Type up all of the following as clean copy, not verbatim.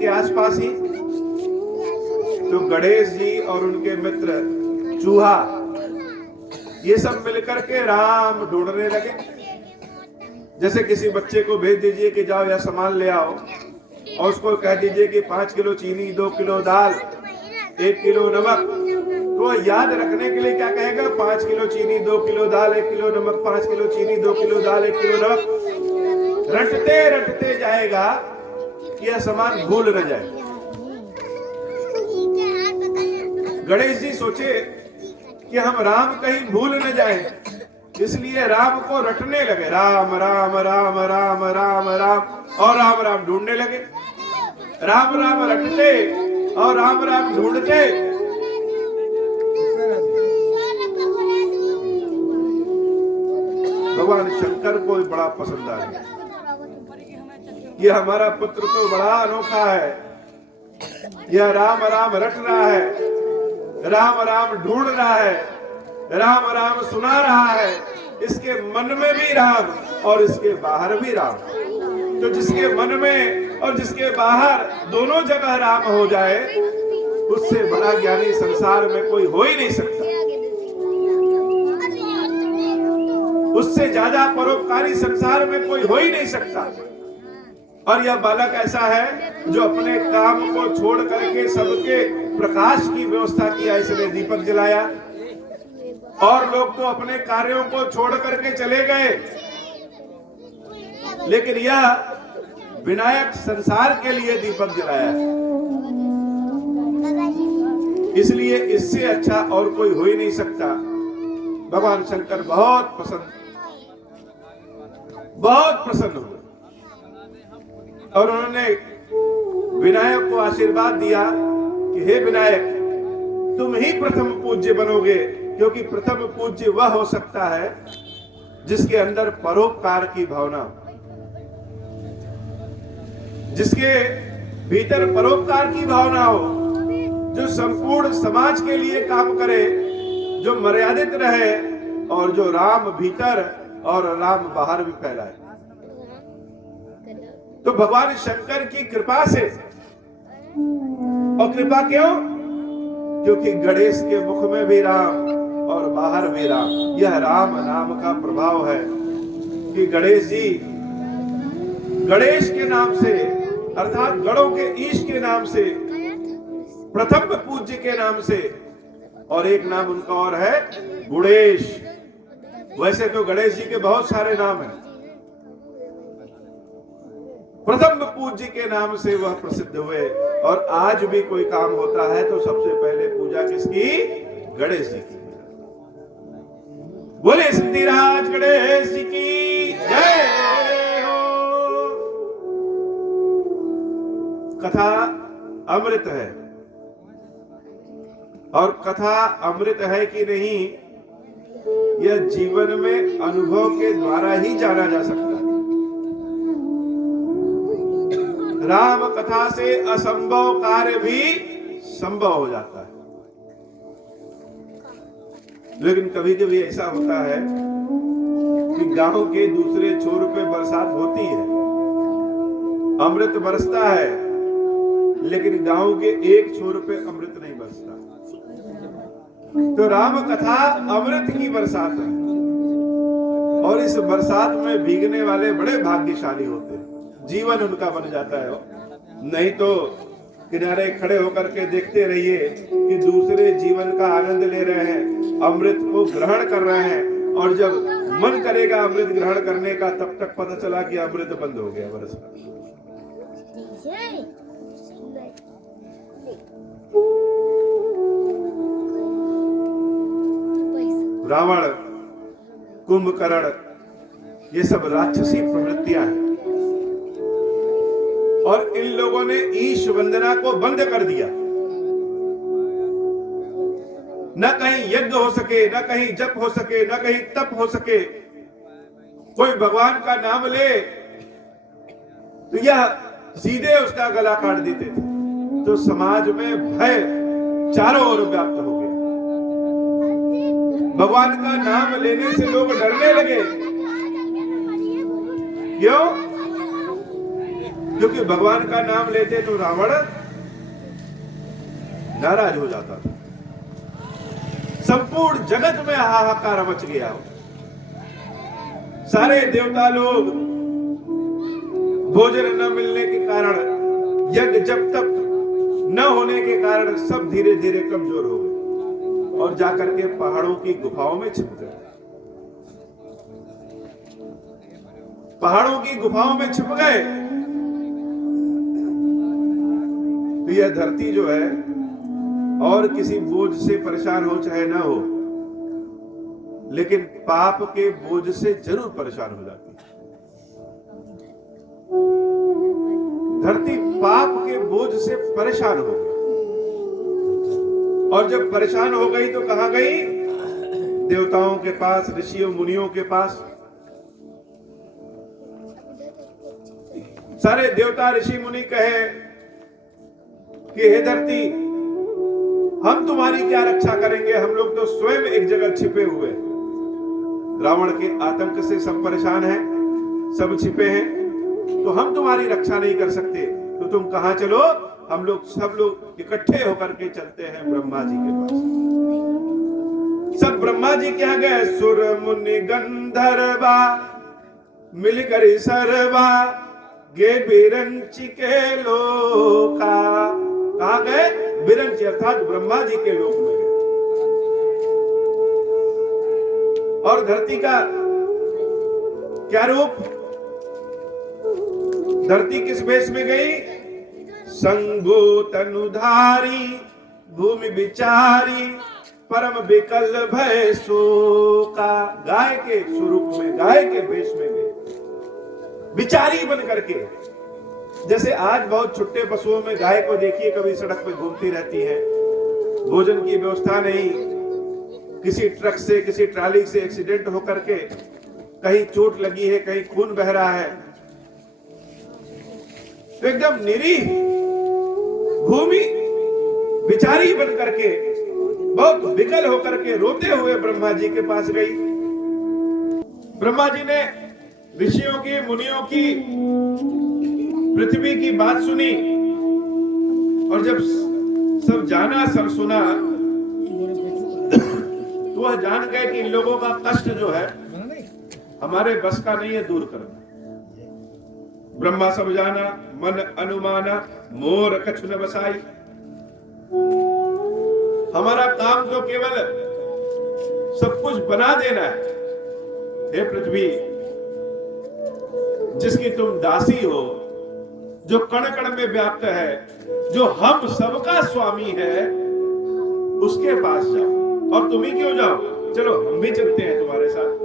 के आसपास ही। तो गणेश जी और उनके मित्र चूहा, ये सब मिलकर के राम ढूंढने लगे। जैसे किसी बच्चे को भेज दीजिए कि जाओ यह सामान ले आओ, और उसको कह दीजिए कि 5 किलो चीनी, 2 किलो दाल, 1 किलो नमक, तो याद रखने के लिए क्या कहेगा? 5 किलो चीनी, 2 किलो दाल, 1 किलो नमक, 5 किलो चीनी, 2 किलो दाल, 1 किलो नमक। रटते रटते जाएगा कि यह सामान भूल न जाए। गणेश जी सोचे कि हम राम कहीं भूल न जाए, इसलिए राम को रटने लगे। राम राम राम राम राम राम, और राम राम ढूंढने लगे। राम राम रटते और राम राम ढूंढते। भगवान शंकर को बड़ा पसंद आ गया। ये हमारा पुत्र तो बड़ा अनोखा है, यह राम राम रट रहा है, राम राम ढूंढ रहा है, राम राम सुना रहा है। इसके मन में भी राम और इसके बाहर भी राम। तो जिसके मन में और जिसके बाहर दोनों जगह राम हो जाए, उससे बड़ा ज्ञानी संसार में कोई हो ही नहीं सकता। उससे ज्यादा परोपकारी संसार में कोई हो ही नहीं सकता। और यह बालक ऐसा है जो अपने काम को छोड़ करके सबके प्रकाश की व्यवस्था किया। इसने दीपक जलाया, और लोग तो अपने कार्यों को छोड़ करके चले गए, लेकिन यह विनायक संसार के लिए दीपक जलाया। इसलिए इससे अच्छा और कोई हो ही नहीं सकता। भगवान शंकर बहुत प्रसन्न हुए, और उन्होंने विनायक को आशीर्वाद दिया कि हे विनायक, तुम ही प्रथम पूज्य बनोगे, क्योंकि प्रथम पूज्य वह हो सकता है जिसके अंदर परोपकार की भावना, जिसके भीतर परोपकार की भावना हो, जो संपूर्ण समाज के लिए काम करे, जो मर्यादित रहे, और जो राम भीतर और राम बाहर भी फैलाए। तो भगवान शंकर की कृपा से, और कृपा क्यों? क्योंकि गणेश के मुख में भी राम और बाहर भी राम। यह राम नाम का प्रभाव है कि गणेश जी गणेश के नाम से, अर्थात गणों के ईश के नाम से, प्रथम पूज्य के नाम से, और एक नाम उनका और है गुणेश। वैसे तो गणेश जी के बहुत सारे नाम हैं, प्रथम पूज्य के नाम से वह प्रसिद्ध हुए। और आज भी कोई काम होता है तो सबसे पहले पूजा किसकी? गणेश जी की। बोले सिद्धिराज गणेश जी की जय हो। कथा अमृत है, और कथा अमृत है कि नहीं, यह जीवन में अनुभव के द्वारा ही जाना जा सकता है। राम कथा से असंभव कार्य भी संभव हो जाता है। लेकिन कभी कभी ऐसा होता है कि गांव के दूसरे छोर पे बरसात होती है, अमृत बरसता है, लेकिन गांव के एक छोर पे अमृत नहीं बरसता। तो राम कथा अमृत की बरसात है, और इस बरसात में भीगने वाले बड़े भाग्यशाली होते हैं, जीवन उनका बन जाता है। नहीं तो किनारे खड़े होकर के देखते रहिए कि दूसरे जीवन का आनंद ले रहे हैं, अमृत को ग्रहण कर रहे हैं, और जब मन करेगा अमृत ग्रहण करने का, तब तक पता चला कि अमृत बंद हो गया बरसना। रावण, कुंभकर्ण, ये सब राक्षसी प्रवृत्तियां हैं, और इन लोगों ने ईश वंदना को बंद कर दिया। न कहीं यज्ञ हो सके, न कहीं जप हो सके, न कहीं तप हो सके। कोई भगवान का नाम ले तो यह सीधे उसका गला काट देते थे। तो समाज में भय चारों ओर व्याप्त हो गया। भगवान का नाम लेने से लोग डरने लगे। क्यों? क्योंकि भगवान का नाम लेते तो रावण नाराज हो जाता था। संपूर्ण जगत में हाहाकार मच गया। सारे देवता लोग भोजन न मिलने के कारण, यज्ञ जब तक न होने के कारण सब धीरे धीरे कमजोर हो गए और जाकर के पहाड़ों की गुफाओं में छिप गए। पहाड़ों की गुफाओं में छिप गए। तो यह धरती जो है और किसी बोझ से परेशान हो चाहे ना हो, लेकिन पाप के बोझ से जरूर परेशान हो जाती है। धरती पाप के बोझ से परेशान हो गई, और जब परेशान हो गई तो कहां गई? देवताओं के पास, ऋषियों मुनियों के पास। सारे देवता ऋषि मुनि कहे कि हे धरती, हम तुम्हारी क्या रक्षा करेंगे, हम लोग तो स्वयं एक जगह छिपे हुए। रावण के आतंक से सब परेशान हैं, सब छिपे हैं, तो हम तुम्हारी रक्षा नहीं कर सकते। तो तुम कहां चलो? हम लोग सब लोग इकट्ठे होकर के चलते हैं ब्रह्मा जी के पास। सब ब्रह्मा जी के यहाँ गए। सुर मुनि गंधर्वा मिलकर सर्वा गे बिरंची के लोका। कहा गए? बिरंची अर्थात ब्रह्मा जी के लोक में गए। और धरती का क्या रूप? धरती किस वेश में गई? संगो तनुधारी भूमि विचारी परम विकल भय शोका। गाय के स्वरूप में, गाय के वेश में गई, विचारी बन करके। जैसे आज बहुत छुट्टे पशुओं में गाय को देखिए, कभी सड़क पे घूमती रहती है, भोजन की व्यवस्था नहीं, किसी ट्रक से, किसी ट्राली से एक्सीडेंट होकर के कहीं चोट लगी है, कहीं खून बह रहा है, तो एकदम निरीह भूमि विचारी बन करके, बहुत विकल होकर के रोते हुए ब्रह्मा जी के पास गई। ब्रह्मा जी ने ऋषियों की, मुनियों की, पृथ्वी की बात सुनी, और जब सब जाना, सब सुना, तो वह जान गए कि इन लोगों का कष्ट जो है हमारे बस का नहीं है दूर करना। ब्रह्मा सब जाना, मन अनुमाना, मोर कछु न बसाई। हमारा काम तो केवल सब कुछ बना देना है। हे पृथ्वी, जिसकी तुम दासी हो, जो कण कण में व्याप्त है, जो हम सबका स्वामी है, उसके पास जाओ। और तुम ही क्यों जाओ? चलो हम भी चलते हैं तुम्हारे साथ।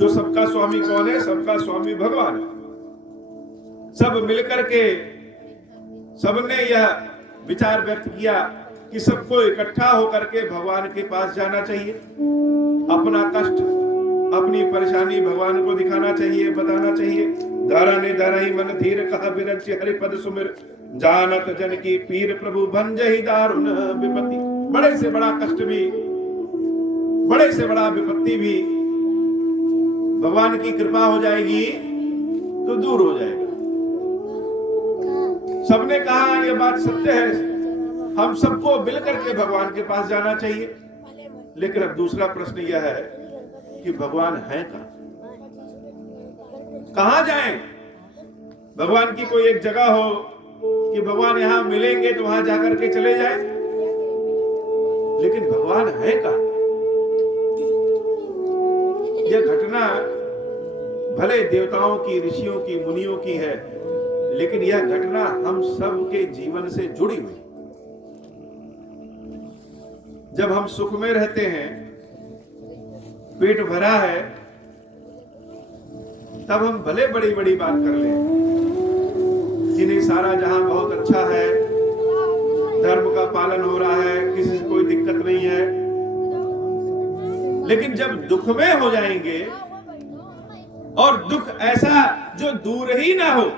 तो सबका स्वामी कौन है? सबका स्वामी भगवान है। सब मिलकर के सबने यह विचार व्यक्त किया कि सबको इकट्ठा होकर के भगवान के पास जाना चाहिए, अपना कष्ट, अपनी परेशानी भगवान को दिखाना चाहिए, बताना चाहिए। धरनि धरहि मन धीर कहा बिरंची हरिपद सुमिर, जानत जन की पीर प्रभु भंजहि दारुण विपत्ति। बड़े से बड़ा कष्ट भी, बड़े से बड़ा विपत्ति भी भगवान की कृपा हो जाएगी तो दूर हो जाएगा। सबने कहा यह बात सत्य है, हम सबको मिलकर के भगवान के पास जाना चाहिए। लेकिन अब दूसरा प्रश्न यह है कि भगवान है कहां जाएं? भगवान की कोई एक जगह हो कि भगवान यहां मिलेंगे तो वहां जाकर के चले जाएं, लेकिन भगवान है कहां? यह घटना भले देवताओं की, ऋषियों की, मुनियों की है, लेकिन यह घटना हम सब के जीवन से जुड़ी हुई। जब हम सुख में रहते हैं, पेट भरा है, तब हम भले बड़ी बड़ी बात कर लें कि नहीं सारा जहां बहुत अच्छा है, धर्म का पालन हो रहा है, किसी से कोई दिक्कत नहीं है। लेकिन जब दुख में हो जाएंगे, और दुख ऐसा जो दूर ही ना हो,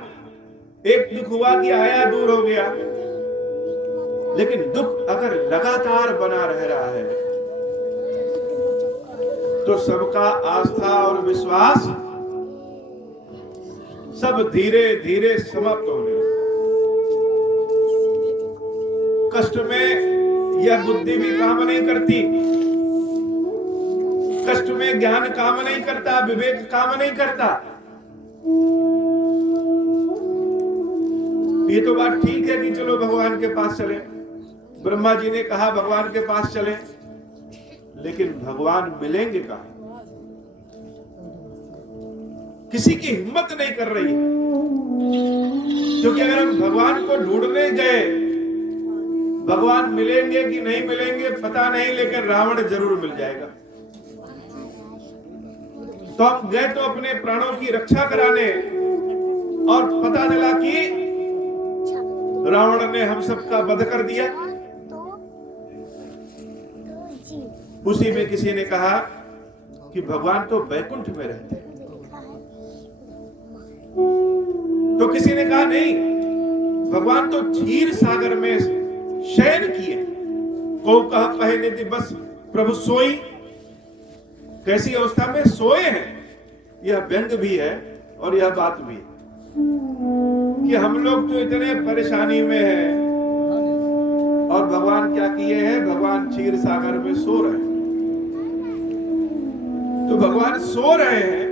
एक दुख हुआ कि आया दूर हो गया, लेकिन दुख अगर लगातार बना रह रहा है तो सबका आस्था और विश्वास सब धीरे धीरे समाप्त होने लगे। कष्ट में यह बुद्धि भी काम नहीं करती, कष्ट में ज्ञान काम नहीं करता, विवेक काम नहीं करता। ये तो बात ठीक है कि चलो भगवान के पास चले, ब्रह्मा जी ने कहा भगवान के पास चले, लेकिन भगवान मिलेंगे कहां? किसी की हिम्मत नहीं कर रही है, क्योंकि अगर हम भगवान को ढूंढने गए, भगवान मिलेंगे कि नहीं मिलेंगे पता नहीं, लेकिन रावण जरूर मिल जाएगा। तो हम गए तो अपने प्राणों की रक्षा कराने, और पता चला कि रावण ने हम सबका वध कर दिया। उसी में किसी ने कहा कि भगवान तो वैकुंठ में रहते हैं, तो किसी ने कहा नहीं, भगवान तो क्षीर सागर में शयन किए। को कह पहे निधि बस प्रभु सोई, कैसी अवस्था में सोए हैं। यह व्यंग भी है और यह बात भी है कि हम लोग तो इतने परेशानी में हैं, और भगवान क्या किए हैं? भगवान क्षीर सागर में सो रहे हैं। तो भगवान सो रहे हैं,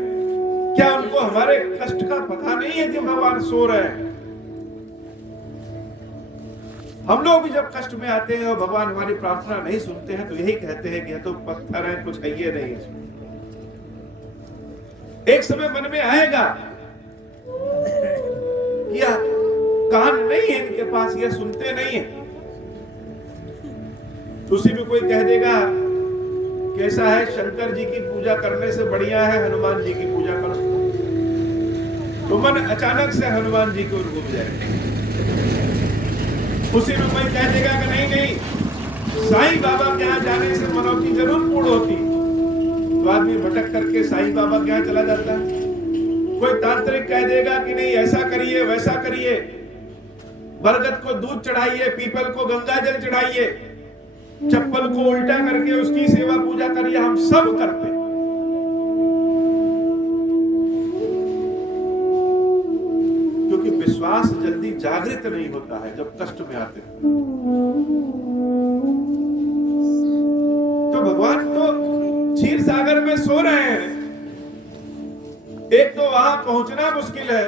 क्या उनको हमारे कष्ट का पता नहीं है कि भगवान सो रहे हैं? हम लोग भी जब कष्ट में आते हैं और भगवान हमारी प्रार्थना नहीं सुनते हैं, तो यही कहते हैं कि यह तो पत्थर है, कुछ है ये नहीं है। एक समय मन में आएगा कि यह कान नहीं है इनके पास, यह सुनते नहीं है। उसी में कोई कह देगा कैसा है, शंकर जी की पूजा करने से बढ़िया है हनुमान जी की पूजा करो, तो मन अचानक से हनुमान जी को डूब जाएगा। उसी में कोई कह देगा कि नहीं नहीं, साईं बाबा के यहाँ जाने से मनौती जरूर पूर्ण होती, तो आदमी भटक करके साईं बाबा के यहाँ चला जाता है। कोई तांत्रिक कह देगा कि नहीं ऐसा करिए वैसा करिए, बरगद को दूध चढ़ाइए, पीपल को गंगा जल चढ़ाइए, चप्पल को उल्टा करके उसकी सेवा पूजा करिए, हम सब करते। क्योंकि विश्वास जल्दी जागृत नहीं होता है जब कष्ट में आते हैं। तो भगवान तो क्षीर सागर में सो रहे हैं, एक तो वहां पहुंचना मुश्किल है,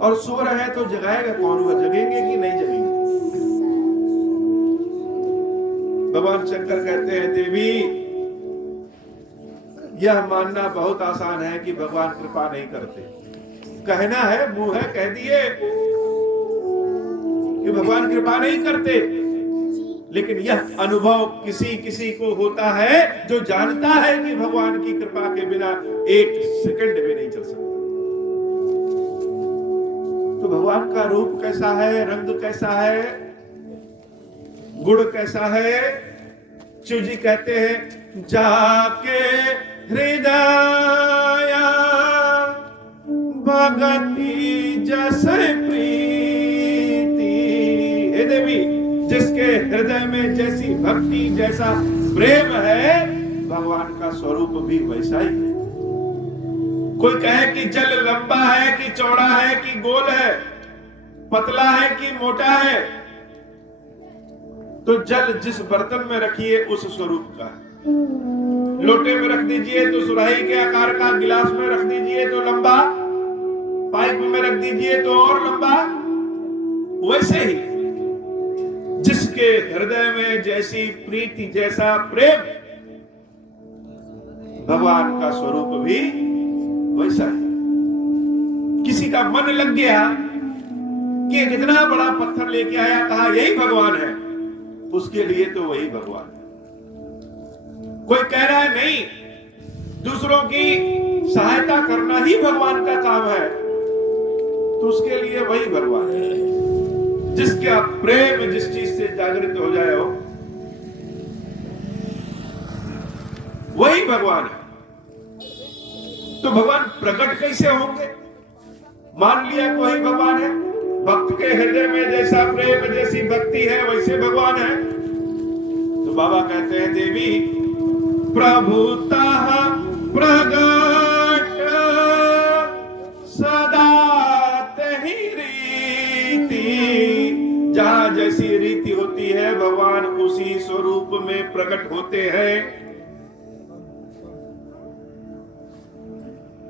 और सो रहे हैं तो जगाएगा कौन? वह जगेंगे कि नहीं जगेंगे? भगवान शंकर कहते हैं देवी, यह मानना बहुत आसान है कि भगवान कृपा नहीं करते। कहना है, मुंह है, कह दिए कि भगवान कृपा नहीं करते, लेकिन यह अनुभव किसी किसी को होता है जो जानता है कि भगवान की कृपा के बिना एक सेकंड भी नहीं चल सकता। तो भगवान का रूप कैसा है, रंग कैसा है, गुण कैसा है? शिव जी कहते हैं जाके हृदय भगति जैसे प्रीति। हे देवी, जिसके हृदय में जैसी भक्ति, जैसा प्रेम है, भगवान का स्वरूप भी वैसा ही है। कोई कहे कि जल लंबा है कि चौड़ा है कि गोल है, पतला है कि मोटा है, तो जल जिस बर्तन में रखिए उस स्वरूप का है। लोटे में रख दीजिए तो सुराही के आकार का, गिलास में रख दीजिए तो लंबा, पाइप में रख दीजिए तो और लंबा। वैसे ही जिसके हृदय में जैसी प्रीति, जैसा प्रेम, भगवान का स्वरूप भी वैसा है। किसी का मन लग गया कि कितना बड़ा पत्थर लेके आया, कहा यही भगवान है, उसके लिए तो वही भगवान है। कोई कह रहा है नहीं, दूसरों की सहायता करना ही भगवान का काम है, तो उसके लिए वही भगवान है। जिसका प्रेम जिस चीज से जागृत हो जाए हो, वही भगवान है। तो भगवान प्रकट कैसे होंगे? मान लिया कोई भगवान है, भक्त के हृदय में जैसा प्रेम, जैसी भक्ति है, वैसे भगवान है। तो बाबा कहते हैं देवी, प्रभुतः प्रगट सदा जहां जैसी रीति होती है भगवान उसी स्वरूप में प्रकट होते हैं।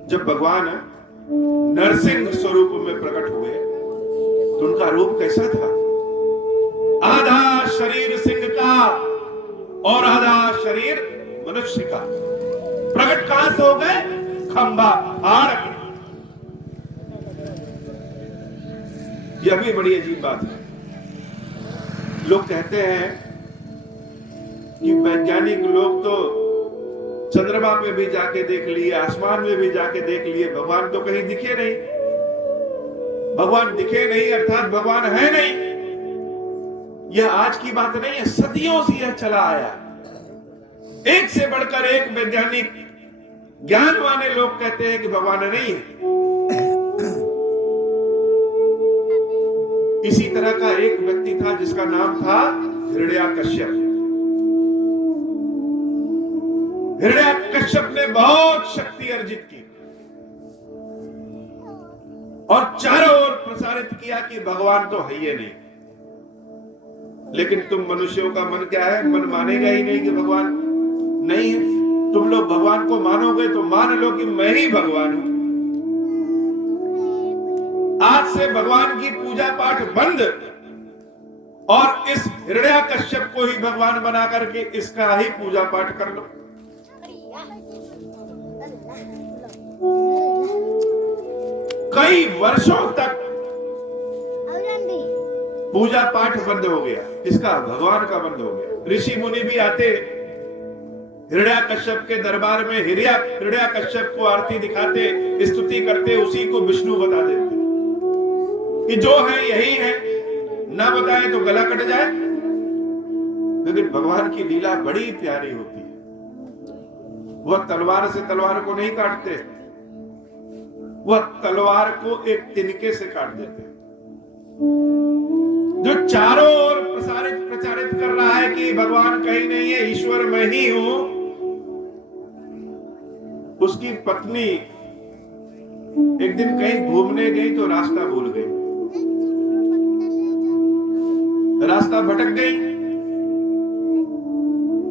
जब भगवान नरसिंह स्वरूप में प्रकट हुए तो उनका रूप कैसा था? आधा शरीर सिंह का और आधा शरीर मनुष्य का। प्रकट कहां से हो गए? खंबा हाड़। यह भी बड़ी अजीब बात है। लोग कहते हैं कि वैज्ञानिक लोग तो चंद्रमा पे भी जाके देख लिए, आसमान में भी जाके देख लिए, भगवान तो कहीं दिखे नहीं। भगवान दिखे नहीं अर्थात भगवान है नहीं। यह आज की बात नहीं है, सदियों से यह चला आया। एक से बढ़कर एक वैज्ञानिक ज्ञान वाले लोग कहते हैं कि भगवान नहीं है। इसी तरह का एक व्यक्ति था जिसका नाम था हिरण्याकश्यप। हिरण्याकश्यप ने बहुत शक्ति अर्जित की और चारों ओर प्रसारित किया कि भगवान तो है ही नहीं। लेकिन तुम मनुष्यों का मन क्या है? मन मानेगा ही नहीं कि भगवान नहीं है। तुम लोग भगवान को मानोगे तो मान लो कि मैं ही भगवान हूं। आज से भगवान की पूजा पाठ बंद और इस हिरण्याकश्यप को ही भगवान बना करके इसका ही पूजा पाठ कर लो। कई वर्षों तक पूजा पाठ बंद हो गया, इसका भगवान का बंद हो गया। ऋषि मुनि भी आते हिरण्याकश्यप के दरबार में, हिरण्याकश्यप को आरती दिखाते, स्तुति करते, उसी को विष्णु बता देते कि जो है यही है, ना बताए तो गला कट जाए। लेकिन भगवान की लीला बड़ी प्यारी होती है। वह तलवार से तलवार को नहीं काटते, वह तलवार को एक तिनके से काट देते। जो चारों ओर प्रचारित कर रहा है कि भगवान कहीं नहीं है, ईश्वर मैं ही हूं, उसकी पत्नी एक दिन कहीं घूमने गई तो रास्ता भूल गई, रास्ता भटक गई।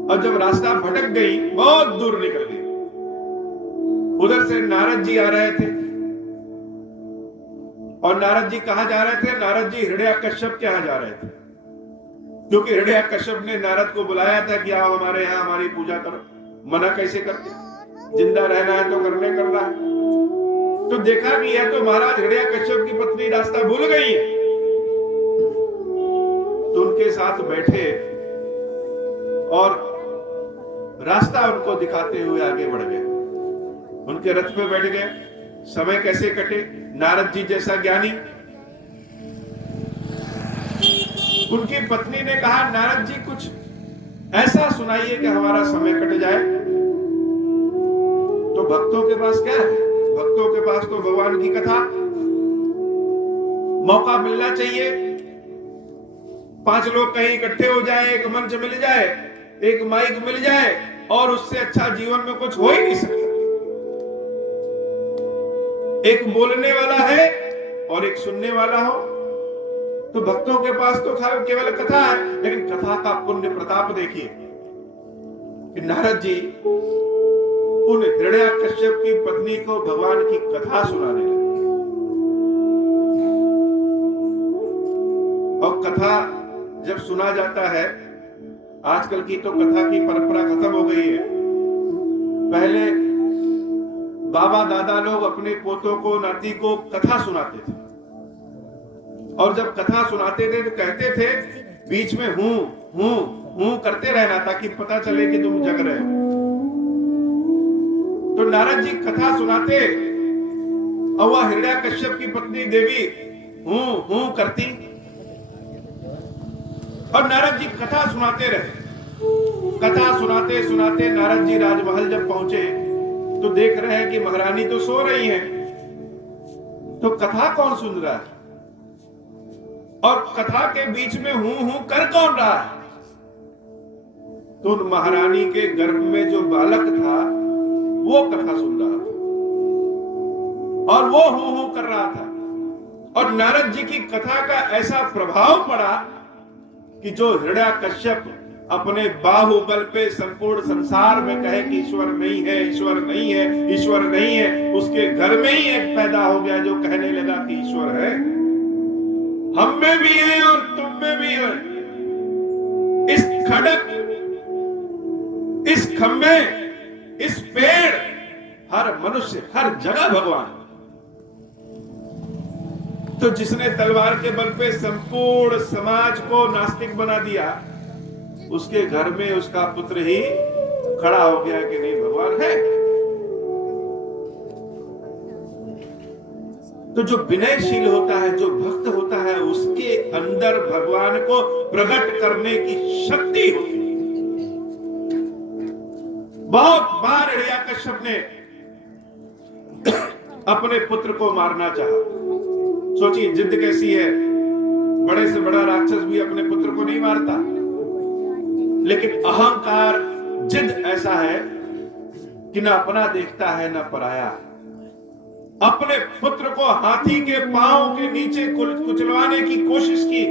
और जब रास्ता भटक गई, बहुत दूर निकल गई। उधर से नारद जी आ रहे थे और नारद जी कहां जा रहे थे? नारद जी हिरण्याकश्यप के यहां जा रहे थे, क्योंकि हिरण्याकश्यप ने नारद को बुलाया था कि आओ हमारे यहां हमारी पूजा करो। मना कैसे करते? जिंदा रहना है तो करना है। तो देखा कि यह तो महाराज हिरण्याकश्यप की पत्नी रास्ता भूल गई है, तो उनके साथ बैठे और रास्ता उनको दिखाते हुए आगे बढ़ गए। उनके रथ पे बैठ गए। समय कैसे कटे? नारद जी जैसा ज्ञानी। उनकी पत्नी ने कहा, नारद जी कुछ ऐसा सुनाइए कि हमारा समय कट जाए। तो भक्तों के पास क्या है? भक्तों के पास तो भगवान की कथा, मौका मिलना चाहिए। 5 लोग कहीं इकट्ठे हो जाए, एक मंच मिल जाए, एक माइक मिल जाए, और उससे अच्छा जीवन में कुछ हो ही नहीं सकता। एक बोलने वाला है और एक सुनने वाला हो। तो भक्तों के पास तो केवल कथा है, लेकिन कथा का पुण्य प्रताप देखिए कि नारद जी उन हिरण्याकश्यप की पत्नी को भगवान की कथा सुनाने लगे। और कथा जब सुना जाता है, आजकल की तो कथा की परंपरा खत्म हो गई है। पहले बाबा दादा लोग अपने पोतों को, नाती को कथा सुनाते थे, और जब कथा सुनाते थे तो कहते थे बीच में हूं करते रहना ताकि पता चले कि तुम जग रहे हो। तो नारद जी कथा सुनाते और वह हिरण्याकश्यप की पत्नी देवी हूं करती, और नारद जी कथा सुनाते रहे। कथा सुनाते सुनाते नारद जी राजमहल जब पहुंचे तो देख रहे हैं कि महारानी तो सो रही हैं, तो कथा कौन सुन रहा है? और कथा के बीच में हूं कर कौन रहा है? तो महारानी के गर्भ में जो बालक था वो कथा सुन रहा था और वो हूं कर रहा था। और नारद जी की कथा का ऐसा प्रभाव पड़ा कि जो हिरण्याकश्यप अपने बाहुबल पे संपूर्ण संसार में कहे कि ईश्वर नहीं है, ईश्वर नहीं है, ईश्वर नहीं है, उसके घर में ही एक पैदा हो गया जो कहने लगा कि ईश्वर है, हम में भी है और तुम में भी है। इस खड़क, इस खंबे, इस पेड़, हर मनुष्य, हर जगह भगवान। तो जिसने तलवार के बल पे संपूर्ण समाज को नास्तिक बना दिया, उसके घर में उसका पुत्र ही खड़ा हो गया कि नहीं भगवान है। तो जो विनयशील होता है, जो भक्त होता है, उसके अंदर भगवान को प्रकट करने की शक्ति होती है। बहुत बार हिरण्याकश्यप ने अपने पुत्र को मारना चाहा। सोचिए जिद कैसी है, बड़े से बड़ा राक्षस भी अपने पुत्र को नहीं मारता, लेकिन अहंकार, जिद ऐसा है कि ना अपना देखता है ना पराया। अपने पुत्र को हाथी के पांव के नीचे कुचलवाने की कोशिश की,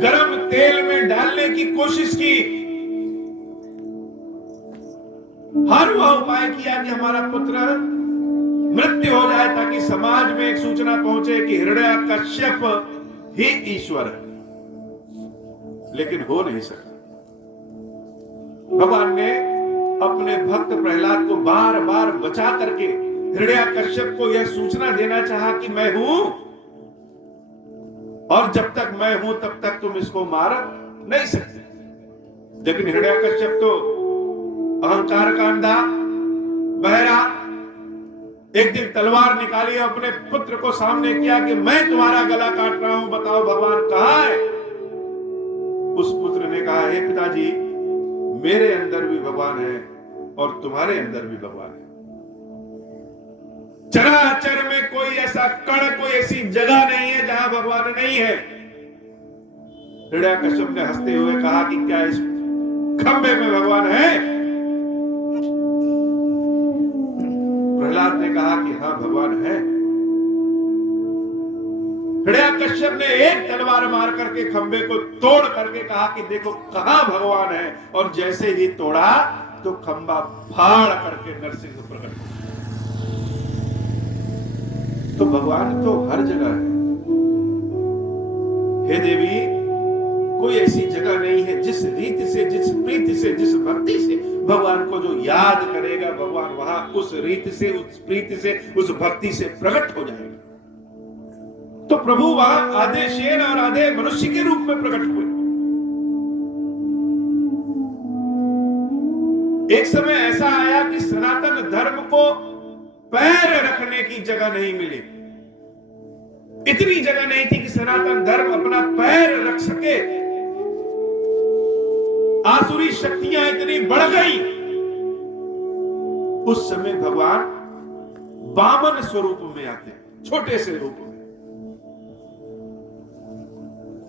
गरम तेल में डालने की कोशिश की, हर वह उपाय किया कि हमारा पुत्र मृत्यु हो जाए ताकि समाज में एक सूचना पहुंचे कि हिरण्याकश्यप ही ईश्वर है, लेकिन हो नहीं सका। भगवान ने अपने भक्त प्रहलाद को बार बार बचा करके हिरण्याकश्यप को यह सूचना देना चाहा कि मैं हूं और जब तक मैं हूं तब तक तुम इसको मार नहीं सकते। लेकिन हिरण्याकश्यप तो अहंकार का अंधा, बहरा, एक दिन तलवार निकाली, अपने पुत्र को सामने किया कि मैं तुम्हारा गला काट रहा हूं, बताओ भगवान कहां है। उस पुत्र ने कहा, हे पिताजी, मेरे अंदर भी भगवान है और तुम्हारे अंदर भी भगवान है। चराचर में कोई ऐसा कण, कोई ऐसी जगह नहीं है जहां भगवान नहीं है। हिरण्याकश्यप ने हंसते हुए कहा कि क्या इस खंबे में भगवान है? प्रहलाद ने कहा कि हां भगवान है। हिरण्याकश्यप ने एक तलवार मार करके खंबे को तोड़ करके कहा कि देखो कहां भगवान है, और जैसे ही तोड़ा तो खंबा फाड़ करके नरसिंह प्रकट हो। तो भगवान तो हर जगह है। हे देवी, कोई ऐसी जगह नहीं है जिस रीति से, जिस प्रीति से, जिस भक्ति से भगवान को जो याद करेगा, भगवान वहां उस रीति से, उस प्रीति से, उस भक्ति से प्रकट हो जाएगा। तो प्रभु वहां आधे शेर और आधे मनुष्य के रूप में प्रकट हुए। एक समय ऐसा आया कि सनातन धर्म को पैर रखने की जगह नहीं मिली। इतनी जगह नहीं थी कि सनातन धर्म अपना पैर रख सके। आसुरी शक्तियां इतनी बढ़ गई। उस समय भगवान वामन स्वरूप में आते हैं, छोटे से रूप में,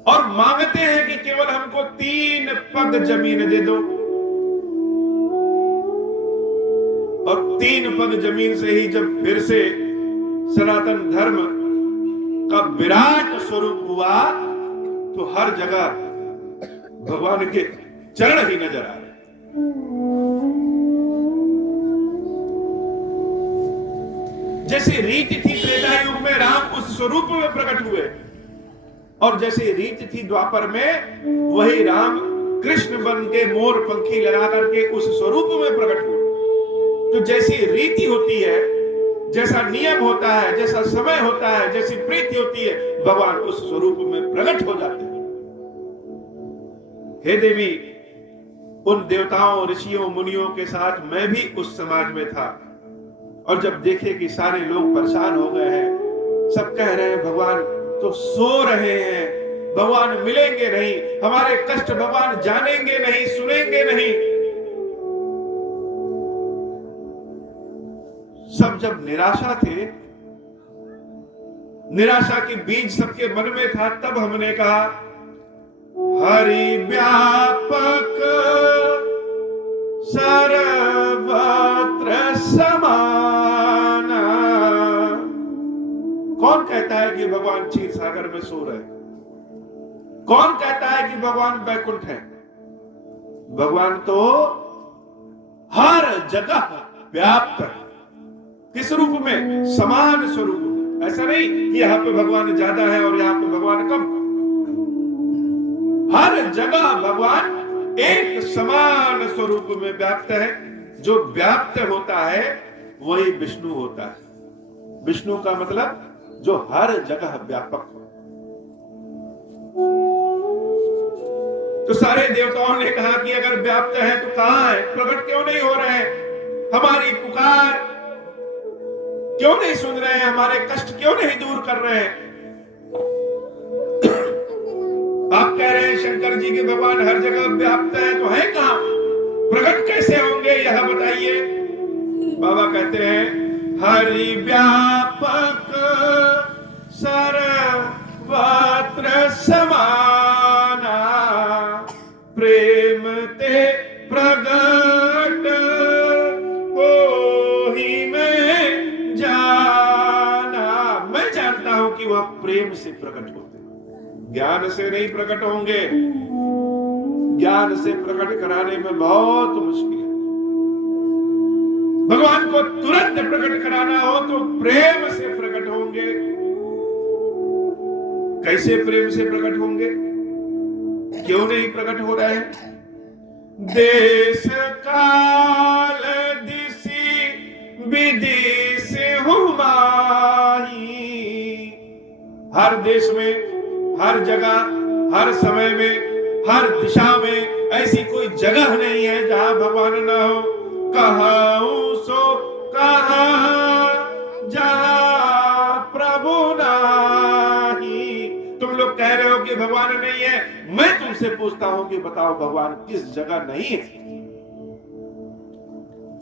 और मांगते हैं कि केवल हमको 3 पग जमीन दे दो। और 3 पग जमीन से ही जब फिर से सनातन धर्म का विराट स्वरूप हुआ तो हर जगह भगवान के चरण ही नजर आ रहे। जैसे रीति थी त्रेता युग में राम उस स्वरूप में प्रकट हुए, और जैसे रीति थी द्वापर में, वही राम कृष्ण बन के मोर पंखी लगा करके उस स्वरूप में प्रकट हुए। तो जैसी रीति होती है, जैसा नियम होता है, जैसा समय होता है, जैसी प्रीति होती है, भगवान उस स्वरूप में प्रकट हो जाते हैं। हे देवी, उन देवताओं, ऋषियों, मुनियों के साथ मैं भी उस समाज में था, और जब देखे कि सारे लोग परेशान हो गए हैं, सब कह रहे हैं भगवान तो सो रहे हैं, भगवान मिलेंगे नहीं, हमारे कष्ट भगवान जानेंगे नहीं, सुनेंगे नहीं। सब जब निराशा थे, निराशा की बीज सबके मन में था, तब हमने कहा हरि व्यापक सर्वत्र समान कौन कहता है कि भगवान क्षीर सागर में सो रहे? कौन कहता है कि भगवान बैकुंठ है? भगवान तो हर जगह व्याप्त है। किस रूप में? समान स्वरूप में। ऐसा नहीं कि यहां पे भगवान ज्यादा है और यहां पे भगवान कम। हर जगह भगवान एक समान स्वरूप में व्याप्त है। जो व्याप्त होता है वही विष्णु होता है। विष्णु का मतलब जो हर जगह व्यापक हो। तो सारे देवताओं ने कहा कि अगर व्याप्त है तो कहां है? प्रकट क्यों नहीं हो रहे हैं? हमारी पुकार क्यों नहीं सुन रहे हैं? हमारे कष्ट क्यों नहीं दूर कर रहे हैं? आप कह रहे हैं शंकर जी के भगवान हर जगह व्याप्त है, तो है कहां? प्रकट कैसे होंगे यह बताइए। बाबा कहते हैं हरि व्यापक सर्वत्र समाना, प्रेम ते प्रगट होहि मैं जाना। मैं जानता हूं कि वह प्रेम से प्रकट होते हैं, ज्ञान से नहीं प्रकट होंगे। ज्ञान से प्रकट कराने में बहुत मुश्किल है। भगवान को तुरंत प्रकट कराना हो तो प्रेम से प्रकट होंगे। कैसे प्रेम से प्रकट होंगे? क्यों नहीं प्रकट हो रहे हैं? देश काल दिशि विदेश हुमाही। हर देश में, हर जगह, हर समय में, हर दिशा में ऐसी कोई जगह नहीं है जहां भगवान न हो। कहाऊं सो कहा जहां प्रभु नाही। तुम लोग कह रहे हो कि भगवान नहीं है, मैं तुमसे पूछता हूं कि बताओ भगवान किस जगह नहीं है?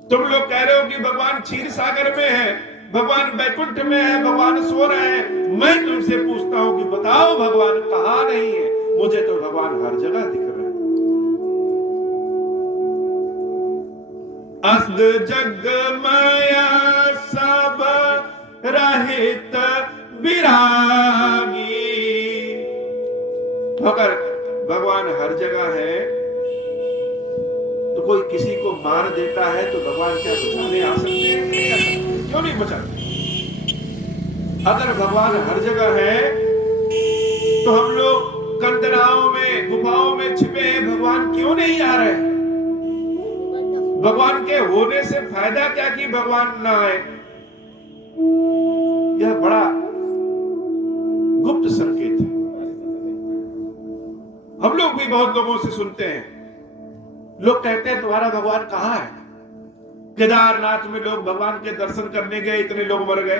तुम लोग कह रहे हो कि भगवान क्षीर सागर में है, भगवान बैकुंठ में है, भगवान सो रहे हैं। मैं तुमसे पूछता हूं कि बताओ भगवान कहां नहीं है? मुझे तो भगवान हर जगह दिख रहे हैं। अस्त जग माया सब रहित विरागी। अगर भगवान हर जगह है तो कोई किसी को मार देता है तो भगवान क्या बचाने आ सकते हैं? नहीं आ सकते। क्यों नहीं बचाते? अगर भगवान हर जगह है तो हम लोग कंदराओं में, गुफाओं में छिपे हैं, भगवान क्यों नहीं आ रहे? भगवान के होने से फायदा क्या कि भगवान ना आए? यह बड़ा गुप्त संकेत है। हम लोग भी बहुत लोगों से सुनते हैं, लोग कहते हैं तुम्हारा भगवान कहां है? केदारनाथ में लोग भगवान के दर्शन करने गए, इतने लोग मर गए।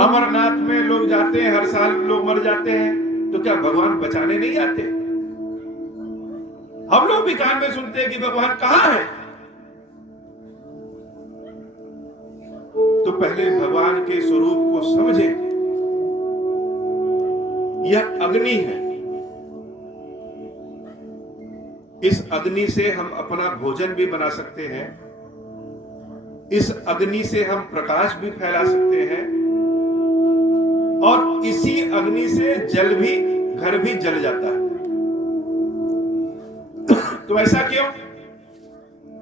अमरनाथ में लोग जाते हैं, हर साल लोग मर जाते हैं, तो क्या भगवान बचाने नहीं आते? हम लोग भी कान में सुनते हैं कि भगवान कहां है। तो पहले भगवान के स्वरूप को समझें। यह अग्नि है, इस अग्नि से हम अपना भोजन भी बना सकते हैं, इस अग्नि से हम प्रकाश भी फैला सकते हैं, और इसी अग्नि से जल भी, घर भी जल जाता है। तो ऐसा क्यों?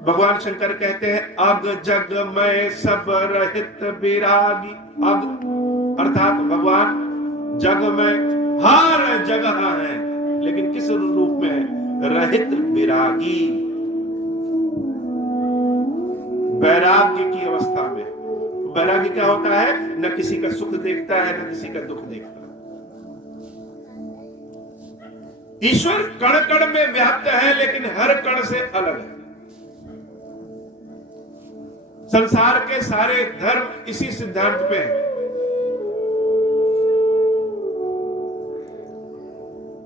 भगवान शंकर कहते हैं अग जग में सब रहित विरागी। अग अर्थात भगवान जग में हर जगह है, लेकिन किस रूप में है? रहित विरागी, वैराग्य की अवस्था में। वैराग्य क्या होता है? न किसी का सुख देखता है, न किसी का दुख देखता है। ईश्वर कण कण में व्याप्त है, लेकिन हर कण से अलग है। संसार के सारे धर्म इसी सिद्धांत पे हैं।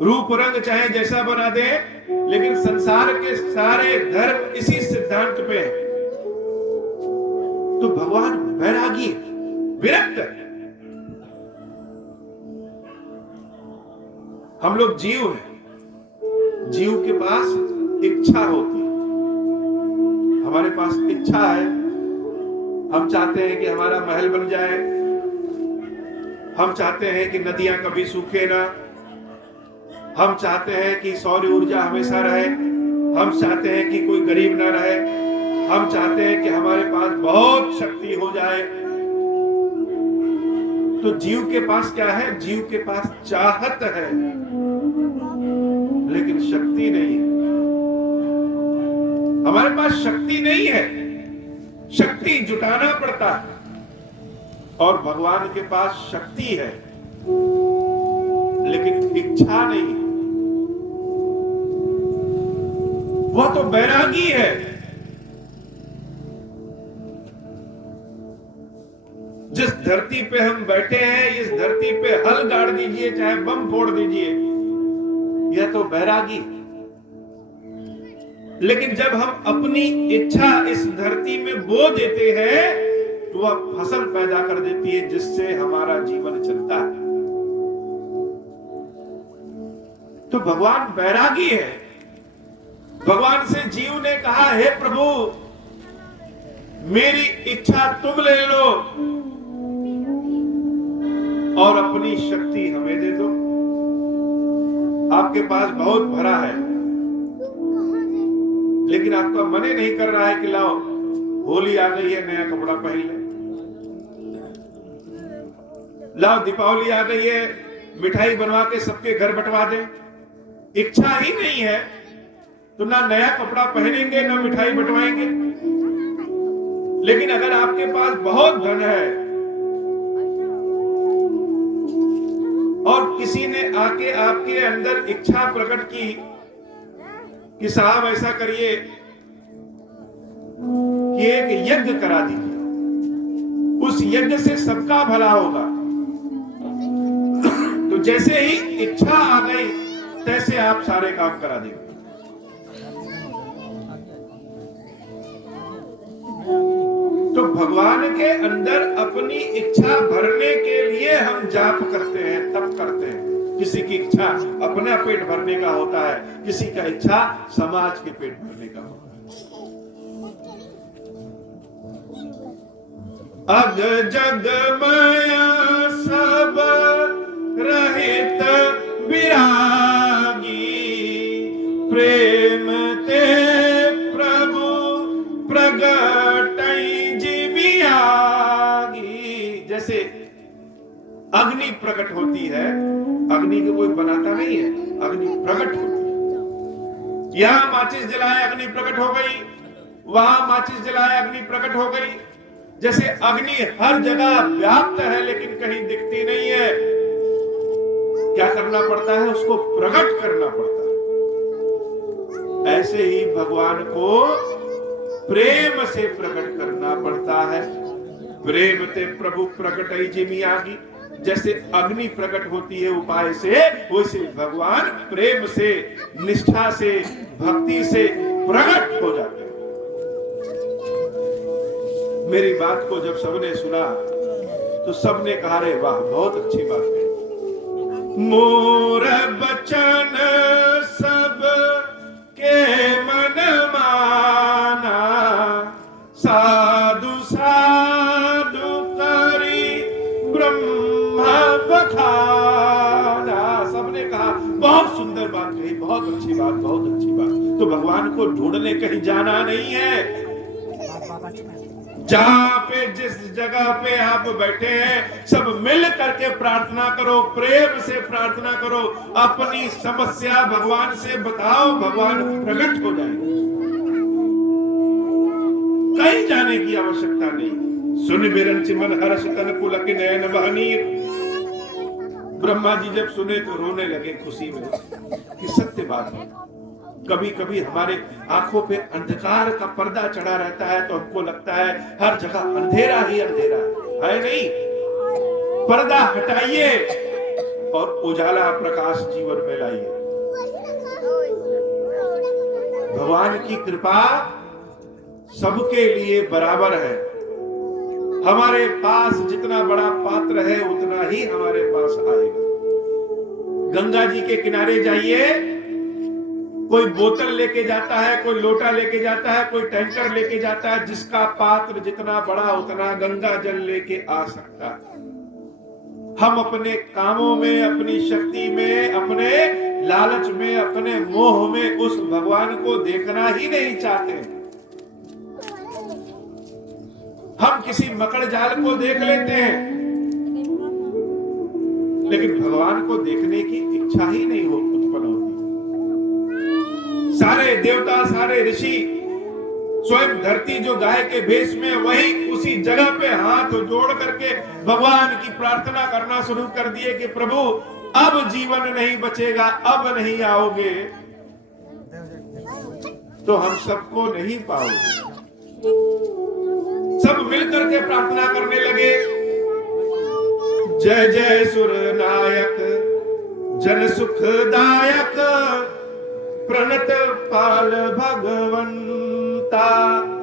रूप रंग चाहे जैसा बना दे, लेकिन संसार के सारे धर्म इसी सिद्धांत पे हैं। तो भगवान वैरागी, विरक्त है। हम लोग जीव हैं, जीव के पास इच्छा होती है। हमारे पास इच्छा है, हम चाहते हैं कि हमारा महल बन जाए, हम चाहते हैं कि नदियां कभी सूखे ना, हम चाहते हैं कि सौर ऊर्जा हमेशा रहे, हम चाहते हैं कि कोई गरीब ना रहे, हम चाहते हैं कि हमारे पास बहुत शक्ति हो जाए। तो जीव के पास क्या है? जीव के पास चाहत है, लेकिन शक्ति नहीं है। हमारे पास शक्ति नहीं है, शक्ति जुटाना पड़ता है। और भगवान के पास शक्ति है, लेकिन इच्छा नहीं है। वह तो बैरागी है। जिस धरती पे हम बैठे हैं, इस धरती पे हल गाड़ दीजिए, चाहे बम फोड़ दीजिए, यह तो बैरागी। लेकिन जब हम अपनी इच्छा इस धरती में बो देते हैं, तो वह फसल पैदा कर देती है, जिससे हमारा जीवन चलता है। तो भगवान बैरागी है। भगवान से जीव ने कहा, हे प्रभु, मेरी इच्छा तुम ले लो और अपनी शक्ति हमें दे दो। आपके पास बहुत भरा है, लेकिन आपका मन ही नहीं कर रहा है कि लाओ, होली आ गई है, नया कपड़ा पहन ले, लाओ दीपावली आ गई है, मिठाई बनवा के सबके घर बंटवा दे। इच्छा ही नहीं है तो ना नया कपड़ा पहनेंगे, ना मिठाई बंटवाएंगे। लेकिन अगर आपके पास बहुत धन है और किसी ने आके आपके अंदर इच्छा प्रकट की कि साहब ऐसा करिए कि एक यज्ञ करा दीजिए, उस यज्ञ से सबका भला होगा, तो जैसे ही इच्छा आ गई तैसे आप सारे काम करा देंगे। तो भगवान के अंदर अपनी इच्छा भरने के लिए हम जाप करते हैं, तप करते हैं। किसी की इच्छा अपना पेट भरने का होता है, किसी का इच्छा समाज के पेट भरने का होता है। अग जग माया सब रहित विरागी, प्रेम ते प्रभु प्रगटई जीवियागी। जैसे अग्नि प्रकट होती है, अग्नि को कोई बनाता नहीं है, अग्नि प्रकट होती है। यहां माचिस जलाए, अग्नि प्रकट हो गई, वहां माचिस जलाए, अग्नि प्रकट हो गई। जैसे अग्नि हर जगह व्याप्त है लेकिन कहीं दिखती नहीं है, क्या करना पड़ता है? उसको प्रकट करना पड़ता है। ऐसे ही भगवान को प्रेम से प्रकट करना पड़ता है। प्रेम ते प्रभु प्रकटई जिमियागी। जैसे अग्नि प्रकट होती है उपाय से, वैसे भगवान प्रेम से, निष्ठा से, भक्ति से प्रकट हो जाते हैं। मेरी बात को जब सबने सुना तो सबने कहा, रे वाह, बहुत अच्छी बात है। मोर बचन सब के मन माना, साधु साधु करी ब्रह्मा बखाना। सबने कहा बहुत सुंदर बात कही, बहुत अच्छी बात, बहुत अच्छी बात। तो भगवान को ढूंढने कहीं जाना नहीं है। जहां पे, जिस जगह पे आप बैठे हैं, सब मिल करके प्रार्थना करो, प्रेम से प्रार्थना करो, अपनी समस्या भगवान से बताओ, भगवान प्रकट हो जाएंगे। कहीं जाने की आवश्यकता नहीं। सुन बिरंच मन हर्ष तन पुलक नयन बहनीर। ब्रह्मा जी जब सुने तो रोने लगे खुशी में कि सत्य बात है। कभी कभी हमारे आंखों पे अंधकार का पर्दा चढ़ा रहता है तो हमको लगता है हर जगह अंधेरा ही अंधेरा है। नहीं, पर्दा हटाइए और उजाला प्रकाश जीवन में लाइए। भगवान की कृपा सबके लिए बराबर है। हमारे पास जितना बड़ा पात्र है उतना ही हमारे पास आएगा। गंगा जी के किनारे जाइए, कोई बोतल लेके जाता है, कोई लोटा लेके जाता है, कोई टैंकर लेके जाता है। जिसका पात्र जितना बड़ा उतना गंगा जल लेके आ सकता है। हम अपने कामों में, अपनी शक्ति में, अपने लालच में, अपने मोह में उस भगवान को देखना ही नहीं चाहते। हम किसी मकड़ जाल को देख लेते हैं, लेकिन भगवान को देखने की इच्छा ही नहीं उत्पन्न होती। सारे देवता, सारे ऋषि, स्वयं धरती जो गाय के भेष में, वही उसी जगह पे हाथ जोड़ करके भगवान की प्रार्थना करना शुरू कर दिए कि प्रभु अब जीवन नहीं बचेगा, अब नहीं आओगे तो हम सबको नहीं पाओगे। सब मिलकर के प्रार्थना करने लगे, जय जय सुर नायक, जन सुखदायक, प्रणत पाल भगवंता।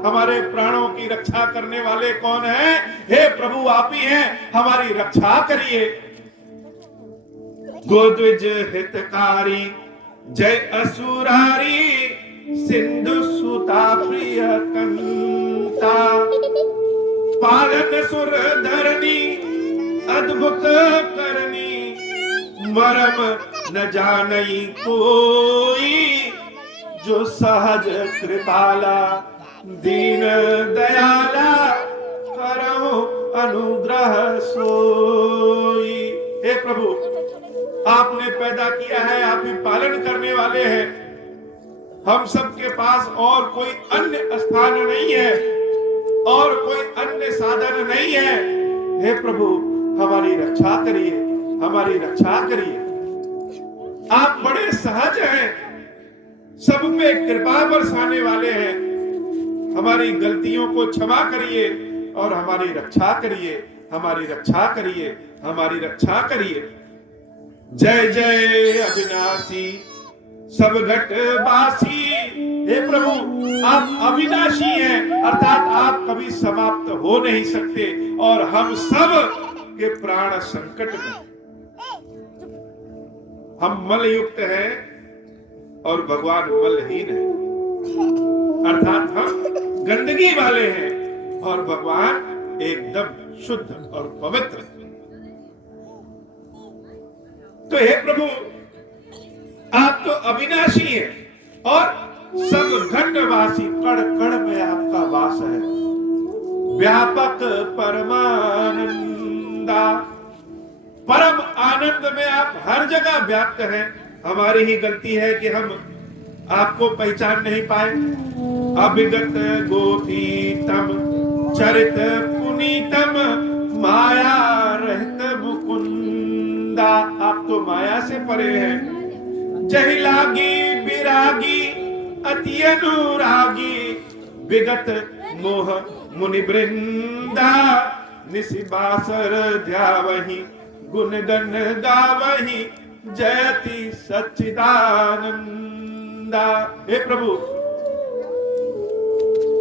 हमारे प्राणों की रक्षा करने वाले कौन है? हे प्रभु आप ही हैं, हमारी रक्षा करिए। गोद्विज हितकारी, जय असुरारी, सिंधु सुता प्रिय कंता। पालन सुर धरनी, अद्भुत करनी, मरम न जानई कोई। जो सहज कृपाला, दीन दयाला, करहु अनुग्रह सोई। हे प्रभु आपने पैदा किया है, आप ही पालन करने वाले हैं। हम सबके पास और कोई अन्य स्थान नहीं है और कोई अन्य साधन नहीं है। हे प्रभु हमारी रक्षा करिए, हमारी रक्षा करिए। आप बड़े सहज हैं, सब पे कृपा बरसाने वाले हैं। हमारी गलतियों को क्षमा करिए और हमारी रक्षा करिए, हमारी रक्षा करिए, हमारी रक्षा करिए। जय जय अविनाशी, सब घटवासी। हे प्रभु आप अविनाशी हैं, अर्थात आप कभी समाप्त हो नहीं सकते और हम सब के प्राण संकट में। हम मल युक्त हैं और भगवान मलहीन है, अर्थात हम गंदगी वाले हैं और भगवान एकदम शुद्ध और पवित्र। तो हे प्रभु आप तो अविनाशी हैं और सब घटवासी, कण कण में आपका वास है। व्यापक परमानंदा, परम आनंद में आप हर जगह व्याप्त हैं। हमारी ही गलती है कि हम आपको पहचान नहीं पाए। अभिगत गोपीतम, चरित पुनीतम, माया रहित मुकुंदा। आप तो माया से परे हैं। जहि लागी विरागी, अति अनुरागी, विगत मोह मुनि वृंदा। निसि बासर ध्यावहि, गुण गण गावहि, जयति सच्चिदानंदा। हे प्रभु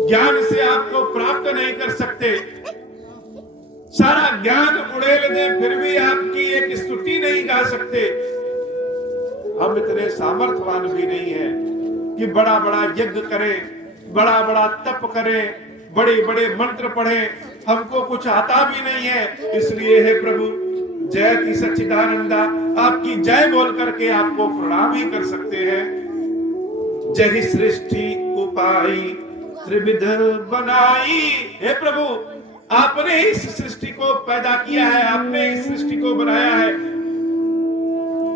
ज्ञान से आपको प्राप्त नहीं कर सकते, सारा ज्ञान उड़ेल दे फिर भी आपकी एक स्तुति नहीं गा सकते। हम इतने सामर्थ्यवान भी नहीं है कि बड़ा बड़ा यज्ञ करें, बड़ा बड़ा तप करें, बड़े बड़े मंत्र पढ़ें। हमको कुछ आता भी नहीं है। इसलिए हे प्रभु जयति सच्चिदानंदा, आपकी जय बोल करके आपको प्रणाम ही कर सकते हैं। जय सृष्टि उपाई, त्रिविध बनाई। हे प्रभु आपने इस सृष्टि को पैदा किया है, आपने इस सृष्टि को बनाया है।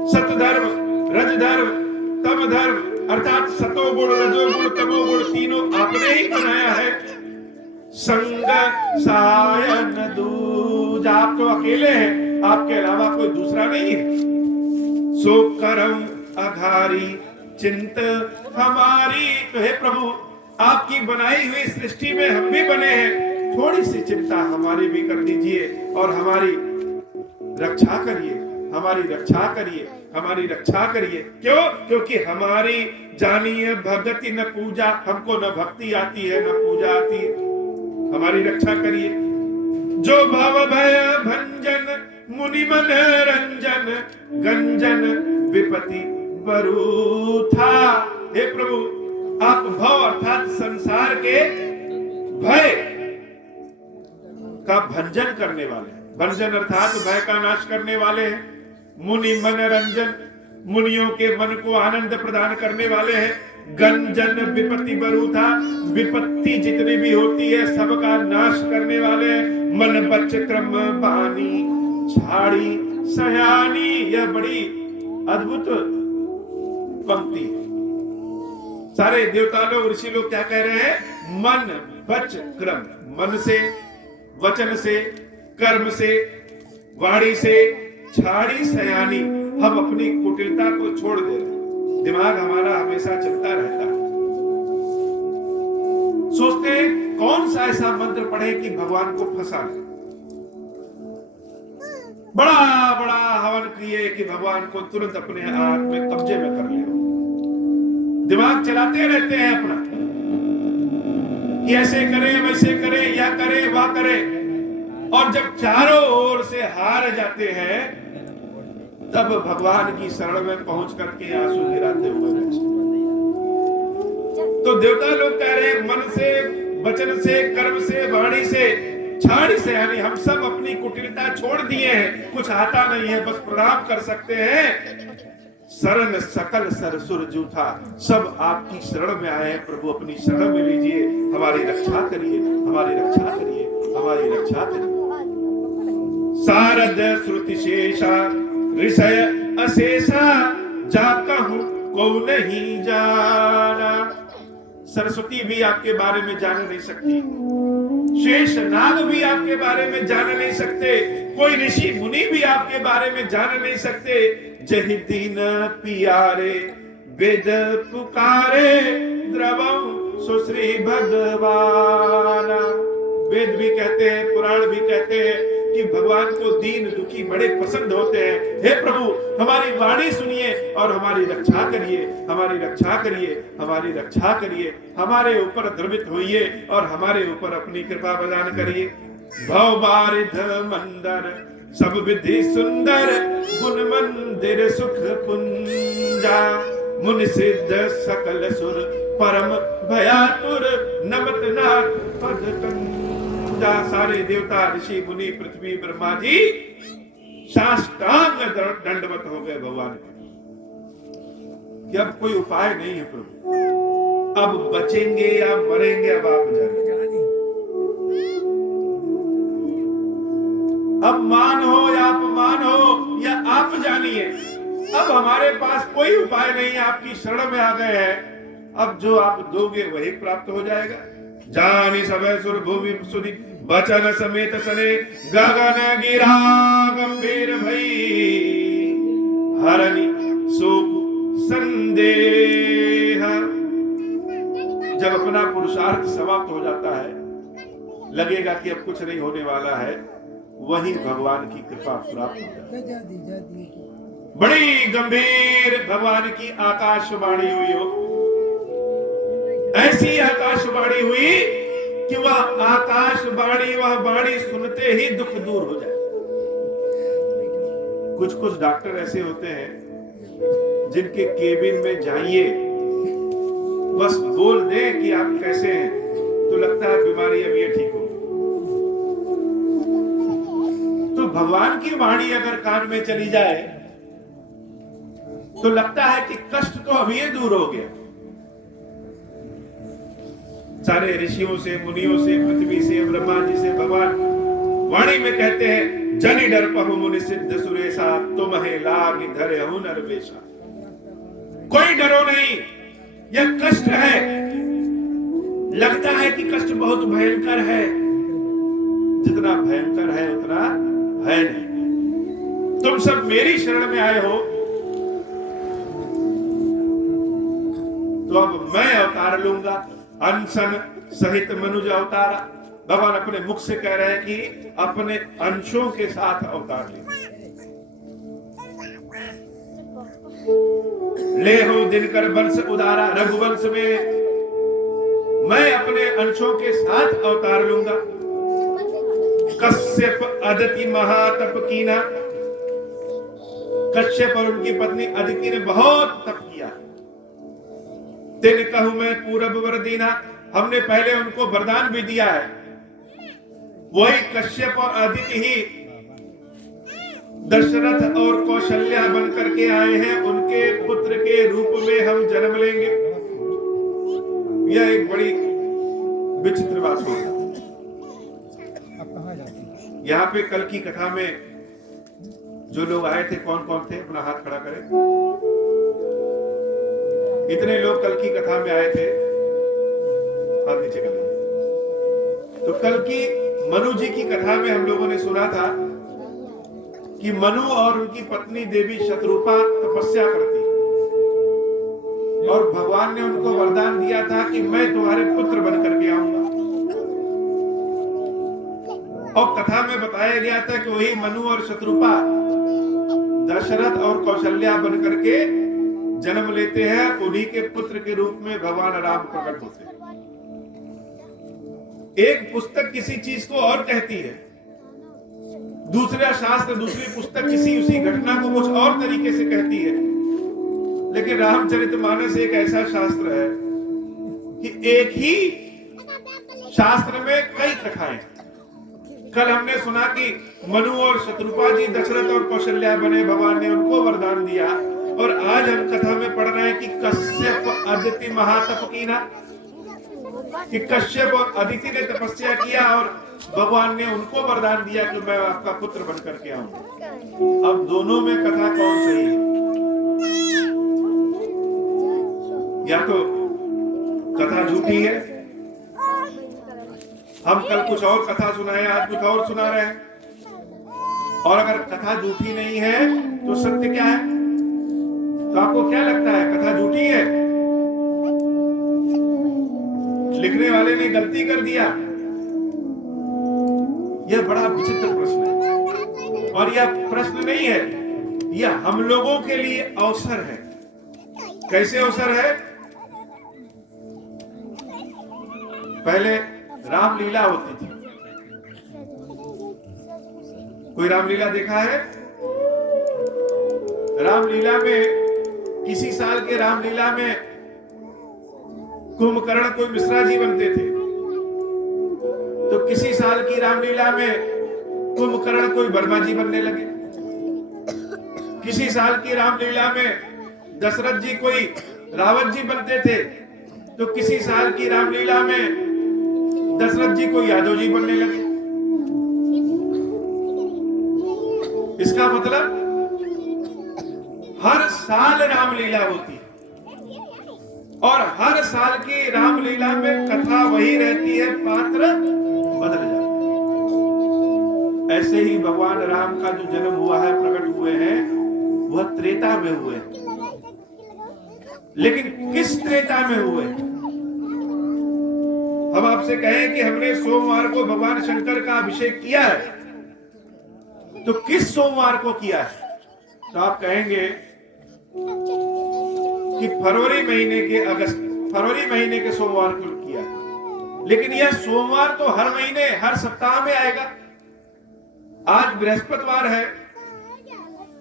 सतधर्म, रजधर्म, तमधर्म, अर्थात सतोगुण, रजोगुण, तमोगुण तीनों आपने ही बनाया है। संग सायन दूज, आप तो अकेले हैं, आपके अलावा कोई दूसरा नहीं है। सो करम अघारी, चिंत हमारी। तो हे प्रभु आपकी बनाई हुई सृष्टि में हम भी बने हैं, थोड़ी सी चिंता हमारी भी कर दीजिए और हमारी रक्षा करिए, हमारी रक्षा करिए, हमारी रक्षा करिए। क्यों? क्योंकि हमारी जानिए भगति न पूजा, हमको न भक्ति आती है न पूजा आती है। हमारी रक्षा करिए। जो भव भय भंजन, मुनि मन रंजन, गंजन विपति बरूथा। हे प्रभु आप भव अर्थात संसार के भय का भंजन करने वाले हैं। भंजन अर्थात भय का नाश करने वाले हैं। मुनि मन रंजन, मुनियों के मन को आनंद प्रदान करने वाले हैं। गंजन विपत्ति बरूथा, विपत्ति जितनी भी होती है सबका नाश करने वाले हैं। मन बच क्रम बानी, छाड़ी सयानी। यह बड़ी अद्भुत पंक्ति है। सारे देवता लोग, ऋषि लोग क्या कह रहे हैं? मन बच क्रम, मन से, वचन से, कर्म से, वाणी से, छाड़ी सयानी। हम अपनी कुटिलता को छोड़ दे रहे हैं। दिमाग हमारा हमेशा चलता रहता है। सोचते हैं कौन सा ऐसा मंत्र पढ़े कि भगवान को फंसा ले। बड़ा बड़ा हवन किए कि भगवान को तुरंत अपने हाथ में कब्जे में कर ले। दिमाग चलाते रहते हैं अपना कि ऐसे करें, वैसे करें, या करें, वह करें। और जब चारों ओर से हार जाते हैं तब भगवान की शरण में पहुंच करके आंसू गिराते हुए रहते। तो देवता लोग कह रहे हैं मन से, वचन से, कर्म से, वाणी से, छाड़ी से, यानी हम सब अपनी कुटिलता छोड़ दिए हैं। कुछ आता नहीं है, बस प्रणाम कर सकते हैं। शरण सकल सरसुर जूथा, सब आपकी शरण में आए हैं। प्रभु अपनी शरण में लीजिए, हमारी रक्षा करिए, हमारी रक्षा करिए, हमारी रक्षा करिए। शारद श्रुति शेषा ऋषय अशेषा, जा कहूं को नहीं जाना। सरस्वती भी आपके बारे में जान नहीं सकती, शेष नाग भी आपके बारे में जान नहीं सकते, कोई ऋषि मुनि भी आपके बारे में जान नहीं सकते। जहि दीन पियारे वेद पुकारे, द्रवं सुश्री भगवान। वेद भी कहते हैं, पुराण भी कहते हैं कि भगवान को दीन दुखी बड़े पसंद होते हैं। हे प्रभु, हमारी वाणी सुनिए और हमारी रक्षा करिए, हमारी रक्षा करिए, हमारी रक्षा करिए। हमारे ऊपर द्रवित होइए और हमारे ऊपर अपनी कृपा प्रदान करिए। भव बारिध मंदर सब विधि सुंदर, गुण मंदिर सुख पुंजा। मुनि सिद्ध सकल सुर परम भयातुर, नमत नाथ पद कंजा। सारे देवता, ऋषि, मुनि, पृथ्वी, ब्रह्मा जी साष्टांग दंडवत हो गए भगवान के। कि अब कोई उपाय नहीं है प्रभु, अब बचेंगे या मरेंगे अब आप जानिए। अब मान हो या अपमान हो या आप जानिए, अब हमारे पास कोई उपाय नहीं है। आपकी शरण में आ गए हैं, अब जो आप दोगे वही प्राप्त हो जाएगा। जानी सबे सुर भूमि सुनी, बचन समेत सने, गगन गिरा गंभीर भई, हरनि शोक संदेह। जब अपना पुरुषार्थ समाप्त हो जाता है, लगेगा कि अब कुछ नहीं होने वाला है, वही भगवान की कृपा प्राप्त हो जाती है। बड़ी गंभीर भगवान की आकाशवाणी हुई हो, ऐसी आकाशवाणी हुई कि वह आकाशवाणी, वह वाणी सुनते ही दुख दूर हो जाए। कुछ कुछ डॉक्टर ऐसे होते हैं जिनके केबिन में जाइए, बस बोल दें कि आप कैसे हैं, तो लगता है बीमारी अब ये ठीक हो। तो भगवान की वाणी अगर कान में चली जाए तो लगता है कि कष्ट तो अभी दूर हो गया। सारे ऋषियों से, मुनियों से, पृथ्वी से, ब्रह्मा जी से भगवान वाणी में कहते हैं, जनि डर पहु मुनि सिद्ध सुरेशा, तुम्हें लाग धरे हूं नरवेशा। कोई डरो नहीं, यह कष्ट है। लगता है कि कष्ट बहुत भयंकर है, जितना भयंकर है उतना है नहीं। तुम सब मेरी शरण में आए हो, तो अब मैं अवतार लूंगा। अनशन सहित मनुज अवतारा। भगवान अपने मुख से कह रहे हैं कि अपने अंशों के साथ अवतार ले हो दिनकर वंश उदारा, रघुवंश में मैं अपने अंशों के साथ अवतार लूंगा। कश्यप अदिति महातप कीना, कश्यप और उनकी पत्नी अदिति ने बहुत तप किया। तिन कहूं मैं पूरब वर दीना, हमने पहले उनको वरदान भी दिया है। वही कश्यप और अदिति ही दशरथ और कौशल्या बनकर के आए हैं, उनके पुत्र के रूप में हम जन्म लेंगे। यह एक बड़ी विचित्र बात होगी। यहाँ पे कल की कथा में जो लोग आए थे कौन कौन थे, अपना हाथ खड़ा करें। इतने लोग कल की कथा में आए थे, हाथ नीचे कर लीजिए। तो कल की मनु जी की कथा में हम लोगों ने सुना था कि मनु और उनकी पत्नी देवी शतरूपा तपस्या करती और भगवान ने उनको वरदान दिया था कि मैं तुम्हारे पुत्र बनकर के आऊंगा। और कथा में बताया गया था कि वही मनु और शतरूपा दशरथ और कौशल्या बनकर के जन्म लेते हैं, उन्हीं के पुत्र के रूप में भगवान राम प्रकट होते हैं। एक पुस्तक किसी चीज को और कहती है, दूसरा शास्त्र दूसरी पुस्तक किसी उसी घटना को कुछ और तरीके से कहती है। लेकिन रामचरितमानस एक ऐसा शास्त्र है कि एक ही शास्त्र में कई कथाएं। कल हमने सुना कि मनु और शतरूपा जी दशरथ और कौशल्या बने, भगवान ने उनको वरदान दिया। और आज हम कथा में पढ़ रहे हैं कि कश्यप अदिति महातप की ना, कि कश्यप और अदिति ने तपस्या किया और भगवान ने उनको वरदान दिया कि मैं आपका पुत्र बनकर के आऊंगा। अब दोनों में कथा कौन सही है? या तो कथा झूठी है, हम कल कुछ और कथा सुनाए, आज कुछ और सुना रहे हैं। और अगर कथा झूठी नहीं है तो सत्य क्या है? तो आपको क्या लगता है, कथा झूठी है? लिखने वाले ने गलती कर दिया? यह बड़ा विचित्र प्रश्न है। और यह प्रश्न नहीं है, यह हम लोगों के लिए अवसर है। कैसे अवसर है? पहले रामलीला होती थी। कोई रामलीला देखा है? रामलीला में किसी साल के रामलीला में कुंभकर्ण कोई मिश्रा जी बनते थे, तो किसी साल की रामलीला में कुंभकर्ण कोई वर्मा जी बनने लगे। किसी साल की रामलीला में दशरथ जी कोई रावत जी बनते थे, तो किसी साल की रामलीला में दशरथ जी को यादव जी बनने लगे। इसका मतलब हर साल रामलीला होती है और हर साल की रामलीला में कथा वही रहती है, पात्र बदल जाते हैं। ऐसे ही भगवान राम का जो जन्म हुआ है, प्रकट हुए हैं, वह त्रेता में हुए हैं। लेकिन किस त्रेता में हुए? हम आपसे कहें कि हमने सोमवार को भगवान शंकर का अभिषेक किया है, तो किस सोमवार को किया है? तो आप कहेंगे कि फरवरी महीने के सोमवार को किया है। लेकिन यह सोमवार तो हर महीने हर सप्ताह में आएगा। आज बृहस्पतिवार है,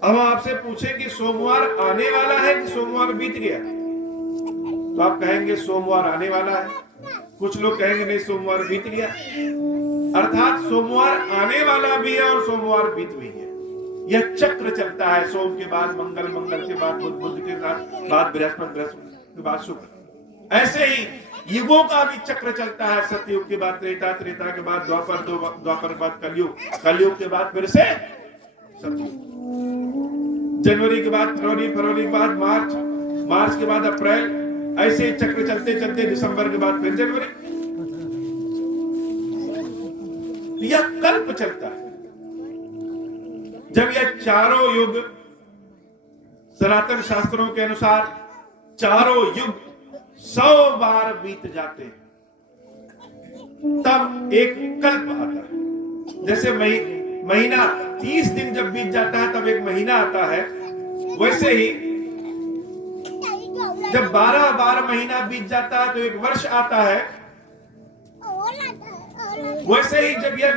अब आपसे पूछे कि सोमवार आने वाला है कि सोमवार बीत गया, तो आप कहेंगे सोमवार आने वाला है। कुछ लोग कहेंगे नहीं, सोमवार बीत गया। अर्थात सोमवार आने वाला भी है और सोमवार बीत भी है। यह चक्र चलता है, सोम के बाद मंगल, मंगल के बाद बुध, बुध के बाद बृहस्पति, बृहस्पति के बाद शुक्र। ऐसे ही युगों का भी चक्र चलता है। सतयुग के बाद त्रेता, त्रेता के बाद द्वापर, द्वापर के बाद कलयुग, कलयुग के बाद फिर से सतयुग। जनवरी के बाद फरवरी, फरवरी के बाद मार्च, मार्च के बाद अप्रैल, ऐसे ही चक्र चलते चलते दिसंबर के बाद फिर जनवरी। यह कल्प चलता है। जब यह चारों युग सनातन शास्त्रों के अनुसार चारों युग 100 बार बीत जाते हैं, तब एक कल्प आता है। जैसे महीना 30 दिन जब बीत जाता है तब एक महीना आता है, वैसे ही जब 12 बार महीना बीत जाता है तो एक वर्ष आता है। वैसे ही जब यह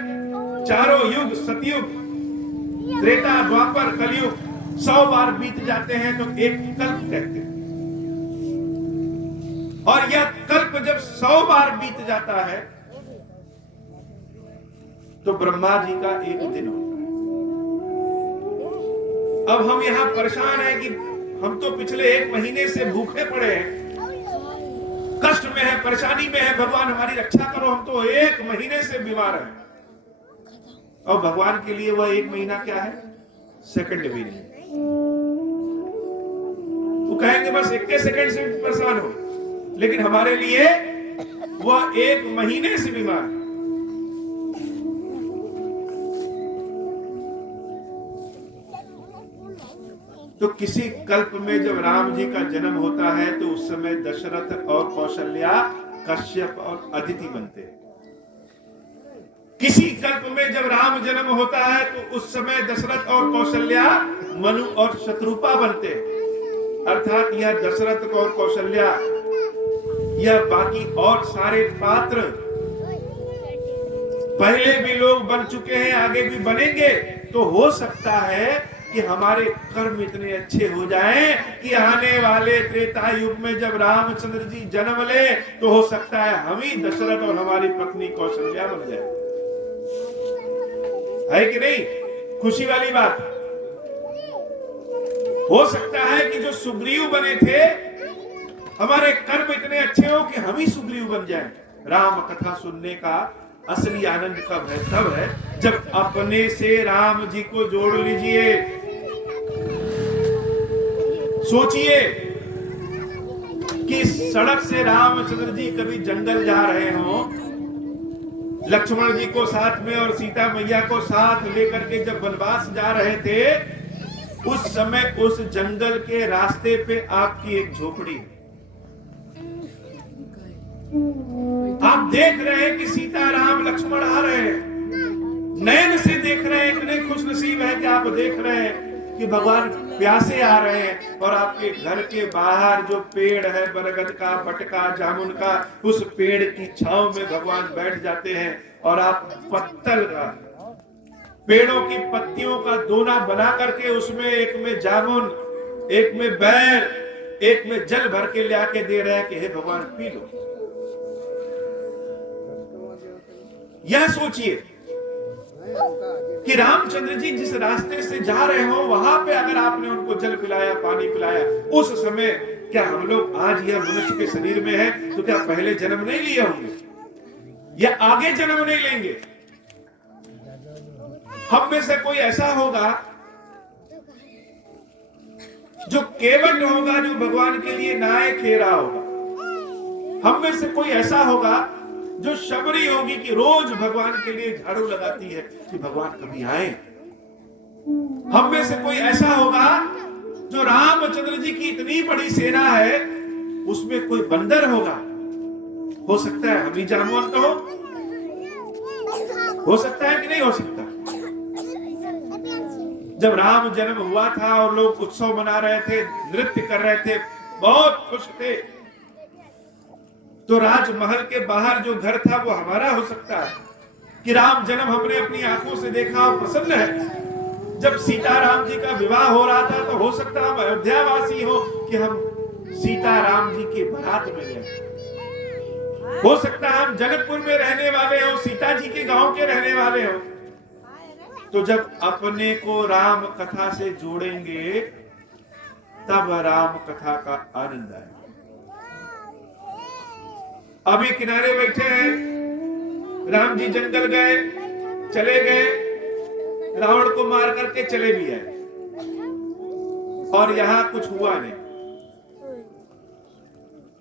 चारों युग सतयुग, त्रेता, द्वापर, कलयुग 100 बार बीत जाते हैं तो एक कल्प कहते हैं। और यह कल्प जब 100 बार बीत जाता है तो ब्रह्मा जी का एक दिन होता है। अब हम यहाँ परेशान हैं कि हम तो पिछले 1 महीने से भूखे पड़े हैं, कष्ट में है, परेशानी में है, भगवान हमारी रक्षा करो, हम तो 1 महीने से बीमार हैं। और भगवान के लिए वह 1 महीना क्या है? सेकंड भी नहीं। वो कहेंगे बस 1 सेकंड से परेशान हो, लेकिन हमारे लिए वह 1 महीने से बीमार। तो किसी कल्प में जब राम जी का जन्म होता है तो उस समय दशरथ और कौशल्या कश्यप और अदिति बनते हैं। किसी कल्प में जब राम जन्म होता है तो उस समय दशरथ और कौशल्या मनु और शत्रुपा बनते हैं। अर्थात यह दशरथ और कौशल्या, यह बाकी और सारे पात्र पहले भी लोग बन चुके हैं, आगे भी बनेंगे। तो हो सकता है कि हमारे कर्म इतने अच्छे हो जाएं कि आने वाले त्रेता युग में जब रामचंद्र जी जन्म ले तो हो सकता है हम ही दशरथ और हमारी पत्नी कौशल्या बन जाए। है कि नहीं? खुशी वाली बात। हो सकता है कि जो सुग्रीव बने थे, हमारे कर्म इतने अच्छे हो कि हम ही सुग्रीव बन जाएं। राम कथा सुनने का असली आनंद कब है? तब है जब अपने से राम जी को जोड़ लीजिए। सोचिए कि सड़क से रामचंद्र जी कभी जंगल जा रहे हो, लक्ष्मण जी को साथ में और सीता मैया को साथ लेकर के जब वनवास जा रहे थे, उस समय उस जंगल के रास्ते पे आपकी एक झोपड़ी है। आप देख रहे हैं कि सीता राम लक्ष्मण आ रहे हैं, नयन से देख रहे हैं। इतने खुशनसीब है कि आप देख रहे हैं कि भगवान प्यासे आ रहे हैं और आपके घर के बाहर जो पेड़ है बरगद का, बटका, जामुन का, उस पेड़ की छांव में भगवान बैठ जाते हैं और आप पत्तल का, पेड़ों की पत्तियों का दोना बना करके उसमें एक में जामुन, एक में बैर, एक में जल भर के ले आके दे रहे हैं कि हे भगवान पी लो। यह सोचिए कि रामचंद्र जी जिस रास्ते से जा रहे हो वहां पे अगर आपने उनको जल पिलाया, पानी पिलाया, उस समय क्या हम लोग आज यह मनुष्य के शरीर में है तो क्या पहले जन्म नहीं लिए होंगे या आगे जन्म नहीं लेंगे? हम में से कोई ऐसा होगा जो केवट होगा, जो भगवान के लिए नाय खेरा होगा। हम में से कोई ऐसा होगा जो शबरी होगी कि रोज भगवान के लिए झाड़ू लगाती है कि भगवान कभी आए। हम में से कोई ऐसा होगा जो रामचंद्र जी की इतनी बड़ी सेना है उसमें कोई बंदर होगा। हो सकता है हम ही जामवंत हो सकता है कि नहीं हो सकता? जब राम जन्म हुआ था और लोग उत्सव मना रहे थे, नृत्य कर रहे थे, बहुत खुश थे, तो राजमहल के बाहर जो घर था वो हमारा हो सकता है कि राम जन्म हमने अपनी आंखों से देखा और प्रसन्न है। जब सीता राम जी का विवाह हो रहा था तो हो सकता है हम अयोध्या वासी हो कि हम सीता राम जी के बारात में गए। हो सकता है हम जनकपुर में रहने वाले हो, सीता जी के गांव के रहने वाले हो। तो जब अपने को राम कथा से जोड़ेंगे तब राम कथा का आनंद आएगा। अभी किनारे बैठे हैं, राम जी जंगल गए, चले गए, रावण को मार करके चले भी आए और यहां कुछ हुआ नहीं।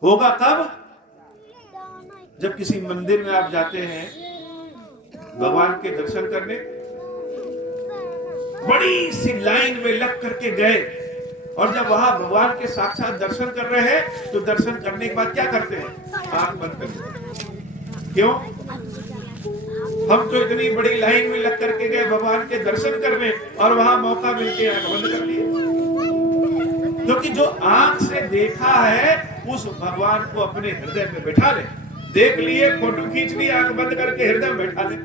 होगा कब? जब किसी मंदिर में आप जाते हैं भगवान के दर्शन करने, बड़ी सी लाइन में लग करके गए और जब वहां भगवान के साक्षात दर्शन कर रहे हैं तो दर्शन करने के बाद क्या करते हैं? आंख बंद करते हैं। क्यों? हम तो इतनी बड़ी लाइन में लग करके गए भगवान के दर्शन करने और वहां मौका मिलते आंख बंद कर लिए। क्योंकि जो आंख से देखा है उस भगवान को अपने हृदय में बैठा ले। देख लिए, फोटो खींच ली, आंख बंद करके हृदय में बैठा ले।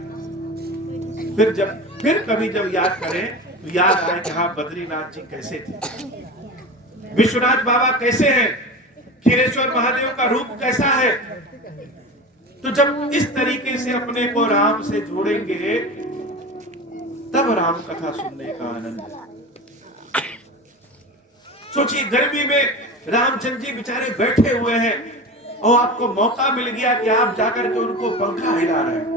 फिर कभी जब याद करें तो याद आए कि हाँ, बद्रीनाथ जी कैसे थे, विश्वनाथ बाबा कैसे हैं, खीरेश्वर महादेव का रूप कैसा है। तो जब इस तरीके से अपने को राम से जोड़ेंगे तब राम कथा सुनने का आनंद है। सोचिए गर्मी में रामचंद्र जी बेचारे बैठे हुए हैं और आपको मौका मिल गया कि आप जाकर के उनको पंखा हिला रहे हैं,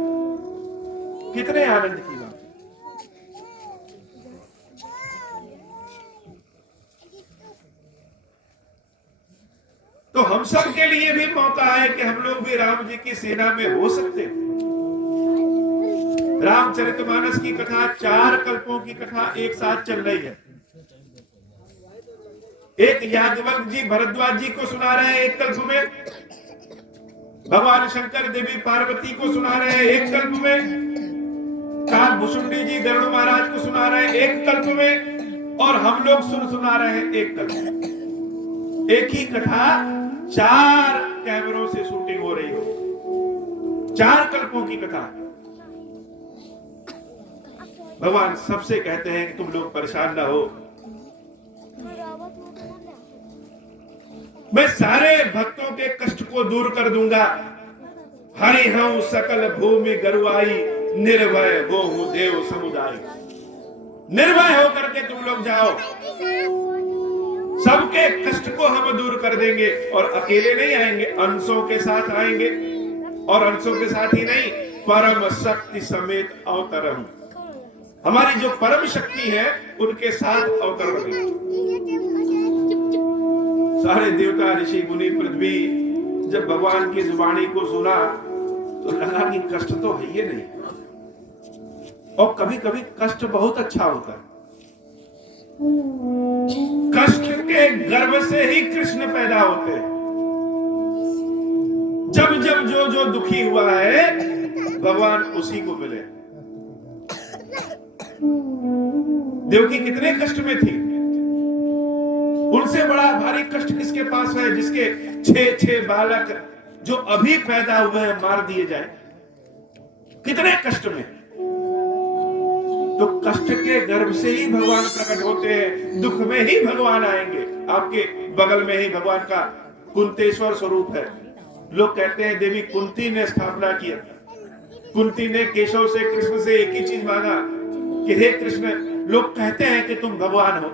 कितने आनंद की बात। तो हम सब के लिए भी मौका है कि हम लोग भी राम जी की सेना में हो सकते हैं। रामचरितमानस की कथा 4 कल्पों की कथा एक साथ चल रही है। एक याज्ञवल्क्य जी भरद्वाज जी को सुना रहे हैं एक कल्प में, भगवान शंकर देवी पार्वती को सुना रहे हैं एक कल्प में, काकभूषुंडी जी गरुड़ महाराज को सुना रहे हैं एक कल्प में, और हम लोग सुना रहे हैं एक कल्प में। एक ही कथा 4 कैमरों से शूटिंग हो रही हो, 4 कल्पों की कथा। भगवान सबसे कहते हैं कि तुम लोग परेशान ना हो, मैं सारे भक्तों के कष्ट को दूर कर दूंगा। हरि हूं सकल भूमि गरुआई, निर्भय वो हूं देव समुदाय। निर्भय होकर के तुम लोग जाओ, सबके कष्ट को हम दूर कर देंगे। और अकेले नहीं आएंगे, अंशों के साथ आएंगे, और अंशों के साथ ही नहीं, परम शक्ति समेत अवतरम, हमारी जो परम शक्ति है उनके साथ अवतरण। सारे देवता ऋषि मुनि पृथ्वी जब भगवान की जुबानी को सुना तो लगा कि कष्ट तो है ही नहीं, और कभी कभी कष्ट बहुत अच्छा होता है। कष्ट के गर्भ से ही कृष्ण पैदा होते हैं। जब जब जो दुखी हुआ है भगवान उसी को मिले। देवकी कितने कष्ट में थी, उनसे बड़ा भारी कष्ट किसके पास है जिसके 6 बालक जो अभी पैदा हुए हैं मार दिए जाए, कितने कष्ट में। तो कष्ट के गर्भ से ही भगवान प्रकट होते हैं, दुख में ही भगवान आएंगे। आपके बगल में ही भगवान का कुंतेश्वर स्वरूप है। लोग कहते हैं देवी कुंती ने स्थापना किया। कुंती ने केशव से कृष्ण से एक ही चीज मांगा कि हे कृष्ण, लोग कहते हैं कि तुम भगवान हो,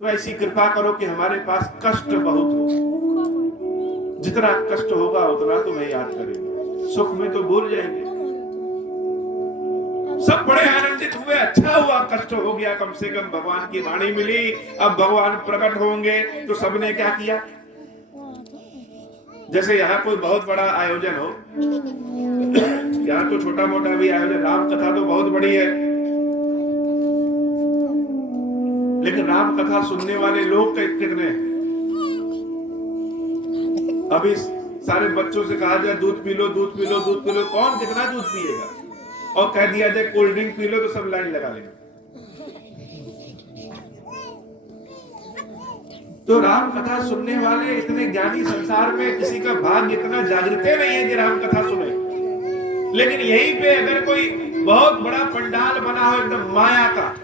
तो ऐसी कृपा करो कि हमारे पास कष्ट बहुत हो, जितना कष्ट होगा उतना तुम्हें याद करेंगे, सुख में तो भूल जाएंगे। सब बड़े आनंदित हुए, अच्छा हुआ कष्ट हो गया, कम से कम भगवान की वाणी मिली, अब भगवान प्रकट होंगे। तो सबने क्या किया, जैसे यहाँ कोई बहुत बड़ा आयोजन हो, यहाँ तो छोटा मोटा भी आयोजन, राम कथा तो बहुत बड़ी है, लेकिन राम कथा सुनने वाले लोग कितने हैं? अभी सारे बच्चों से कहा जाए दूध पी लो, दूध पी लो, दूध पी लो, कौन कितना दूध पिएगा? और कह दिया जाए कोल्ड ड्रिंक पी लो तो सब लाइन लगा लेंगे। तो राम कथा सुनने वाले इतने ज्ञानी संसार में किसी का भाग्य इतना जागृत नहीं है कि राम कथा सुने। लेकिन यहीं पे अगर कोई बहुत बड़ा पंडाल बना हो, एकदम माया का,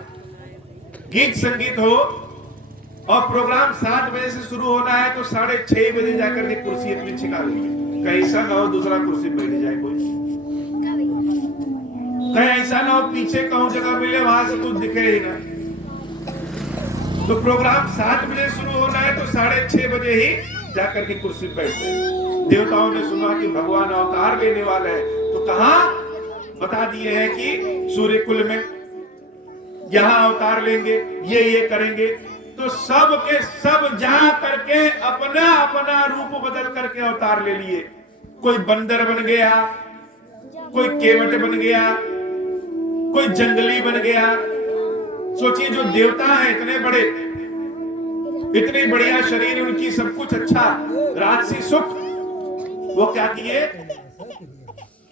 गीत संगीत हो, और प्रोग्राम 7 बजे से शुरू होना है तो 6:30 बजे जाकर के कुर्सी अपनी छिका लेंगे। कहीं ऐसा ना हो दूसरा कुर्सी बैठ जाए कोई, कहीं ऐसा ना हो पीछे कहूं जगह मिले वहां से कुछ दिखे ही ना। तो प्रोग्राम 7 बजे शुरू होना है तो 6:30 बजे ही जाकर के कुर्सी बैठते। देवताओं ने सुना कि भगवान अवतार लेने वाले हैं, तो कहां बता दिए हैं कि सूर्य कुल में यहां अवतार लेंगे, ये करेंगे। तो सब के सब जा करके अपना अपना रूप बदल करके अवतार ले लिए। कोई बंदर बन गया, कोई केवट बन गया, कोई जंगली बन गया। सोचिए जो देवता हैं इतने बड़े, इतने बढ़िया शरीर उनकी, सब कुछ अच्छा, राजसी सुख, वो क्या किए,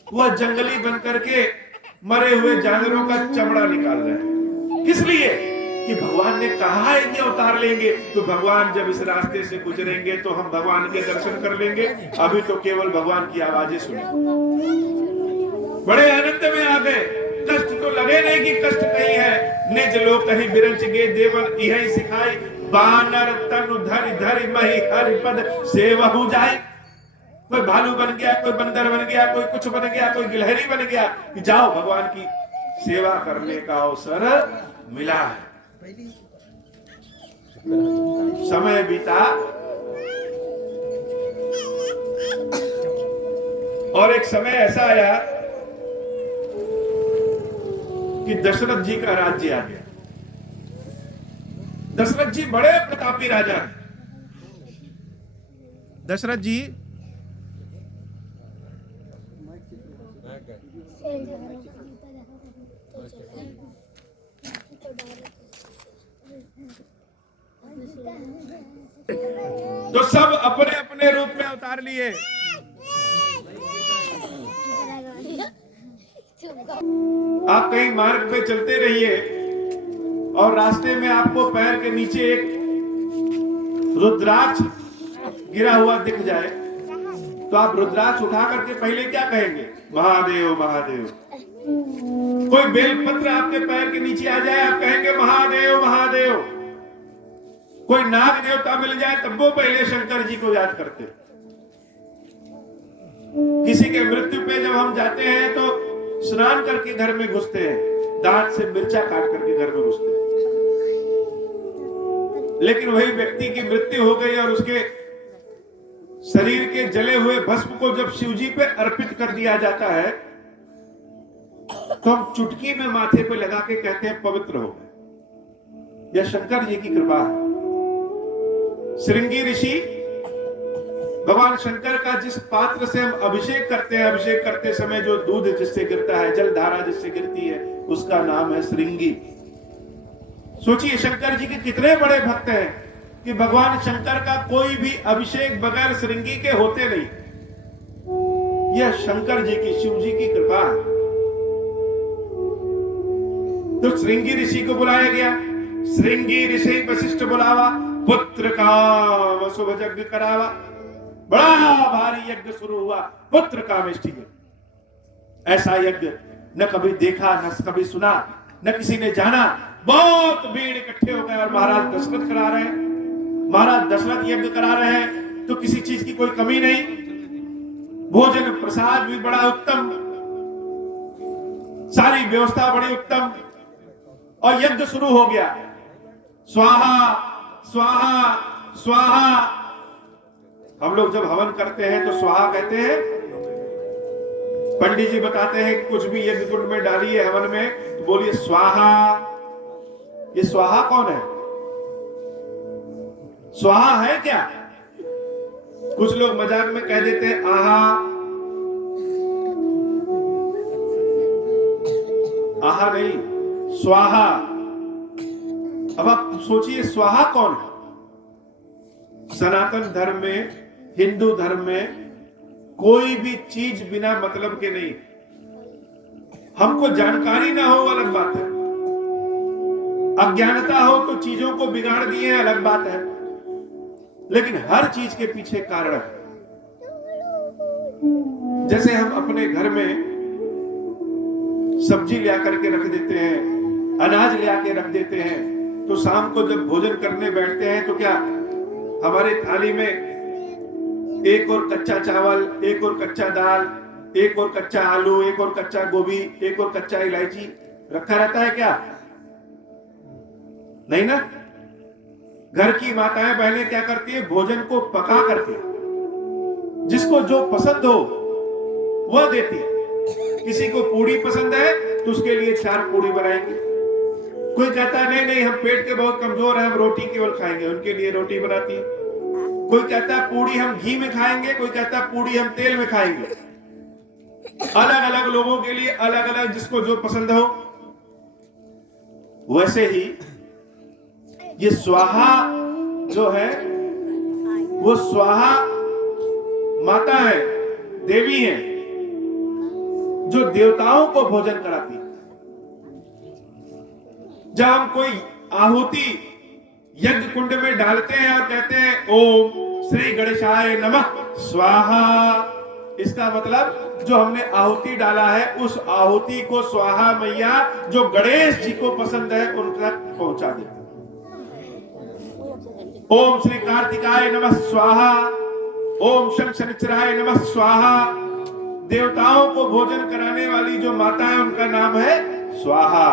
वह जंगली बन करके मरे हुए जानवरों का चमड़ा निकाल रहे हैं। किस लिए? कि भगवान ने कहा है कि अवतार लेंगे, तो भगवान जब इस रास्ते से गुजरेंगे तो हम भगवान के दर्शन कर लेंगे। अभी तो केवल भगवान की आवाजें सुने, बड़े आनंद में आ गए। कष्ट तो लगे नहीं कि कष्ट कहीं है। निज लोक कहीं बिरंच गे देवन यही सिखाई, बानर तनु धरि धरि मही हरि पद सेवहु जाए। कोई भालू बन गया, कोई बंदर बन गया, कोई कुछ बन गया, कोई गिलहरी बन गया कि जाओ भगवान की सेवा करने का अवसर मिला है। समय बीता और एक समय ऐसा आया कि दशरथ जी का राज्य आ गया। दशरथ जी बड़े प्रतापी राजा हैं। दशरथ जी तो सब अपने अपने रूप में अवतार लिए। आप कहीं मार्ग पे चलते रहिए और रास्ते में आपको पैर के नीचे एक रुद्राक्ष गिरा हुआ दिख जाए तो आप रुद्राक्ष उठा करके पहले क्या कहेंगे? महादेव महादेव। कोई बेलपत्र आपके पैर के नीचे आ जाए, आप कहेंगे महादेव महादेव। कोई नाग देवता मिल जाए तब वो पहले शंकर जी को याद करते। किसी के मृत्यु पे जब हम जाते हैं तो स्नान करके घर में घुसते हैं, दांत से मिर्चा काट करके घर में घुसते हैं। लेकिन वही व्यक्ति की मृत्यु हो गई और उसके शरीर के जले हुए भस्म को जब शिवजी पे अर्पित कर दिया जाता है तो हम चुटकी में माथे पे लगा के कहते हैं पवित्र हो गए। यह शंकर जी की कृपा है। श्रृंगी ऋषि भगवान शंकर का जिस पात्र से हम अभिषेक करते हैं, अभिषेक करते समय जो दूध जिससे गिरता है, जल धारा जिससे गिरती है, उसका नाम है श्रृंगी। सोचिए शंकर जी के कितने बड़े भक्त हैं कि भगवान शंकर का कोई भी अभिषेक बगैर श्रृंगी के होते नहीं। यह शंकर जी की, शिव जी की कृपा है। तो श्रृंगी ऋषि को बुलाया गया। श्रृंगी ऋषि वशिष्ठ बुलावा, पुत्र का शुभ यज्ञ करावा। बड़ा भारी यज्ञ शुरू हुआ, पुत्र कामेष्टि यज्ञ। ऐसा यज्ञ न कभी देखा, न कभी सुना, न किसी ने जाना। बहुत भीड़ इकट्ठे हो गए और महाराज दशरथ करा रहे हैं। महाराज दशरथ यज्ञ करा रहे हैं तो किसी चीज की कोई कमी नहीं। भोजन प्रसाद भी बड़ा उत्तम, सारी व्यवस्था बड़ी उत्तम। और यज्ञ शुरू हो गया। स्वाहा स्वाहा स्वाहा। हम लोग जब हवन करते हैं तो स्वाहा कहते हैं। पंडित जी बताते हैं कुछ भी यज्ञ कुंड में डालिए हवन में तो बोलिए स्वाहा। ये स्वाहा कौन है? स्वाहा है क्या? कुछ लोग मजाक में कह देते हैं आहा। आहा नहीं, स्वाहा। अब आप सोचिए स्वाहा कौन है? सनातन धर्म में, हिंदू धर्म में कोई भी चीज बिना मतलब के नहीं। हमको जानकारी ना हो अलग बात है, अज्ञानता हो तो चीजों को बिगाड़ दिए अलग बात है, लेकिन हर चीज के पीछे कारण है। जैसे हम अपने घर में सब्जी ले करके रख देते हैं, अनाज ले आके रख देते हैं, तो शाम को जब भोजन करने बैठते हैं तो क्या हमारे थाली में एक और कच्चा चावल, एक और कच्चा दाल, एक और कच्चा आलू, एक और कच्चा गोभी, एक और कच्चा इलायची रखा रहता है क्या? नहीं ना। घर की माताएं बहनें क्या करती है? भोजन को पका करके जिसको जो पसंद हो वह देती है। किसी को पूड़ी पसंद है तो उसके लिए 4 पूड़ी बनाएंगे। कोई कहता है नहीं नहीं हम पेट के बहुत कमजोर हैं, हम रोटी केवल खाएंगे, उनके लिए रोटी बनाती है। कोई कहता है पूड़ी हम घी में खाएंगे, कोई कहता है पूड़ी हम तेल में खाएंगे। अलग अलग लोगों के लिए अलग अलग, जिसको जो पसंद हो। वैसे ही ये स्वाहा जो है वो स्वाहा माता है, देवी है, जो देवताओं को भोजन कराती है। जब हम कोई आहुति यज्ञ कुंड में डालते हैं और कहते हैं ओम श्री गणेशाय नमः स्वाहा, इसका मतलब जो हमने आहुति डाला है उस आहुति को स्वाहा मैया जो गणेश जी को पसंद है उन तक पहुंचा देते। ओम श्री कार्तिकाय नमः स्वाहा, ओम शं शनिचराय नमः स्वाहा। देवताओं को भोजन कराने वाली जो माता है उनका नाम है स्वाहा।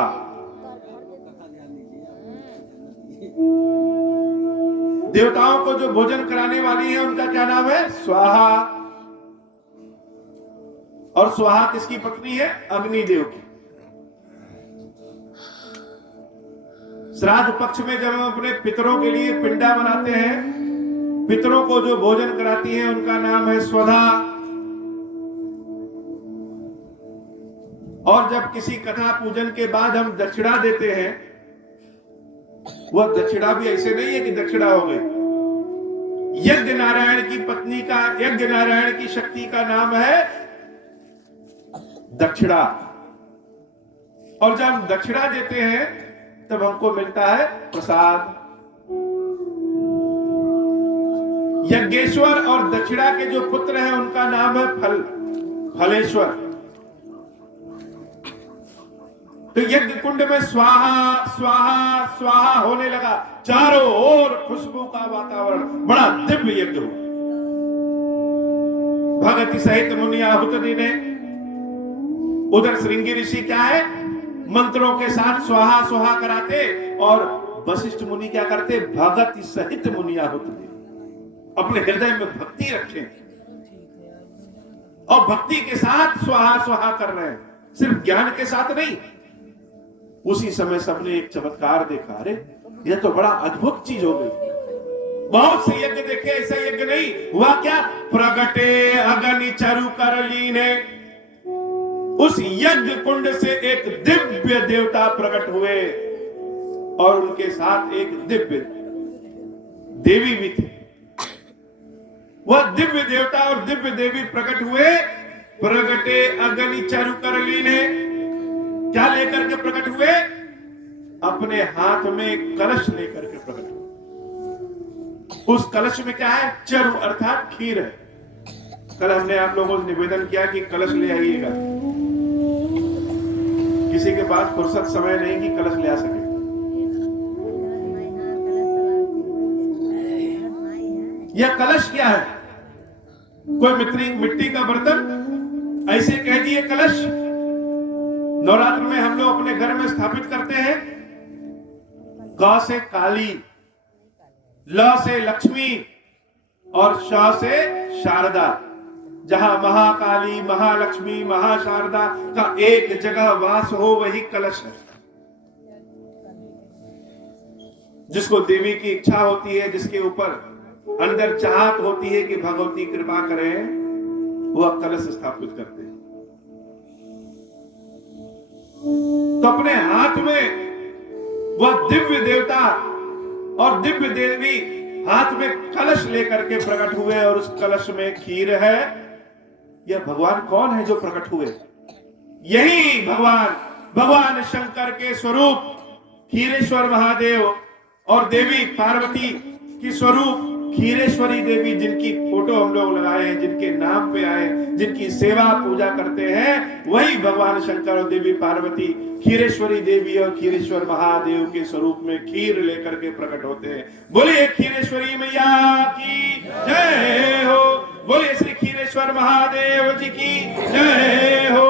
देवताओं को जो भोजन कराने वाली है उनका क्या नाम है? स्वाहा। और स्वाहा किसकी पत्नी है? अग्निदेव की। श्राद्ध पक्ष में जब हम अपने पितरों के लिए पिंडा बनाते हैं, पितरों को जो भोजन कराती है उनका नाम है स्वधा। और जब किसी कथा पूजन के बाद हम दक्षिणा देते हैं, वह दक्षिणा भी ऐसे नहीं है कि दक्षिणा हो गई। यज्ञ नारायण की पत्नी का, यज्ञ नारायण की शक्ति का नाम है दक्षिणा। और जब हम दक्षिणा देते हैं तब हमको मिलता है प्रसाद। यज्ञेश्वर और दक्षिणा के जो पुत्र हैं उनका नाम है फलेश्वर। तो यज्ञ कुंड में स्वाहा स्वाहा स्वाहा होने लगा, चारों ओर खुशबू का वातावरण, बड़ा दिव्य यज्ञ हुआ। भगति सहित मुनि आहुत देने। उधर श्रृंगी ऋषि क्या है? मंत्रों के साथ स्वाहा स्वाहा कराते, और वशिष्ठ मुनि क्या करते? भगति सहित मुनि आहुत दे, अपने हृदय में भक्ति रखें और भक्ति के साथ स्वाहा स्वाहा कर रहे हैं, सिर्फ ज्ञान के साथ नहीं। उसी समय सबने एक चमत्कार देखा, अरे यह तो बड़ा अद्भुत चीज हो गई। बहुत से यज्ञ देखे, ऐसा यज्ञ नहीं हुआ। क्या? प्रगटे अग्नि चरु कर लीने। उस यज्ञ कुंड से एक दिव्य देवता प्रकट हुए और उनके साथ एक दिव्य देवी भी थी। वह दिव्य देवता और दिव्य देवी प्रकट हुए। प्रगटे अग्नि चरु कर लीने। क्या लेकर के प्रकट हुए? अपने हाथ में कलश लेकर के प्रकट हुए। उस कलश में क्या है? चरु अर्थात खीर है। कल हमने आप लोगों से निवेदन किया कि कलश ले आइएगा। किसी के पास फुर्सत समय नहीं कि कलश ले आ सके। यह कलश क्या है? कोई मिट्टी का बर्तन ऐसे कह दिए कलश। नवरात्र में हम लोग अपने घर में स्थापित करते हैं। ग से काली, ल से लक्ष्मी और श से शारदा। जहां महाकाली, महालक्ष्मी, महाशारदा का एक जगह वास हो, वही कलश है। जिसको देवी की इच्छा होती है, जिसके ऊपर अंदर चाहत होती है कि भगवती कृपा करें, वह कलश स्थापित करते हैं। तो अपने हाथ में वह दिव्य देवता और दिव्य देवी हाथ में कलश लेकर के प्रकट हुए, और उस कलश में खीर है। यह भगवान कौन है जो प्रकट हुए? यही भगवान शंकर के स्वरूप खीरेश्वर महादेव और देवी पार्वती की स्वरूप खीरेश्वरी देवी, जिनकी फोटो हम लोग लगाए हैं, जिनके नाम पे आए, जिनकी सेवा पूजा करते हैं, वही भगवान शंकर और देवी पार्वती खीरेश्वरी देवी और खीरेश्वर महादेव के स्वरूप में खीर लेकर के प्रकट होते हैं। बोलिए खीरेश्वरी मैया की जय हो। बोलिए श्री खीरेश्वर महादेव जी की जय हो।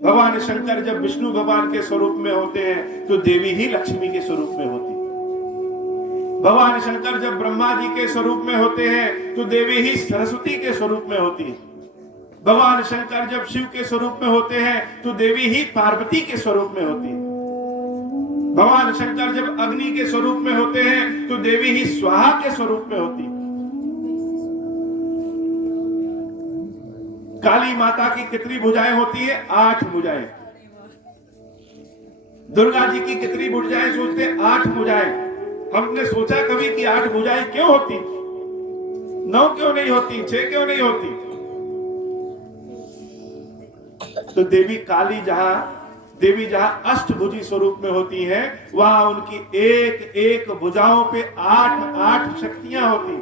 भगवान शंकर जब विष्णु भगवान के स्वरूप में होते हैं तो देवी ही लक्ष्मी के स्वरूप में होती है। भगवान शंकर जब ब्रह्मा जी के स्वरूप में होते हैं तो देवी ही सरस्वती के स्वरूप में होती है। भगवान शंकर जब शिव के स्वरूप में होते हैं तो देवी ही पार्वती के स्वरूप में होती है। भगवान शंकर जब अग्नि के स्वरूप में होते हैं तो देवी ही स्वाहा के स्वरूप में होती है। काली माता की कितनी भुजाएं होती है? 8 भुजाएं। दुर्गा जी की कितनी भुजाएं? सोचते हैं 8 भुजाएं। हमने सोचा कभी कि 8 भुजाएं क्यों होती? 9 क्यों नहीं होती? 6 क्यों नहीं होती? तो देवी काली जहां अष्टभुजी स्वरूप में होती हैं, वहां उनकी एक एक भुजाओं पे 8 शक्तियां होती,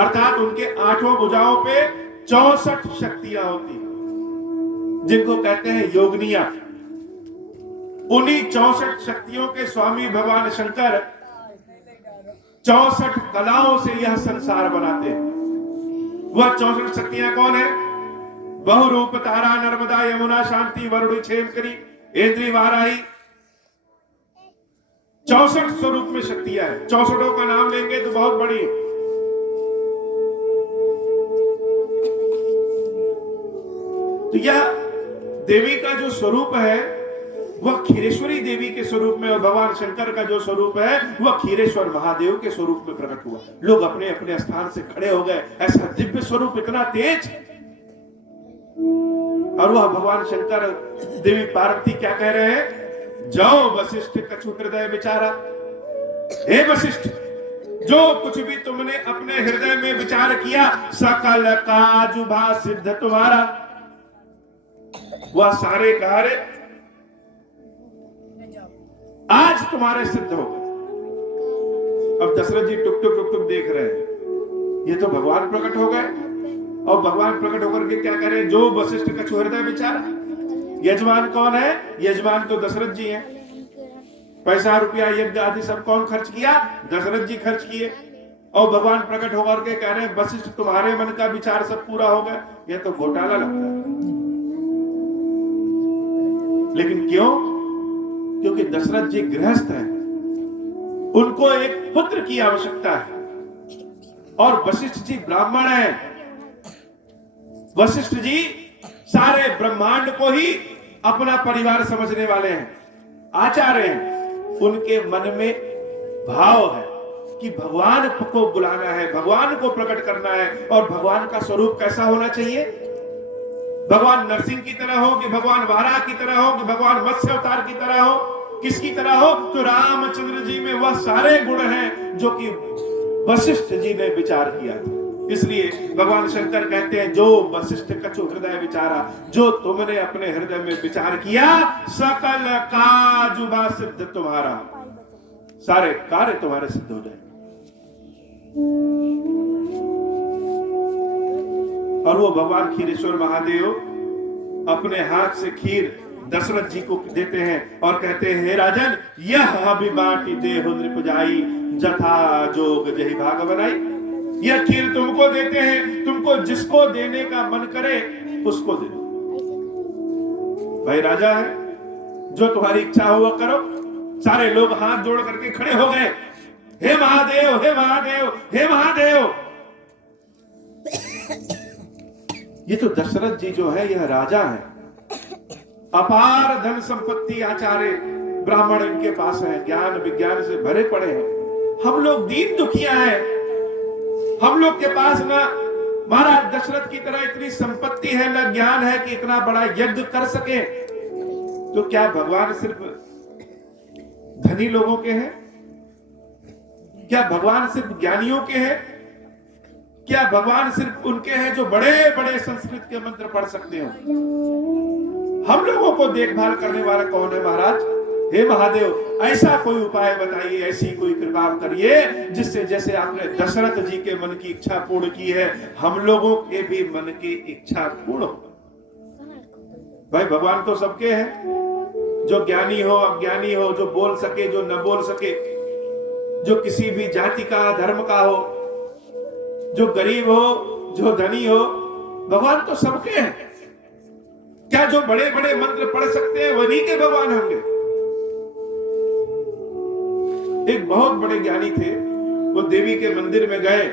अर्थात उनके 8 भुजाओं पे 64 शक्तियां होती, जिनको कहते हैं योगनिया। उन्हीं 64 शक्तियों के स्वामी भगवान शंकर 64 कलाओं से यह संसार बनाते हैं। वह 64 शक्तियां कौन है? बहुरूप तारा, नर्मदा, यमुना, शांति, वरुण, क्षेमकरी, इंद्री, वाराही, 64 स्वरूप में शक्तियां हैं। 64 का नाम लेंगे तो बहुत बड़ी। तो यह देवी का जो स्वरूप है वह खीरेश्वरी देवी के स्वरूप में, और भगवान शंकर का जो स्वरूप है वह खीरेश्वर महादेव के स्वरूप में प्रकट हुआ। लोग अपने अपने स्थान से खड़े हो गए, ऐसा दिव्य स्वरूप इतना तेज। और वह भगवान शंकर देवी पार्वती क्या कह रहे हैं? जाओ वशिष्ठ कछु हृदय विचारा। हे वशिष्ठ, जो कुछ भी तुमने अपने हृदय में विचार किया, सकल काजुभा सिद्ध तुम्हारा, वह सारे कार्य आज तुम्हारे सिद्ध हो गए। अब दशरथ जी टुक टुक देख रहे हैं, ये तो भगवान प्रकट हो गए। और भगवान प्रकट होकर के क्या करें? जो वशिष्ठ कछु हृदय विचारा। यजमान कौन है? यजमान तो दशरथ जी हैं। पैसा रुपया यज्ञ आदि सब कौन खर्च किया? दशरथ जी खर्च किए। और भगवान प्रकट होकर के कह रहे हैं वशिष्ठ तुम्हारे मन का विचार सब पूरा हो गया। यह तो घोटाला लगता है। लेकिन क्यों? क्योंकि दशरथ जी गृहस्थ हैं, उनको एक पुत्र की आवश्यकता है। और वशिष्ठ जी ब्राह्मण हैं। वशिष्ठ जी सारे ब्रह्मांड को ही अपना परिवार समझने वाले हैं, आचार्य हैं। उनके मन में भाव है कि भगवान को बुलाना है, भगवान को प्रकट करना है। और भगवान का स्वरूप कैसा होना चाहिए? भगवान नरसिंह की तरह हो, कि भगवान वाराह की तरह हो, कि भगवान मत्स्य अवतार की तरह हो, किसकी तरह हो? तो रामचंद्र जी में वह सारे गुण हैं जो कि वशिष्ठ जी ने विचार किया था। इसलिए भगवान शंकर कहते हैं जो वशिष्ठ कछु हृदय विचारा, जो तुमने अपने हृदय में विचार किया, सकल काजुभा सिद्ध तुम्हारा, सारे कार्य तुम्हारे सिद्ध हो जाएंगे। और वो भगवान खीरेश्वर महादेव अपने हाथ से खीर दशरथ जी को देते हैं और कहते हैं हे राजन, यह अभिबाटी देहु नृपजाई, जथा जोग जहि भाग बनाई। यह खीर तुमको देते हैं, तुमको जिसको देने का मन करे उसको दे दो। भाई राजा है, जो तुम्हारी इच्छा हो वह करो। सारे लोग हाथ जोड़ करके खड़े हो गए, हे महादेव, हे महादेव, हे महादेव। ये तो दशरथ जी जो है यह राजा है, अपार धन संपत्ति, आचार्य ब्राह्मण इनके पास है, ज्ञान विज्ञान से भरे पड़े हैं। हम लोग दीन दुखिया हैं, हम लोग के पास ना महाराज दशरथ की तरह इतनी संपत्ति है, ना ज्ञान है कि इतना बड़ा यज्ञ कर सके। तो क्या भगवान सिर्फ धनी लोगों के हैं? क्या भगवान सिर्फ ज्ञानियों के हैं? क्या भगवान सिर्फ उनके हैं जो बड़े बड़े संस्कृत के मंत्र पढ़ सकते हो? हम लोगों को देखभाल करने वाला कौन है महाराज? हे महादेव, ऐसा कोई उपाय बताइए, ऐसी कोई कृपा करिए जिससे जैसे आपने दशरथ जी के मन की इच्छा पूर्ण की है, हम लोगों के भी मन की इच्छा पूर्ण हो। भाई भगवान तो सबके हैं, जो ज्ञानी हो अज्ञानी हो, जो बोल सके जो न बोल सके, जो किसी भी जाति का धर्म का हो, जो गरीब हो जो धनी हो, भगवान तो सबके हैं। क्या जो बड़े बड़े मंत्र पढ़ सकते हैं वही के भगवान होंगे? एक बहुत बड़े ज्ञानी थे, वो देवी के मंदिर में गए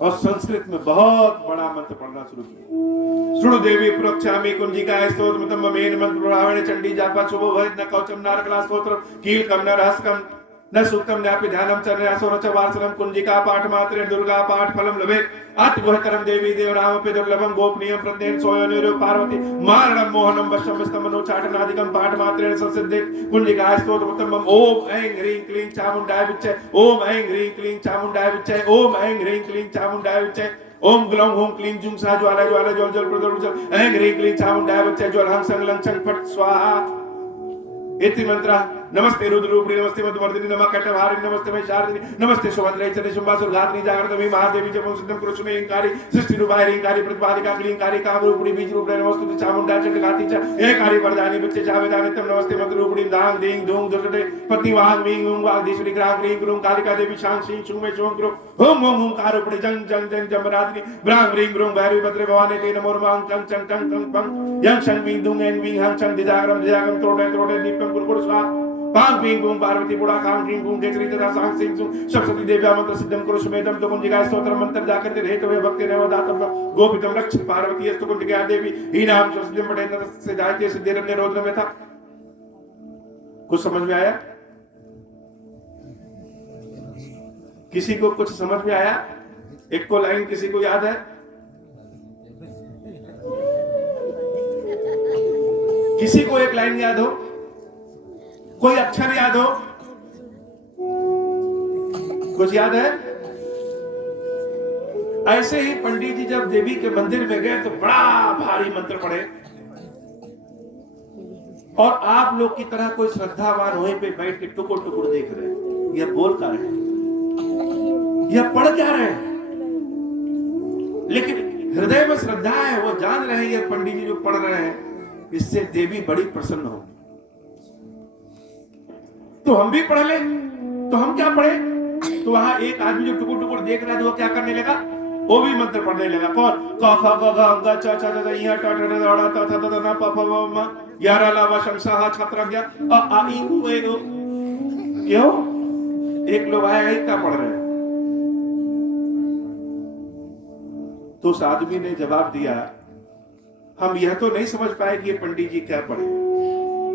और संस्कृत में बहुत बड़ा मंत्र पढ़ना शुरू किया। सुनो देवी प्रोक्षामि कुंजिका स्तोत्रम ममेन मंत्र प्रभावेण चंडी जापा शुभो भयत न कवचम नारकला स्तोत्र कीलकम न रहस्कम न सूक्तम न्यापि ध्यानम चरण्यासो न च वासनम कुंजिका पाठ मात्रे दुर्गा पाठ फलम लभे अति गुहतरम देवी देवनाम पे दुर्लभम गोपनीयम प्रत्येन सोयनिरो पार्वती मारणम मोहनम वशम स्तमनो चाटनादिकम पाठ मात्रेण संसिद्धे कुंजिका स्तोत्रम ओम ऐं ह्रीं क्लीं चामुंडाय विच्चे ओम ऐं ह्रीं क्लीं चामुंडाय विच्चे ओम ऐं ह्रीं क्लीं चामुंडाय विच्चे ओम ग्लौं हूं क्लीं जुं सा ज्वाला ज्वाला ज्वल जल प्रज्वल जल ऐं ह्रीं क्लीं चामुंडाय विच्चे ज्वल हं संग लं छं फट स्वाहा। इति मंत्र नमस्ते रुद्ररूपिणी नमस्ते मधुमर्दिनी नमः कटभारिणी नमस्ते महिषार्दिनी नमस्ते सुभद्रे चंद्र शुंभासुरघातिनी जागृतमी महादेवी जपं सिद्धं कुरुष्मे इंकारी सृष्टि रूपाय ह्रींकारी प्रतिपादिका क्लींकारी कामरूपिणी बीज रूपिणी नमस्तुते चामुंडा चंडघाती च एकारी वरदानी विच्चे चावेदानित्यं नमस्ते मंत्ररूपिणी दां दीं धूं दुर्गटे पतिवाग वीं ऊं वागदीश्वरी ग्रां क्लीं क्रूं कालिका देवी शां श्रीं शुं मे शुं क्रूं हुं हुं हुंकारूपिणी जं जं जं जमरादिनी ब्रां ह्रीं क्रूं भैरवी भद्रे भवानी ते नमो नमः कं चं टं कं पं यं शं वीं दुं एं वीं हं चं दिजागरं दिजागरं त्रोटे त्रोटे दीपं कुरकुर स्वाहा। पांग पींग पूंग पार्वती बुढ़ा काम क्रीम पूंग केसरी तथा सांग सिंह सुंग सरस्वती देव्या मंत्र सिद्धम करो सुमेधम तो कुंजिका स्तोत्र मंत्र जाकर के हेतु वे भक्ति ने वदातम गोपितम रक्ष पार्वती स्तु कुंजिका देवी ही नाम सरस्वती बड़े नर से जायते सिद्धेरण्य रोद्र में था। कुछ समझ में आया? किसी को कुछ समझ में आया? एक को लाइन किसी को याद है? किसी को एक लाइन याद हो? कोई अक्षर याद हो? कुछ याद है? ऐसे ही पंडित जी जब देवी के मंदिर में गए तो बड़ा भारी मंत्र पढ़े और आप लोग की तरह कोई श्रद्धावान वहीं पे बैठ के टुकुर टुकुर देख रहे हैं। यह बोल क्या रहे हैं, यह पढ़ क्या रहे हैं, लेकिन हृदय में श्रद्धा है। वो जान रहे हैं ये पंडित जी जो पढ़ रहे हैं इससे देवी बड़ी प्रसन्न होगी। तो हम भी पढ़ ले, तो हम क्या पढ़े? तो वहां एक आदमी जो टुकुर टुकुर देख रहा है तो वो क्या करने लगा? वो भी मंत्र पढ़ने लगा। कौन? क ख ग घ अंग च छ ज य ट ठ ड ढ त थ द न प फ व म यारा लावा शंसा छत्र ज्ञ अ आ इ उ ए ओ। क्यों? एक लोग आए क्या पढ़ रहे हैं? तो उस आदमी ने जवाब दिया, हम यह तो नहीं समझ पाए कि ये पंडित जी क्या पढ़े,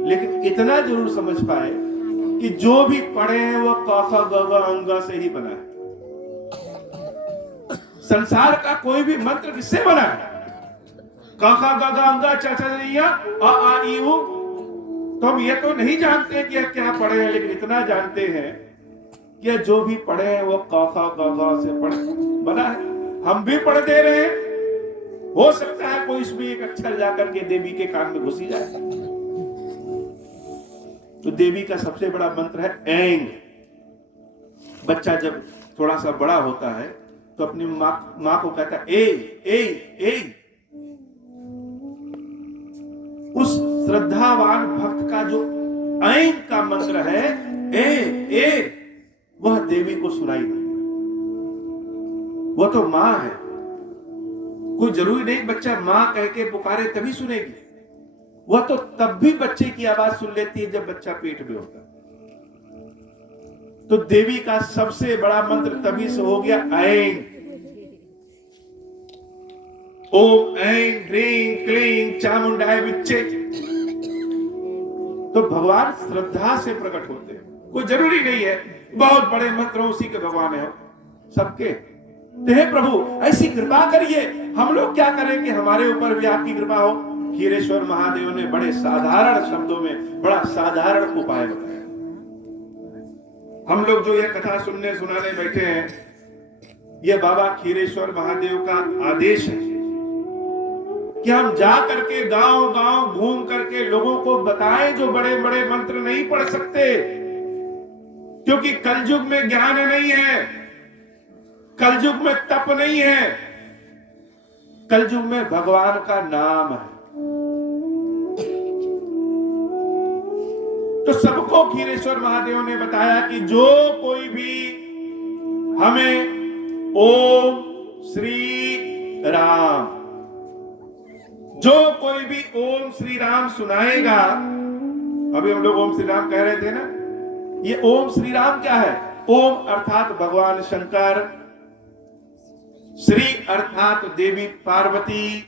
लेकिन इतना जरूर समझ पाए कि जो भी पढ़े हैं वो क ख ग घ अंग से ही बना है। संसार का कोई भी मंत्र किससे बना है? क ख ग घ अंग च छ ज य अ आ इ उ। तो हम ये तो नहीं जानते कि क्या पढ़े हैं, लेकिन इतना जानते हैं कि जो भी पढ़े हैं वो क ख ग घ से बना है। हम भी पढ़ दे रहे हैं, हो सकता है कोई इसमें एक अक्षर जाकर के देवी के कान में घुसी जाए। तो देवी का सबसे बड़ा मंत्र है ऐंग। बच्चा जब थोड़ा सा बड़ा होता है तो अपनी माँ को कहता है ए ए ए। उस श्रद्धावान भक्त का जो ऐंग का मंत्र है ए ए, वह देवी को सुनाई नहीं। वह तो मां है, कोई जरूरी नहीं बच्चा मां कह के पुकारे तभी सुनेगी। वह तो तब भी बच्चे की आवाज सुन लेती है जब बच्चा पेट में होता है। तो देवी का सबसे बड़ा मंत्र तभी से हो गया ऐं। ओम ऐं ह्रीं क्लीं चामुंडाय विच्चे। तो भगवान श्रद्धा से प्रकट होते हैं। कोई जरूरी नहीं है बहुत बड़े मंत्र उसी के भगवान है सबके। तो हे प्रभु ऐसी कृपा करिए, हम लोग क्या करें कि हमारे ऊपर भी आपकी कृपा हो। खीरेश्वर महादेव ने बड़े साधारण शब्दों में बड़ा साधारण उपाय बताया। हम लोग जो ये कथा सुनने सुनाने बैठे हैं, ये बाबा खीरेश्वर महादेव का आदेश है कि हम जा करके गांव गांव घूम करके लोगों को बताएं जो बड़े बड़े मंत्र नहीं पढ़ सकते, क्योंकि कलयुग में ज्ञान नहीं है, कलयुग में तप नहीं है, कलयुग में भगवान का नाम है। तो सबको खीरेश्वर महादेव ने बताया कि जो कोई भी हमें ओम श्री राम, जो कोई भी ओम श्री राम सुनाएगा। अभी हम लोग ओम श्री राम कह रहे थे ना, ये ओम श्री राम क्या है? ओम अर्थात भगवान शंकर, श्री अर्थात देवी पार्वती,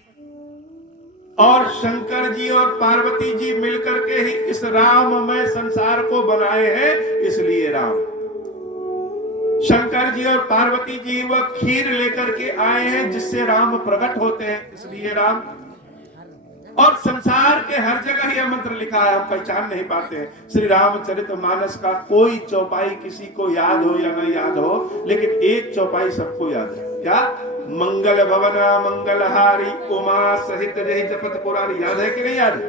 और शंकर जी और पार्वती जी मिलकर के ही इस राममय संसार को बनाए हैं, इसलिए राम। शंकर जी और पार्वती जी वह खीर लेकर के आए हैं जिससे राम प्रकट होते हैं, इसलिए राम। और संसार के हर जगह यह मंत्र लिखा है, हम पहचान नहीं पाते हैं। श्री रामचरितमानस का कोई चौपाई किसी को याद हो या नहीं याद हो, लेकिन एक चौपाई सबको याद है। क्या? मंगल भवन मंगलहारी उमा सहित जहि जपत पुरारी। याद है कि नहीं याद है?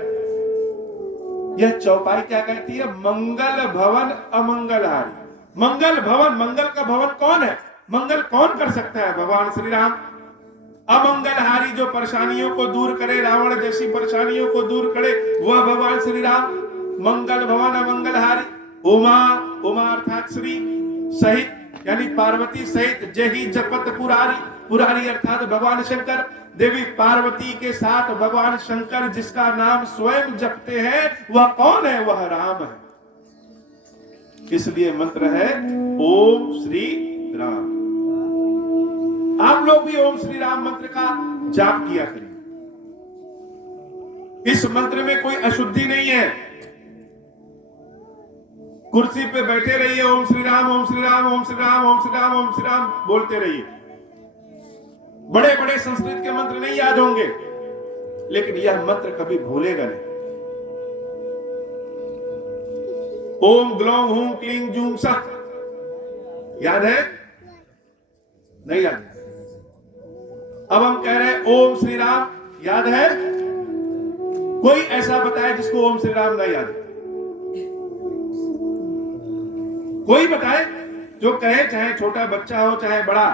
यह चौपाई क्या कहती है? मंगल भवन अमंगलहारी। मंगल भवन, मंगल का भवन कौन है? मंगल कौन कर सकता है? भगवान श्री राम। अमंगलहारी, जो परेशानियों को दूर करे, रावण जैसी परेशानियों को दूर करे, वह भगवान श्री राम। मंगल भवन अमंगलहारी उमा, उमा अर्थात श्री, सहित यानी पार्वती सहित जहि जपत पुरारी, पुरारी अर्थात भगवान शंकर। देवी पार्वती के साथ भगवान शंकर जिसका नाम स्वयं जपते हैं, वह कौन है? वह राम है। इसलिए मंत्र है ओम श्री राम। आप लोग भी ओम श्री राम मंत्र का जाप किया करिए। इस मंत्र में कोई अशुद्धि नहीं है। कुर्सी पे बैठे रहिए, ओम श्री राम ओम श्री राम ओम श्री राम ओम श्री राम ओम श्री राम बोलते रहिए। बड़े बड़े संस्कृत के मंत्र नहीं याद होंगे, लेकिन यह मंत्र कभी भूलेगा नहीं। ओम ग्लौं हूं क्लीं जूं सत, याद है? नहीं याद है। अब हम कह रहे हैं ओम श्री राम, याद है? कोई ऐसा बताए जिसको ओम श्री राम नहीं याद है? कोई बताए जो कहे, चाहे छोटा बच्चा हो चाहे बड़ा,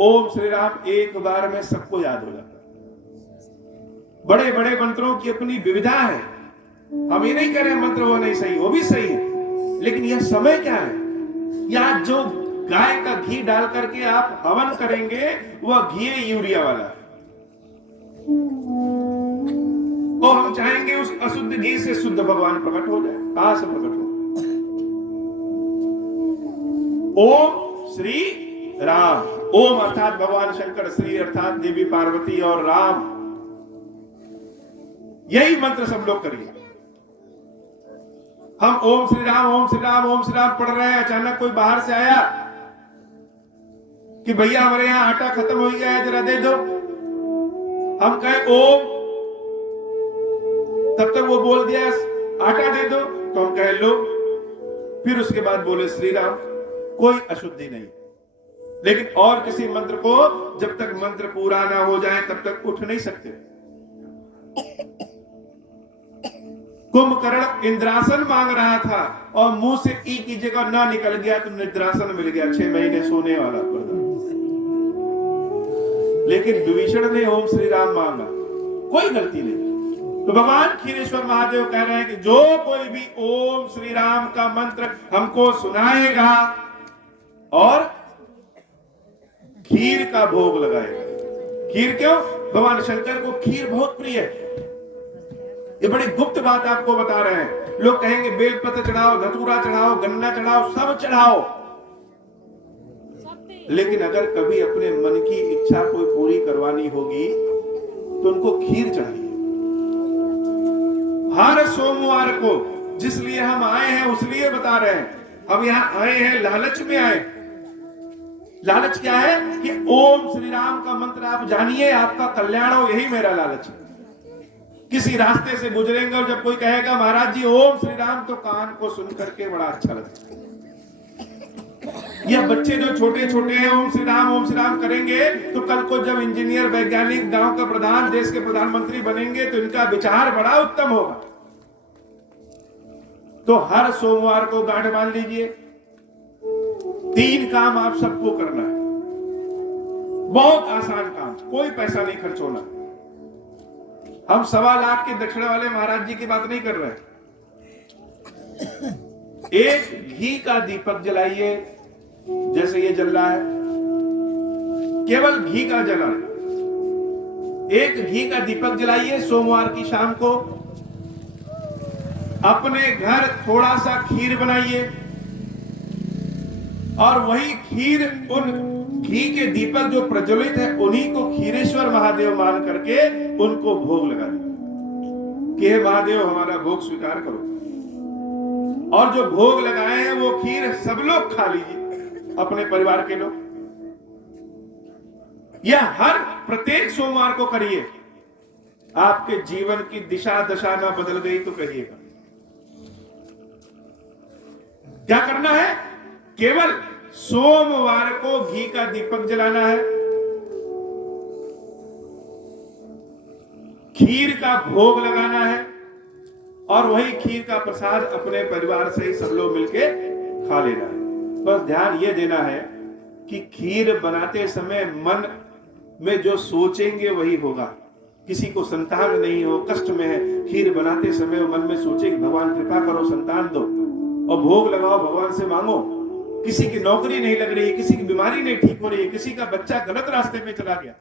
ओम श्री राम एक बार में सबको याद हो जाता। बड़े बड़े मंत्रों की अपनी विविधा है। हम ये नहीं कह रहे मंत्र वो नहीं सही, वो भी सही है, लेकिन यह समय क्या है? या जो गाय का घी डाल करके आप हवन करेंगे वह घी यूरिया वाला है। तो हम चाहेंगे उस अशुद्ध घी से शुद्ध भगवान प्रकट हो जाए। कहां से प्रकट हो? ओम श्री राम। ओम अर्थात भगवान शंकर, श्री अर्थात देवी पार्वती और राम। यही मंत्र सब लोग करिए। हम ओम श्री राम ओम श्री राम ओम श्री राम पढ़ रहे हैं, अचानक कोई बाहर से आया कि भैया हमारे यहां आटा खत्म हो गया है, जरा दे दो। हम कहें ओम, तब तक वो बोल दिया आटा दे दो, तो हम कहें लो। फिर उसके बाद बोले श्री राम। कोई अशुद्धि नहीं। लेकिन और किसी मंत्र को जब तक मंत्र पूरा ना हो जाए तब तक उठ नहीं सकते। कुंभकर्ण इंद्रासन मांग रहा था और मुंह से ई की जगह ना निकल गया तो निद्रासन मिल गया, 6 महीने सोने वाला वरदान। लेकिन विभीषण ने ओम श्री राम मांगा, कोई गलती नहीं। तो भगवान क्षीरेश्वर महादेव कह रहे हैं कि जो कोई भी ओम श्री राम का मंत्र हमको सुनाएगा और खीर का भोग लगाएगा। खीर क्यों? भगवान शंकर को खीर बहुत प्रिय है। ये बड़ी गुप्त बात आपको बता रहे हैं। लोग कहेंगे बेलपत्र चढ़ाओ, धतूरा चढ़ाओ, गन्ना चढ़ाओ, सब चढ़ाओ, लेकिन अगर कभी अपने मन की इच्छा कोई पूरी करवानी होगी तो उनको खीर चाहिए। हर सोमवार को, जिसलिए हम आए हैं उसलिए बता रहे हैं, हम यहां आए हैं लालच में आए। लालच क्या है कि ओम श्री राम का मंत्र आप जानिए, आपका कल्याण हो, यही मेरा लालच है। किसी रास्ते से गुजरेंगे और जब कोई कहेगा महाराज जी ओम श्री राम, तो कान को सुन करके बड़ा अच्छा लगता है। यह बच्चे जो छोटे छोटे हैं ओम श्री राम करेंगे तो कल को जब इंजीनियर, वैज्ञानिक, गांव का प्रधान, देश के प्रधानमंत्री बनेंगे तो इनका विचार बड़ा उत्तम होगा। तो हर सोमवार को गांठ बांध लीजिए। 3 काम आप सबको करना है, बहुत आसान काम, कोई पैसा नहीं खर्च होना। हम 1.25 लाख के दक्षिणा वाले महाराज जी की बात नहीं कर रहे। एक घी का दीपक जलाइए, जैसे ये जल रहा है, केवल घी का जलाए। एक घी का दीपक जलाइए सोमवार की शाम को। अपने घर थोड़ा सा खीर बनाइए और वही खीर, उन घी के दीपक जो प्रज्वलित है उन्हीं को क्षीरेश्वर महादेव मान करके उनको भोग लगा दीजिए कि हे महादेव हमारा भोग स्वीकार करो। और जो भोग लगाए हैं वो खीर सब लोग खा लीजिए, अपने परिवार के लोग। यह हर प्रत्येक सोमवार को करिए। आपके जीवन की दिशा दशा ना बदल गई तो कहिएगा। क्या करना है? केवल सोमवार को घी का दीपक जलाना है, खीर का भोग लगाना है और वही खीर का प्रसाद अपने परिवार से ही सब लोग मिलके खा लेना है। बस ध्यान ये देना है कि खीर बनाते समय मन में जो सोचेंगे वही होगा। किसी को संतान नहीं हो, कष्ट में है, खीर बनाते समय मन में सोचे कि भगवान कृपा करो, संतान दो, और भोग लगाओ, भगवान से मांगो। किसी की नौकरी नहीं लग रही है, किसी की बीमारी नहीं ठीक हो रही है, किसी का बच्चा गलत रास्ते में चला गया।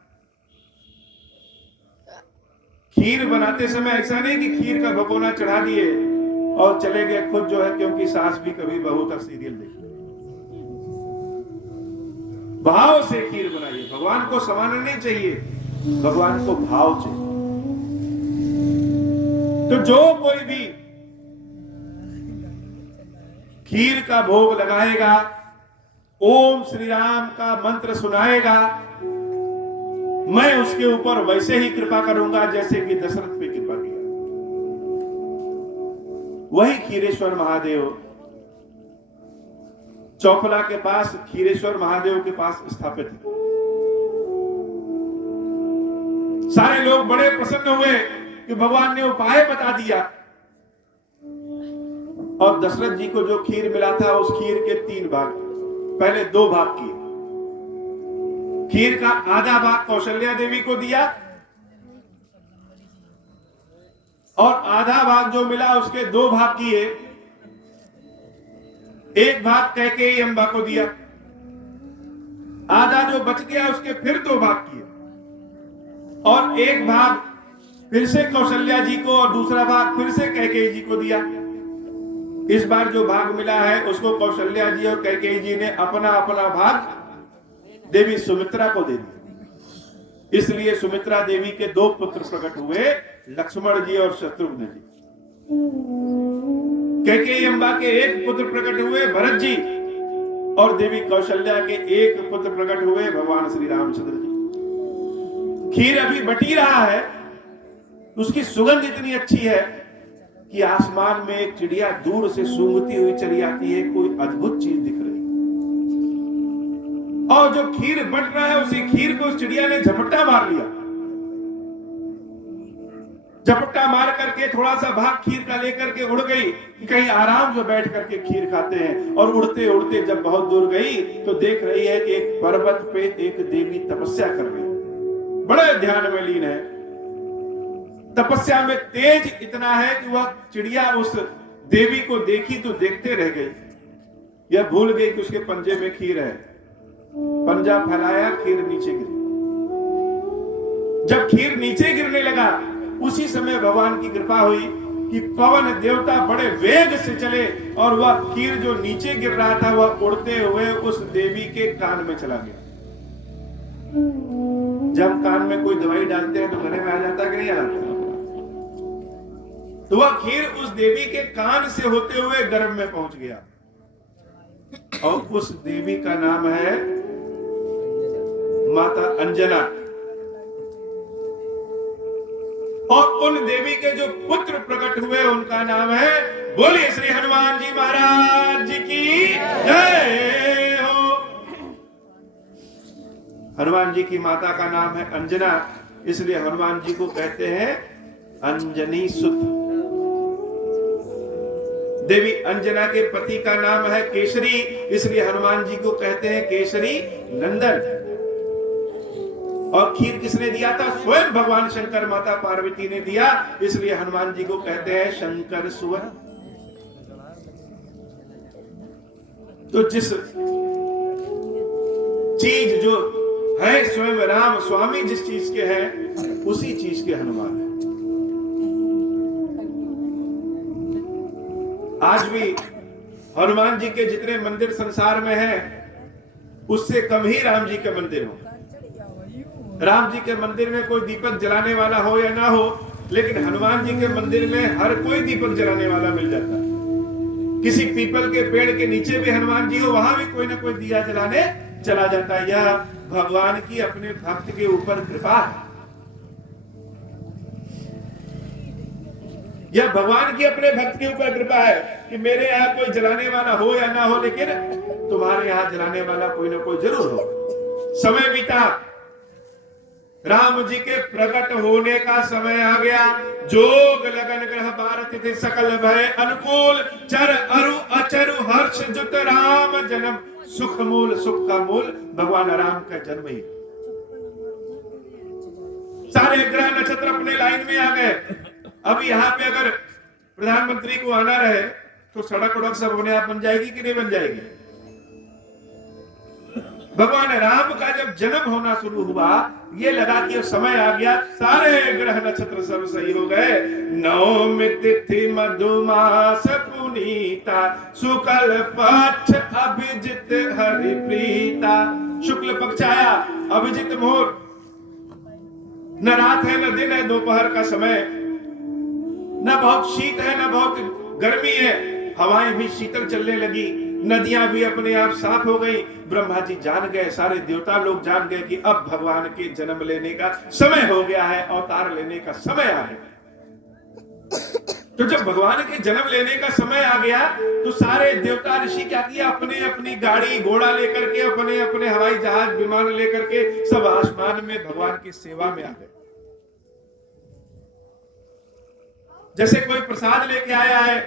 खीर बनाते समय ऐसा नहीं कि खीर का भगोना चढ़ा दिए और चले गए खुद जो है, क्योंकि सास भी कभी बहू का सीरियल देखी। भाव से खीर बनाइए। भगवान को सामान नहीं चाहिए, भगवान को भाव चाहिए। तो जो कोई भी खीर का भोग लगाएगा, ओम श्री राम का मंत्र सुनाएगा, मैं उसके ऊपर वैसे ही कृपा करूंगा जैसे कि दशरथ पे कृपा किया। वही खीरेश्वर महादेव चौफला के पास, खीरेश्वर महादेव के पास स्थापित है। सारे लोग बड़े प्रसन्न हुए कि भगवान ने उपाय बता दिया। और दशरथ जी को जो खीर मिला था, उस खीर के 3 भाग, पहले 2 भाग किए। खीर का आधा भाग कौशल्या देवी को दिया और आधा भाग जो मिला उसके 2 भाग किए। 1 भाग कैकेयी अम्बा को दिया, आधा जो बच गया उसके फिर 2 भाग किए और 1 भाग फिर से कौशल्या जी को और दूसरा भाग फिर से कैकेयी जी को दिया। इस बार जो भाग मिला है उसको कौशल्या जी और कैकेयी जी ने अपना अपना भाग देवी सुमित्रा को दे दिया। इसलिए सुमित्रा देवी के 2 पुत्र प्रकट हुए, लक्ष्मण जी और शत्रुघ्न जी। कैकेयी अम्बा के 1 पुत्र प्रकट हुए, भरत जी, और देवी कौशल्या के 1 पुत्र प्रकट हुए, भगवान श्री रामचंद्र जी। खीर अभी बटी रहा है, उसकी सुगंध इतनी अच्छी है कि आसमान में एक चिड़िया दूर से सूंघती हुई चली आती है, कोई अद्भुत चीज दिख रही। और जो खीर बट रहा है, उसी खीर को उस चिड़िया ने झपट्टा मार लिया। झपट्टा मार करके थोड़ा सा भाग खीर का लेकर के उड़ गई कि कहीं आराम से बैठ करके खीर खाते हैं। और उड़ते उड़ते जब बहुत दूर गई तो देख रही है कि एक पर्वत पे एक देवी तपस्या कर रही है, बड़े ध्यान में लीन है। तपस्या में तेज इतना है कि वह चिड़िया उस देवी को देखी तो देखते रह गई। यह भूल गई कि उसके पंजे में खीर है। पंजा फैलाया, खीर नीचे गिरी। जब खीर नीचे गिरने लगा, उसी समय भगवान की कृपा हुई कि पवन देवता बड़े वेग से चले और वह खीर जो नीचे गिर रहा था वह उड़ते हुए उस देवी के कान में चला गया। जब कान में कोई दवाई डालते हैं तो गले में आ जाता कि नहीं आ जाता? तो वह खीर उस देवी के कान से होते हुए गर्भ में पहुंच गया। और उस देवी का नाम है माता अंजना। और उन देवी के जो पुत्र प्रकट हुए उनका नाम है, बोलिए श्री हनुमान जी महाराज जी की जय हो। हनुमान जी की माता का नाम है अंजना, इसलिए हनुमान जी को कहते हैं अंजनी सुत। देवी अंजना के पति का नाम है केसरी, इसलिए हनुमान जी को कहते हैं केसरी नंदन। और खीर किसने दिया था? स्वयं भगवान शंकर, माता पार्वती ने दिया, इसलिए हनुमान जी को कहते हैं शंकर सुवन। तो जिस चीज जो है स्वयं राम स्वामी जिस चीज के हैं उसी चीज के हनुमान है। आज भी हनुमान जी के जितने मंदिर संसार में हैं उससे कम ही राम जी के मंदिर हो। राम जी के मंदिर में कोई दीपक जलाने वाला हो या ना हो, लेकिन हनुमान जी के मंदिर में हर कोई दीपक जलाने वाला मिल जाता है। किसी पीपल के पेड़ के नीचे भी हनुमान जी हो, वहां भी कोई ना कोई दिया जलाने चला जाता है। यह भगवान की अपने भक्त के ऊपर कृपा है। यह भगवान की अपने भक्त के ऊपर कृपा है कि मेरे यहाँ कोई जलाने वाला हो या ना हो, लेकिन तुम्हारे यहाँ जलाने वाला कोई ना कोई जरूर हो। समय बीता, राम जी के प्रकट होने का समय आ गया। जोग लगन ग्रह भारत थे सकल भय अनुकूल, चर अरु अचरु हर्ष जुत राम जन्म। सुख मूल, सुख का मूल भगवान राम का जन्म ही। सारे ग्रह नक्षत्र अपने लाइन में आ गए। अब यहाँ पे अगर प्रधानमंत्री को आना रहे तो सड़क उड़क सब अपने आप बन जाएगी कि नहीं बन जाएगी? भगवान राम का जब जन्म होना शुरू हुआ, ये लगा कि समय आ गया, सारे ग्रह नक्षत्र सब सही हो गए। नवमी तिथि मधुमास पुनीता, शुक्ल पक्ष अभिजित हरि प्रीता। शुक्ल पक्ष आया, अभिजित मुहूर्त, न रात है न दिन है, दोपहर का समय, न बहुत शीत है न बहुत गर्मी है, हवाएं भी शीतल चलने लगी, नदियां भी अपने आप साफ हो गई। ब्रह्मा जी जान गए, सारे देवता लोग जान गए कि अब भगवान के जन्म लेने का समय हो गया है, अवतार लेने का समय आ गया। तो जब भगवान के जन्म लेने का समय आ गया तो सारे देवता ऋषि क्या किया, अपने अपनी गाड़ी घोड़ा लेकर के, अपने अपने हवाई जहाज विमान लेकर के सब आसमान में भगवान की सेवा में आ गए। जैसे कोई प्रसाद लेके आया है,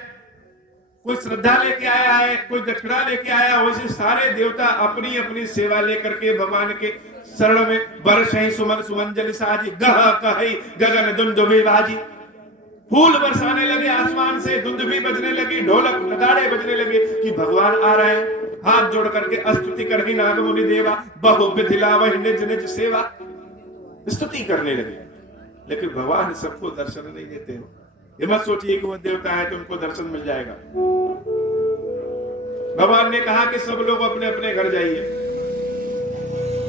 कोई श्रद्धा लेके आया है, कोई दक्षिणा लेके आया, वैसे सारे देवता अपनी अपनी सेवा लेकर के भगवान के शरण में बरसहि सुमन सुमंजलि साजी, गह कहि गगन दुंदुभि बाजी। फूल बरसाने लगे आसमान से, दुंदुभि बजने लगी, ढोलक नगाड़े बजने लगे कि भगवान आ रहे हैं। हाथ जोड़ करके स्तुति करही नाग मुनि देवा, बहु विधि लावहि निज निज सेवा, स्तुति करने लगे। लेकिन भगवान सबको दर्शन नहीं देते हो। ये मत सोचिए कि वो देवता है तो उनको दर्शन मिल जाएगा। भगवान ने कहा कि सब लोग अपने अपने घर जाइए,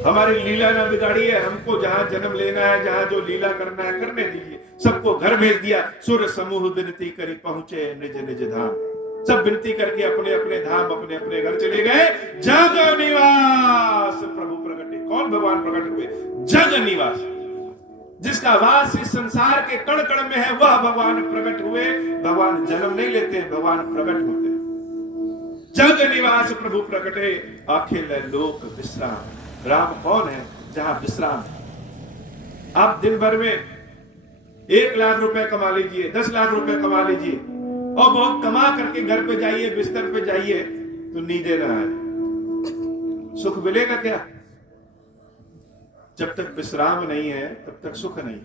हमारी लीला न बिगाड़िए, हमको जहां जन्म लेना है, जहां जो लीला करना है करने दीजिए। सबको घर भेज दिया। सुर समूह विनती करी पहुंचे निज निज धाम। सब विनती करके अपने अपने धाम, अपने अपने घर चले गए। जग निवास प्रभु प्रकटे। कौन भगवान प्रकट हुए? जग निवास, जिसका वास इस संसार के कण कण में है, वह भगवान प्रकट हुए। भगवान जन्म नहीं लेते, भगवान प्रकट होते। जग निवास प्रभु प्रकटे, अखिल लोक विश्राम। राम कौन है? जहां विश्राम। आप दिन भर में 1 लाख रुपए कमा लीजिए, 10 लाख रुपए कमा लीजिए और बहुत कमा करके घर पे जाइए, बिस्तर पे जाइए तो नींदे ना आए, सुख मिलेगा क्या? जब तक विश्राम नहीं है तब तक सुख नहीं।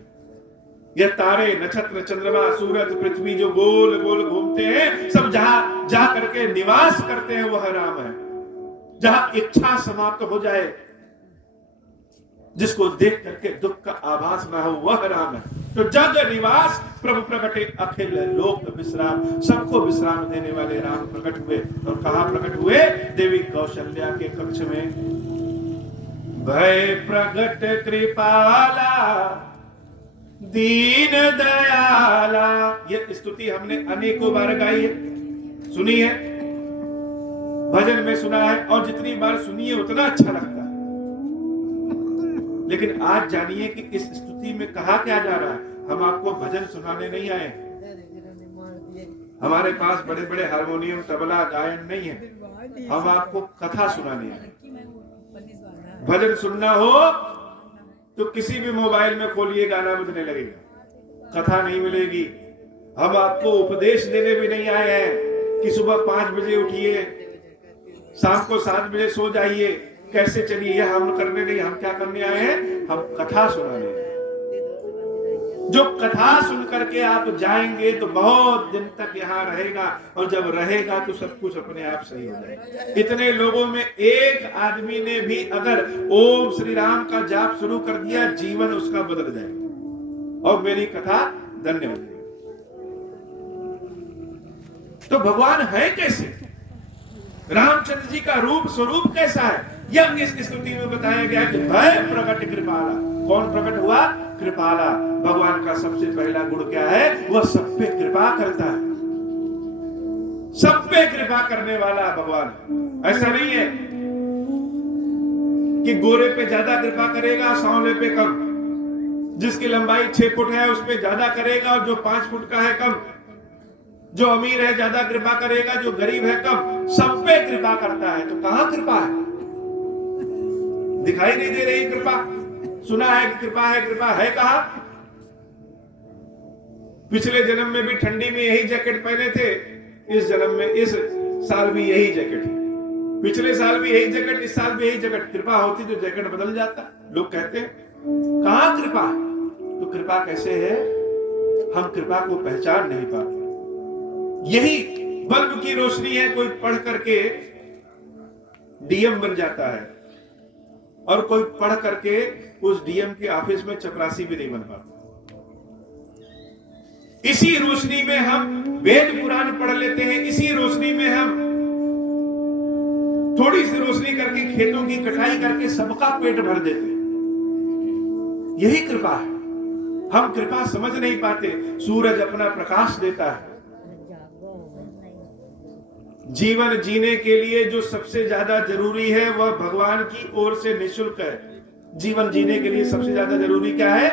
ये तारे, नक्षत्र, चंद्रमा, सूरज, पृथ्वी जो गोल गोल घूमते हैं, सब जहां जा करके निवास करते हैं वह राम है। जहां इच्छा समाप्त हो जाए, जिसको देख करके दुख का आभास ना हो, वह राम है। तो जग निवास प्रभु प्रकटे, अखिल लोक विश्राम। सबको विश्राम देने वाले राम प्रकट हुए। और कहां प्रकट हुए? देवी कौशल्या के कक्ष में। भय प्रगट कृपाला दीन दयाला। यह स्तुति हमने अनेकों बार गाई है, सुनी है, भजन में सुना है, और जितनी बार सुनिए उतना अच्छा लगता है। लेकिन आज जानिए कि इस स्तुति में कहा क्या जा रहा है। हम आपको भजन सुनाने नहीं आए, हमारे पास बड़े बड़े हारमोनियम, तबला, गायन नहीं है। हम आपको कथा सुनाने आए। भजन सुनना हो तो किसी भी मोबाइल में खोलिए, गाना बजने लगेगा, कथा नहीं मिलेगी। हम आपको उपदेश देने भी नहीं आए हैं कि सुबह 5 बजे उठिए, शाम को 7 बजे सो जाइए, कैसे चलिए, हम करने नहीं। हम क्या करने आए हैं? हम कथा सुनाने। जो कथा सुन करके आप जाएंगे तो बहुत दिन तक यहाँ रहेगा, और जब रहेगा तो सब कुछ अपने आप सही हो जाएगा। इतने लोगों में एक आदमी ने भी अगर ओम श्री राम का जाप शुरू कर दिया, जीवन उसका बदल जाएगा और मेरी कथा धन्य हो जाएगी। तो भगवान है कैसे? रामचंद्र जी का रूप स्वरूप कैसा है? यह इस स्तुति में बताया गया कि भय प्रकट कृपाला। कौन प्रकट हुआ? कृपाला। भगवान का सबसे पहला गुण क्या है? वह सब पे कृपा करता है। सब पे कृपा करने वाला भगवान। ऐसा नहीं है कि गोरे पे ज्यादा कृपा करेगा, सांवले पे कम। जिसकी लंबाई 6 फुट है उस पे ज्यादा करेगा, और जो 5 फुट का है कम। जो अमीर है ज्यादा कृपा करेगा, जो गरीब है कम। सब पे कृपा करता है। तो कहां कृपा है? दिखाई नहीं दे रही कृपा। सुना है कि कृपा है, कृपा है कहां? पिछले जन्म में भी ठंडी में यही जैकेट पहने थे, इस जन्म में, इस साल भी यही जैकेट। पिछले साल भी यही जैकेट, इस साल भी यही जैकेट। कृपा होती तो जैकेट बदल जाता। लोग कहते हैं कहां कृपा है? तो कृपा कैसे है? हम कृपा को पहचान नहीं पाते। यही बल्ब की रोशनी है। कोई पढ़ करके डीएम बन जाता है, और कोई पढ़ करके उस डीएम के ऑफिस में चपरासी भी नहीं बन पाता। इसी रोशनी में हम वेद पुराण पढ़ लेते हैं, इसी रोशनी में हम थोड़ी सी रोशनी करके खेतों की कटाई करके सबका पेट भर देते हैं। यही कृपा है। हम कृपा समझ नहीं पाते। सूरज अपना प्रकाश देता है। जीवन जीने के लिए जो सबसे ज्यादा जरूरी है वह भगवान की ओर से निःशुल्क है। जीवन जीने के लिए सबसे ज्यादा जरूरी क्या है?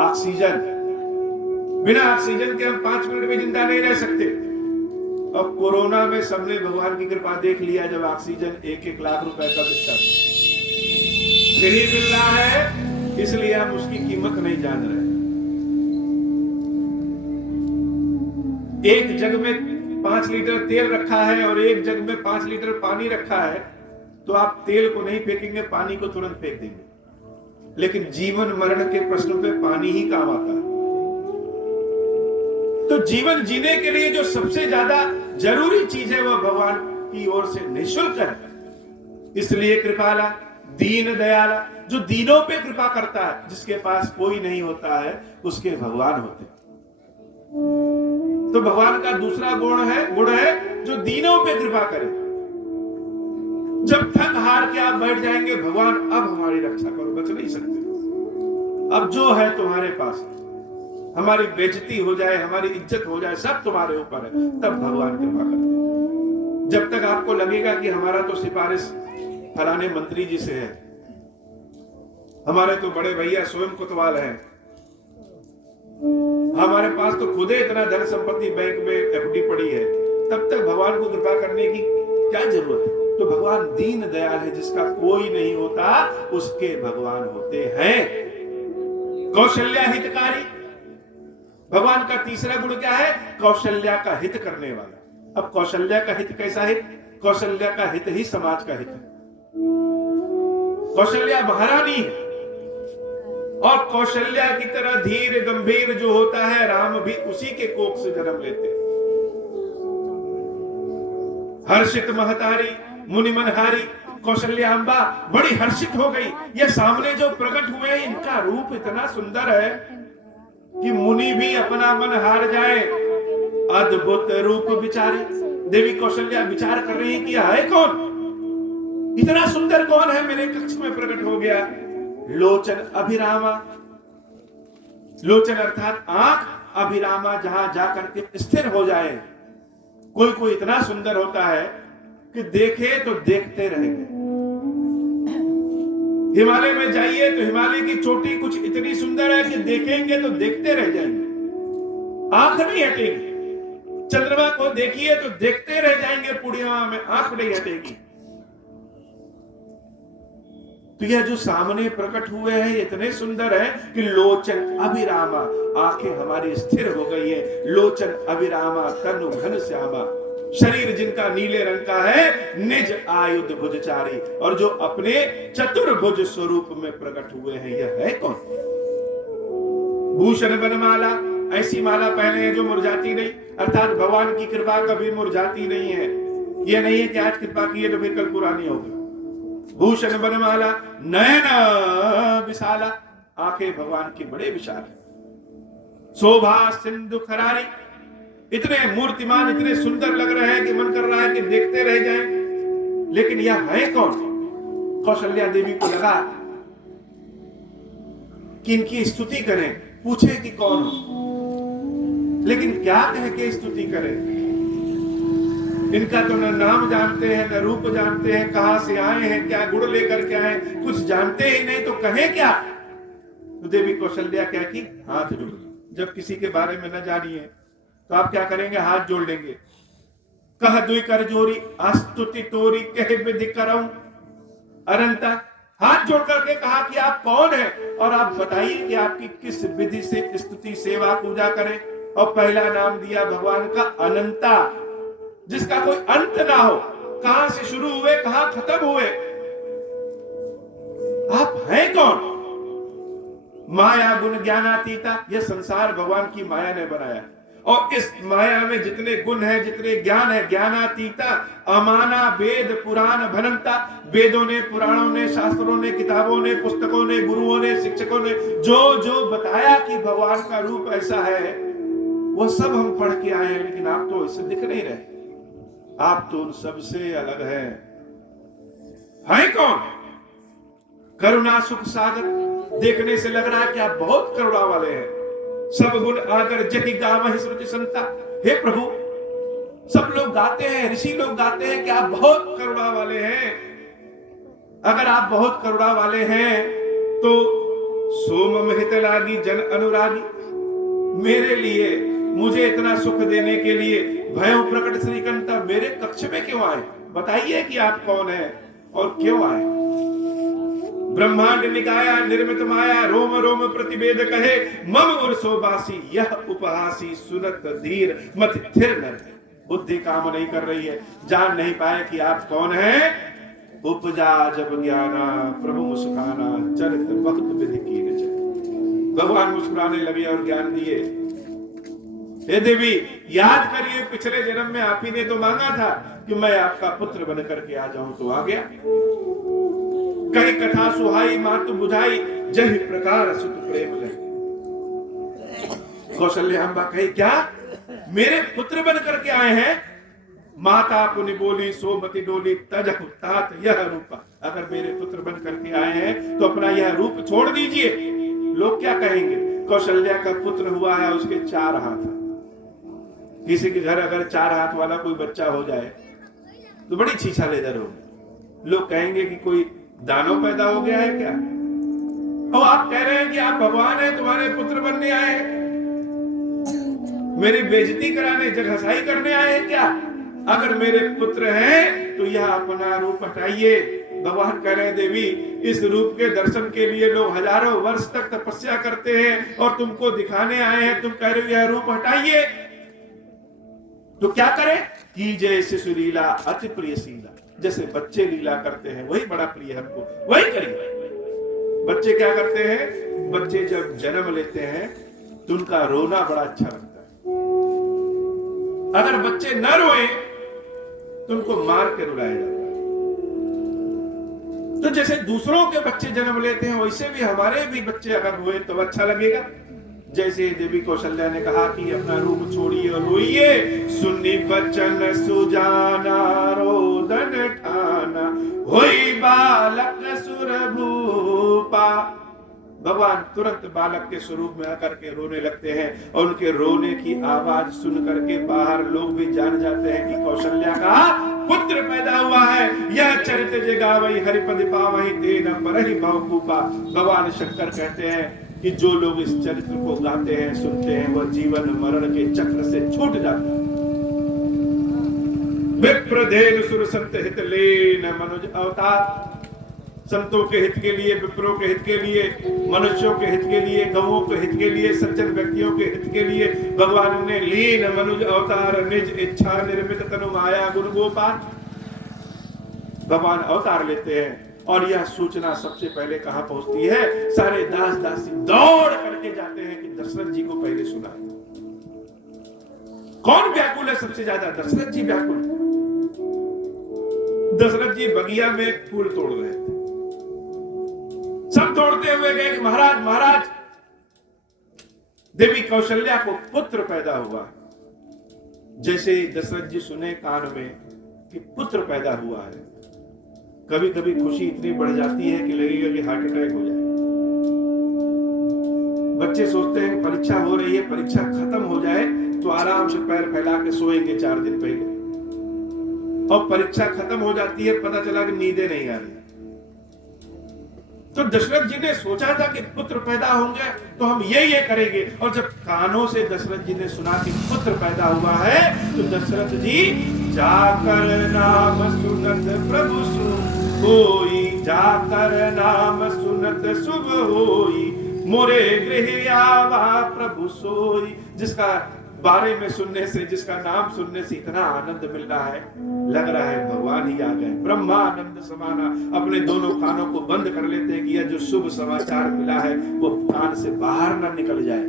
ऑक्सीजन। बिना ऑक्सीजन के हम 5 मिनट में जिंदा नहीं रह सकते। अब कोरोना में सबने भगवान की कृपा देख लिया, जब ऑक्सीजन 1-1 लाख रुपए का बिकता फ्री मिल रहा है, इसलिए हम उसकी कीमत नहीं जान रहे। एक जग में 5 लीटर तेल रखा है और एक जग में 5 लीटर पानी रखा है, तो आप तेल को नहीं फेंकेंगे, पानी को तुरंत फेंक देंगे। लेकिन जीवन मरण के प्रश्नों पे पानी ही काम आता है। तो जीवन जीने के लिए जो सबसे ज्यादा जरूरी चीज है वह भगवान की ओर से निःशुल्क है। इसलिए कृपाला, दीन दयाला, जो दीनों पे कृपा करता है, जिसके पास कोई नहीं होता है उसके भगवान होते हैं। तो भगवान का दूसरा गुण है जो दीनों पे कृपा करे। जब थक हार के आप बैठ जाएंगे, भगवान अब हमारी रक्षा करो, बच नहीं सकते, अब जो है तुम्हारे पास, हमारी बेइज्जती हो जाए, हमारी इज्जत हो जाए, सब तुम्हारे ऊपर है, तब भगवान कृपा करते हैं। जब तक आपको लगेगा कि हमारा तो सिफारिश फलाने मंत्री जी से है, हमारे तो बड़े भैया स्वयं कोतवाल हैं, हमारे पास तो खुदे इतना धन संपत्ति बैंक में एफडी पड़ी है, तब तक भगवान को कृपा करने की क्या जरूरत है? तो भगवान दीन दयाल है, जिसका कोई नहीं होता उसके भगवान होते हैं। कौशल्या हितकारी, भगवान का तीसरा गुण क्या है? कौशल्या का हित करने वाला। अब कौशल्या का हित कैसा है? कौशल्या का हित ही समाज का हित है। कौशल्या महारानी है, और कौशल्या की तरह धीर गंभीर जो होता है, राम भी उसी के कोख से जन्म लेते हैं। हर्षित महतारी मुनि मनहारी, कौशल्या अम्बा बड़ी हर्षित हो गई। ये सामने जो प्रकट हुए, इनका रूप इतना सुंदर है कि मुनि भी अपना मन हार जाए। अद्भुत रूप विचारी, देवी कौशल्या विचार कर रही है कि है कौन, इतना सुंदर कौन है मेरे कक्ष में प्रकट हो गया। लोचन अभिरामा, लोचन अर्थात आंख, अभिरामा जहां जाकर के स्थिर हो जाए। कोई कोई इतना सुंदर होता है कि देखे तो देखते रहेंगे। हिमालय में जाइए तो हिमालय की चोटी कुछ इतनी सुंदर है कि देखेंगे तो देखते रह जाएंगे, आंख नहीं हटेगी। चंद्रमा को देखिए तो देखते रह जाएंगे, पूर्णिमा में आंख नहीं हटेगी। तो यह जो सामने प्रकट हुए हैं इतने सुंदर है कि लोचन अभिरामा, आंखें हमारी स्थिर हो गई है। लोचन अभिरामा तनु घन श्यामा, शरीर जिनका नीले रंग का है, निज आयुध भुजचारी, और जो अपने चतुर्भुज स्वरूप में प्रकट हुए हैं, यह है कौन? भूषण बनमाला, ऐसी माला पहने हैं जो मुरझाती नहीं, अर्थात भगवान की कृपा कभी मुरझाती नहीं है। यह नहीं है कि आज कृपा की है तो फिर कल पुरानी होगी। भूषण बनमाला, नयन विशाला, आंखें भगवान की बड़े विशाल है। शोभा सिंधु खरारी, इतने मूर्तिमान, इतने सुंदर लग रहे हैं कि मन कर रहा है कि देखते रह जाएं। लेकिन यह है कौन? कौशल्या देवी को लगा कि इनकी स्तुति करें, पूछे कि कौन हो, लेकिन क्या कह के स्तुति करें? इनका तो न नाम जानते हैं, न रूप जानते हैं, कहां से आए हैं, क्या गुण लेकर के आए, कुछ जानते ही नहीं, तो कहें क्या? तो देवी कौशल्या क्या की? हाथ जोड़। जब किसी के बारे में न जानिए तो आप क्या करेंगे? हाथ जोड़ लेंगे। कह दुई कर जोरी, आस्तुति तोरी, कहे विधि करऊं अनंता। हाथ जोड़ करके कहा कि आप कौन हैं और आप बताइए कि आपकी किस विधि से स्तुति सेवा पूजा करें। और पहला नाम दिया भगवान का अनंता, जिसका कोई अंत ना हो, कहां से शुरू हुए कहां खत्म हुए। आप हैं कौन? माया गुण ज्ञानातीता, यह संसार भगवान की माया ने बनाया, और इस माया में जितने गुण हैं, जितने ज्ञान है, ज्ञानातीता अमाना वेद पुराण भनंता, वेदों ने, पुराणों ने, शास्त्रों ने, किताबों ने, पुस्तकों ने, गुरुओं ने, शिक्षकों ने जो जो बताया कि भगवान का रूप ऐसा है, वो सब हम पढ़ के आए हैं, लेकिन आप तो इससे दिख नहीं रहे। आप तो उन सबसे अलग है कौन? करुणा सुख सागर, देखने से लग रहा है कि आप बहुत करुणा वाले हैं। सब गुण आगर जहि गावहि श्रुति संता, हे प्रभु सब लोग गाते हैं, ऋषि लोग गाते हैं कि आप बहुत करुणा वाले हैं। अगर आप बहुत करुणा वाले हैं तो सोम हित लागी जन अनुरागी, मेरे लिए, मुझे इतना सुख देने के लिए भयो प्रकट श्रीकंठा मेरे कक्ष में क्यों आए? बताइए कि आप कौन है और क्यों आए? ब्रह्मांड निकाया निर्मित माया, रोम रोम प्रतिवेद कहे, मम उर्सोबासी यह उपहासी सुनत धीर मत थिर नर। बुद्धि काम नहीं कर रही है, जान नहीं पाए कि आप कौन हैं। उपजा जब ज्ञाना प्रभु मुस्काना, चरित वक्त विधि की न चले। भगवान मुस्कुराने लगे और ज्ञान दिए। हे देवी, याद करिए पिछले जन्म में आप ही ने तो मांगा था कि मैं आपका पुत्र बन करके आ जाऊं, तो आ गया। कही कथा सुहाई मातु बुझाई, जहि प्रकार सुत प्रेम लय। कौशल्याम्बा कही क्या मेरे पुत्र बन करके आए हैं? माता पुनि बोली सोमति डोली, तजहु तात यह रूपा। अगर मेरे पुत्र बन करके आए हैं तो अपना यह रूप छोड़ दीजिए। लोग क्या कहेंगे? कौशल्या का पुत्र हुआ है, उसके 4 हाथ। किसी के घर अगर 4 हाथ वाला कोई बच्चा हो जाए तो बड़ी छीछा लेदर होगी। लोग कहेंगे कि कोई दानव पैदा हो गया है क्या? और आप कह रहे हैं कि आप भगवान हैं, तुम्हारे पुत्र बनने आए हैं, मेरी बेइज्जती कराने, जगहसाई करने आए हैं क्या? अगर मेरे पुत्र हैं तो यह अपना रूप हटाइए। भगवान कह रहे हैं देवी, इस रूप के दर्शन के लिए लोग हजारों वर्ष तक तपस्या करते हैं और तुमको दिखाने आए हैं, तुम कह रहे हो यह रूप हटाइए। तो क्या करें? कीजिए शिशु लीला अति प्रिय शीला। जैसे बच्चे लीला करते हैं वही बड़ा प्रिय हमको, वही करिए। बच्चे क्या करते हैं? बच्चे जब जन्म लेते हैं तो उनका रोना बड़ा अच्छा लगता है। अगर बच्चे न रोए तो उनको मार के रुलाया जाता है। तो जैसे दूसरों के बच्चे जन्म लेते हैं वैसे भी हमारे भी बच्चे अगर हुए तो अच्छा लगेगा। जैसे देवी कौशल्या ने कहा कि अपना रूप छोड़िए और रोइए, सुनी बचन सुजाना रोदन ठाना, होई बालक सुर भूपा। भगवान तुरंत बालक के स्वरूप में आकर के रोने लगते हैं और उनके रोने की आवाज सुन करके बाहर लोग भी जान जाते हैं कि कौशल्या का पुत्र पैदा हुआ है। यह चरित्र जगावई हरिपद पावई तेन परहि बहुकूपा। भगवान शंकर कहते हैं कि जो लोग इस चरित्र को गाते हैं, सुनते हैं, वह जीवन मरण के चक्र से छूट जाता है। विप्रधेन सुर संत हित लेन मनुज अवतार। संतों के हित के लिए, विप्रों के हित के लिए, मनुष्यों के हित के लिए, गौओं के हित के लिए, सज्जन व्यक्तियों के हित के लिए भगवान ने लीन मनुज अवतार, निज इच्छा निर्मित तनु माया गुण गोपाल। भगवान अवतार लेते हैं और यह सूचना सबसे पहले कहां पहुंचती है? सारे दास दासी दौड़ करके जाते हैं कि दशरथ जी को पहले सुना। कौन व्याकुल है सबसे ज्यादा? दशरथ जी व्याकुल। दशरथ जी बगिया में एक फूल तोड़ रहे थे। सब दौड़ते हुए गए कि महाराज महाराज, देवी कौशल्या को पुत्र पैदा हुआ। जैसे दशरथ जी सुने कान में कि पुत्र पैदा हुआ है, कभी कभी खुशी इतनी बढ़ जाती है कि लगेगा कि हार्ट अटैक हो जाए। बच्चे सोचते हैं परीक्षा हो रही है, परीक्षा खत्म हो जाए तो आराम से पैर फैला के सोएंगे 4 दिन पहले, और परीक्षा खत्म हो जाती है, पता चला कि नींदें नहीं आ रही। तो दशरथ जी ने सोचा था कि पुत्र पैदा होंगे तो हम ये करेंगे, और जब कानों से दशरथ जी ने सुना कि पुत्र पैदा हुआ है तो दशरथ जी जाकर नाम सुनत प्रभु सुख होई, जाकर नाम सुनत शुभ होई, मोरे गृह आवा प्रभु सोई। जिसका बारे में सुनने से, जिसका नाम सुनने से इतना आनंद मिल रहा है, लग रहा है भगवान ही आ गए। ब्रह्मानंद समाना। अपने दोनों कानों को बंद कर लेते हैं कि यह जो शुभ समाचार मिला है वो कान से बाहर ना निकल जाए।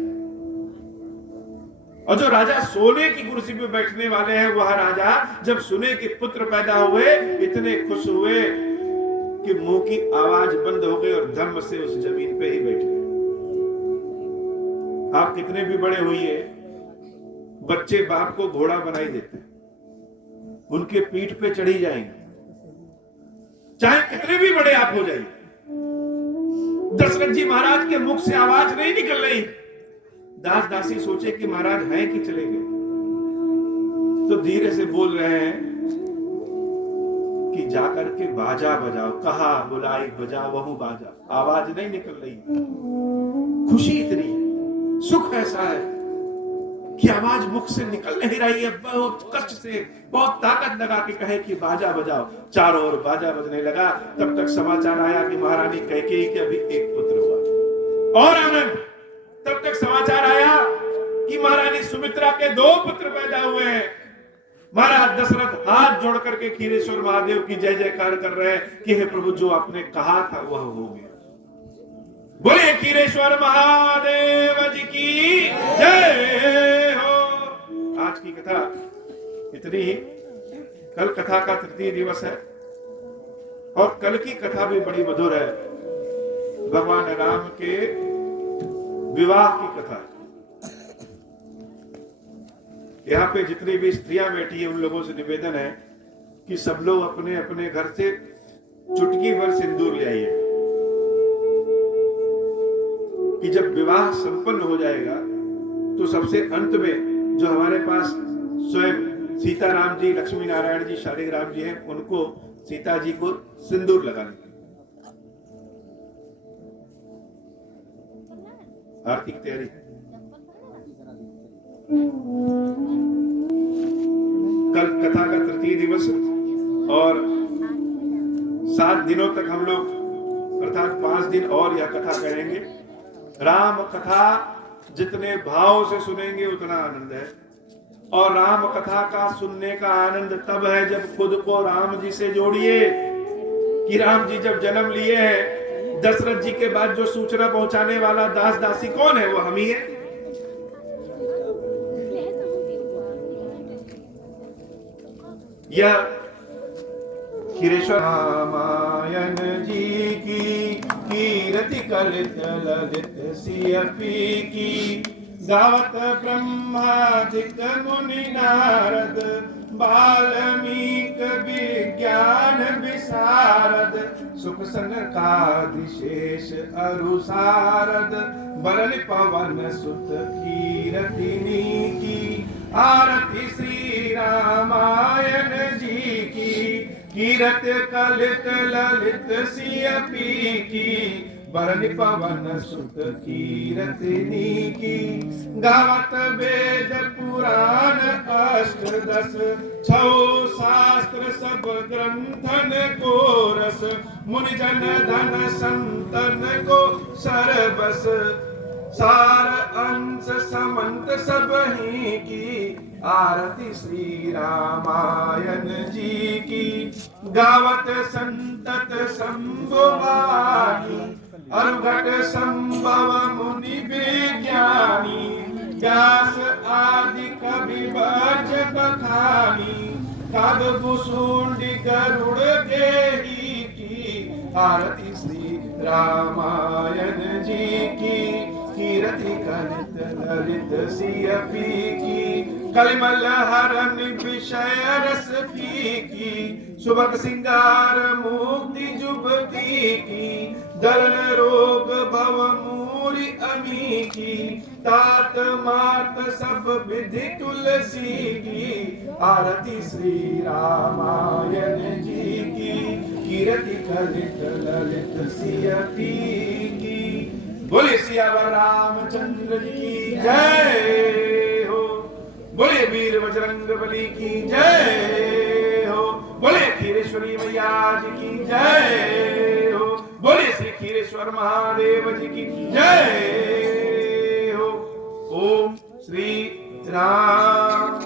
और जो राजा सोने की कुर्सी पे बैठने वाले हैं, वह राजा जब सुने कि पुत्र पैदा हुए, इतने खुश हुए कि मुंह की आवाज बंद हो गई और धम्म से उस जमीन पे ही बैठ गए। आप कितने भी बड़े होइए, बच्चे बाप को घोड़ा बनाई देते हैं, उनके पीठ पे चढ़ी जाएंगे, चाहे कितने भी बड़े आप हो जाइए। दशरथ जी महाराज के मुख से आवाज नहीं निकल रही, दास दासी सोचे कि महाराज हैं कि चले गए, तो धीरे से बोल रहे हैं कि जाकर के बाजा बजाओ। कहा बुलाई बजा वहु बाजा, आवाज नहीं निकल रही। खुशी इतनी है, सुख ऐसा है कि आवाज मुख से निकल नहीं रही है। बहुत कष्ट से, बहुत ताकत लगा के कहे कि बाजा बजाओ। चारों ओर बाजा बजने लगा। तब तक समाचार आया कि महारानी कैकेयी के अभी एक पुत्र हुआ। और आनंद, तब तक समाचार आया कि महारानी सुमित्रा के 2 पुत्र पैदा हुए हैं। महाराज दशरथ हाथ जोड़ करके खीरेश्वर महादेव की जय जयकार कर रहे हैं कि हे प्रभु, जो आपने कहा था वह हो गया। बोले खीरेश्वर महादेव जी की जय हो। आज की कथा इतनी ही। कल कथा का तृतीय दिवस है और कल की कथा भी बड़ी मधुर है। भगवान राम के विवाह की कथा। यहाँ पे जितनी भी स्त्रियां बैठी है, उन लोगों से निवेदन है कि सब लोग अपने अपने घर से चुटकी भर सिंदूर ले आइए, कि जब विवाह संपन्न हो जाएगा तो सबसे अंत में जो हमारे पास स्वयं सीताराम जी, लक्ष्मी नारायण जी, शालिग्राम जी हैं, उनको सीता जी को सिंदूर लगाने। आर्थिक तैयारी। कल कथा का तृतीय दिवस और 7 दिनों तक हम लोग अर्थात 5 दिन और यह कथा कहेंगे। राम कथा जितने भाव से सुनेंगे उतना आनंद है। और राम कथा का सुनने का आनंद तब है जब खुद को राम जी से जोड़िए कि राम जी जब जन्म लिए हैं, दशरथ जी के बाद जो सूचना पहुंचाने वाला दास दासी कौन है? वो हम ही है। यह खीरेश्वर रामायण जी की कीर्ति कलित ललित सियपी की। गावत ब्रह्मादिक मुनि नारद, वाल्मीक विज्ञान विशारद। सुख सनकादिशेष अरु सारद, बरन पवन सुत कीरतिनी की। आरती श्री रामायण जी की कीरत कलित ललित सियपी की। बरन पवन सुत कीरतिनी की। गावत वेद पुराण अष्टदश, 6 शास्त्र सब ग्रंथन को रस। मुनि जन धन संतन को सरबस, सार अंश समंत सब ही की। आरती श्री रामायण जी की। गावत संतत संभवानी, अरुघट संभव मुनि विज्ञानी। व्यास आदि कवि बज बखानी, काग सूंडी गरुड़ गेही की। आरती श्री रामायण जी की। कीरति कलित ललित सियपी की। कलिमल हरन विषय रस की। सुबक सिंगार मुक्ति जुबती की। दलन रोग भव मूरी अमी की। तात मात सब विधि तुलसी की। आरती श्री रामायण जी की। कीरति कलित ललित सियपी की। बोले सियावर रामचंद्र जी की जय हो। बोले वीर बजरंग बली की जय हो। बोले खीरेश्वरी मैया जी की जय हो। बोले श्री खीरेश्वर महादेव जी की जय हो। ओम श्री राम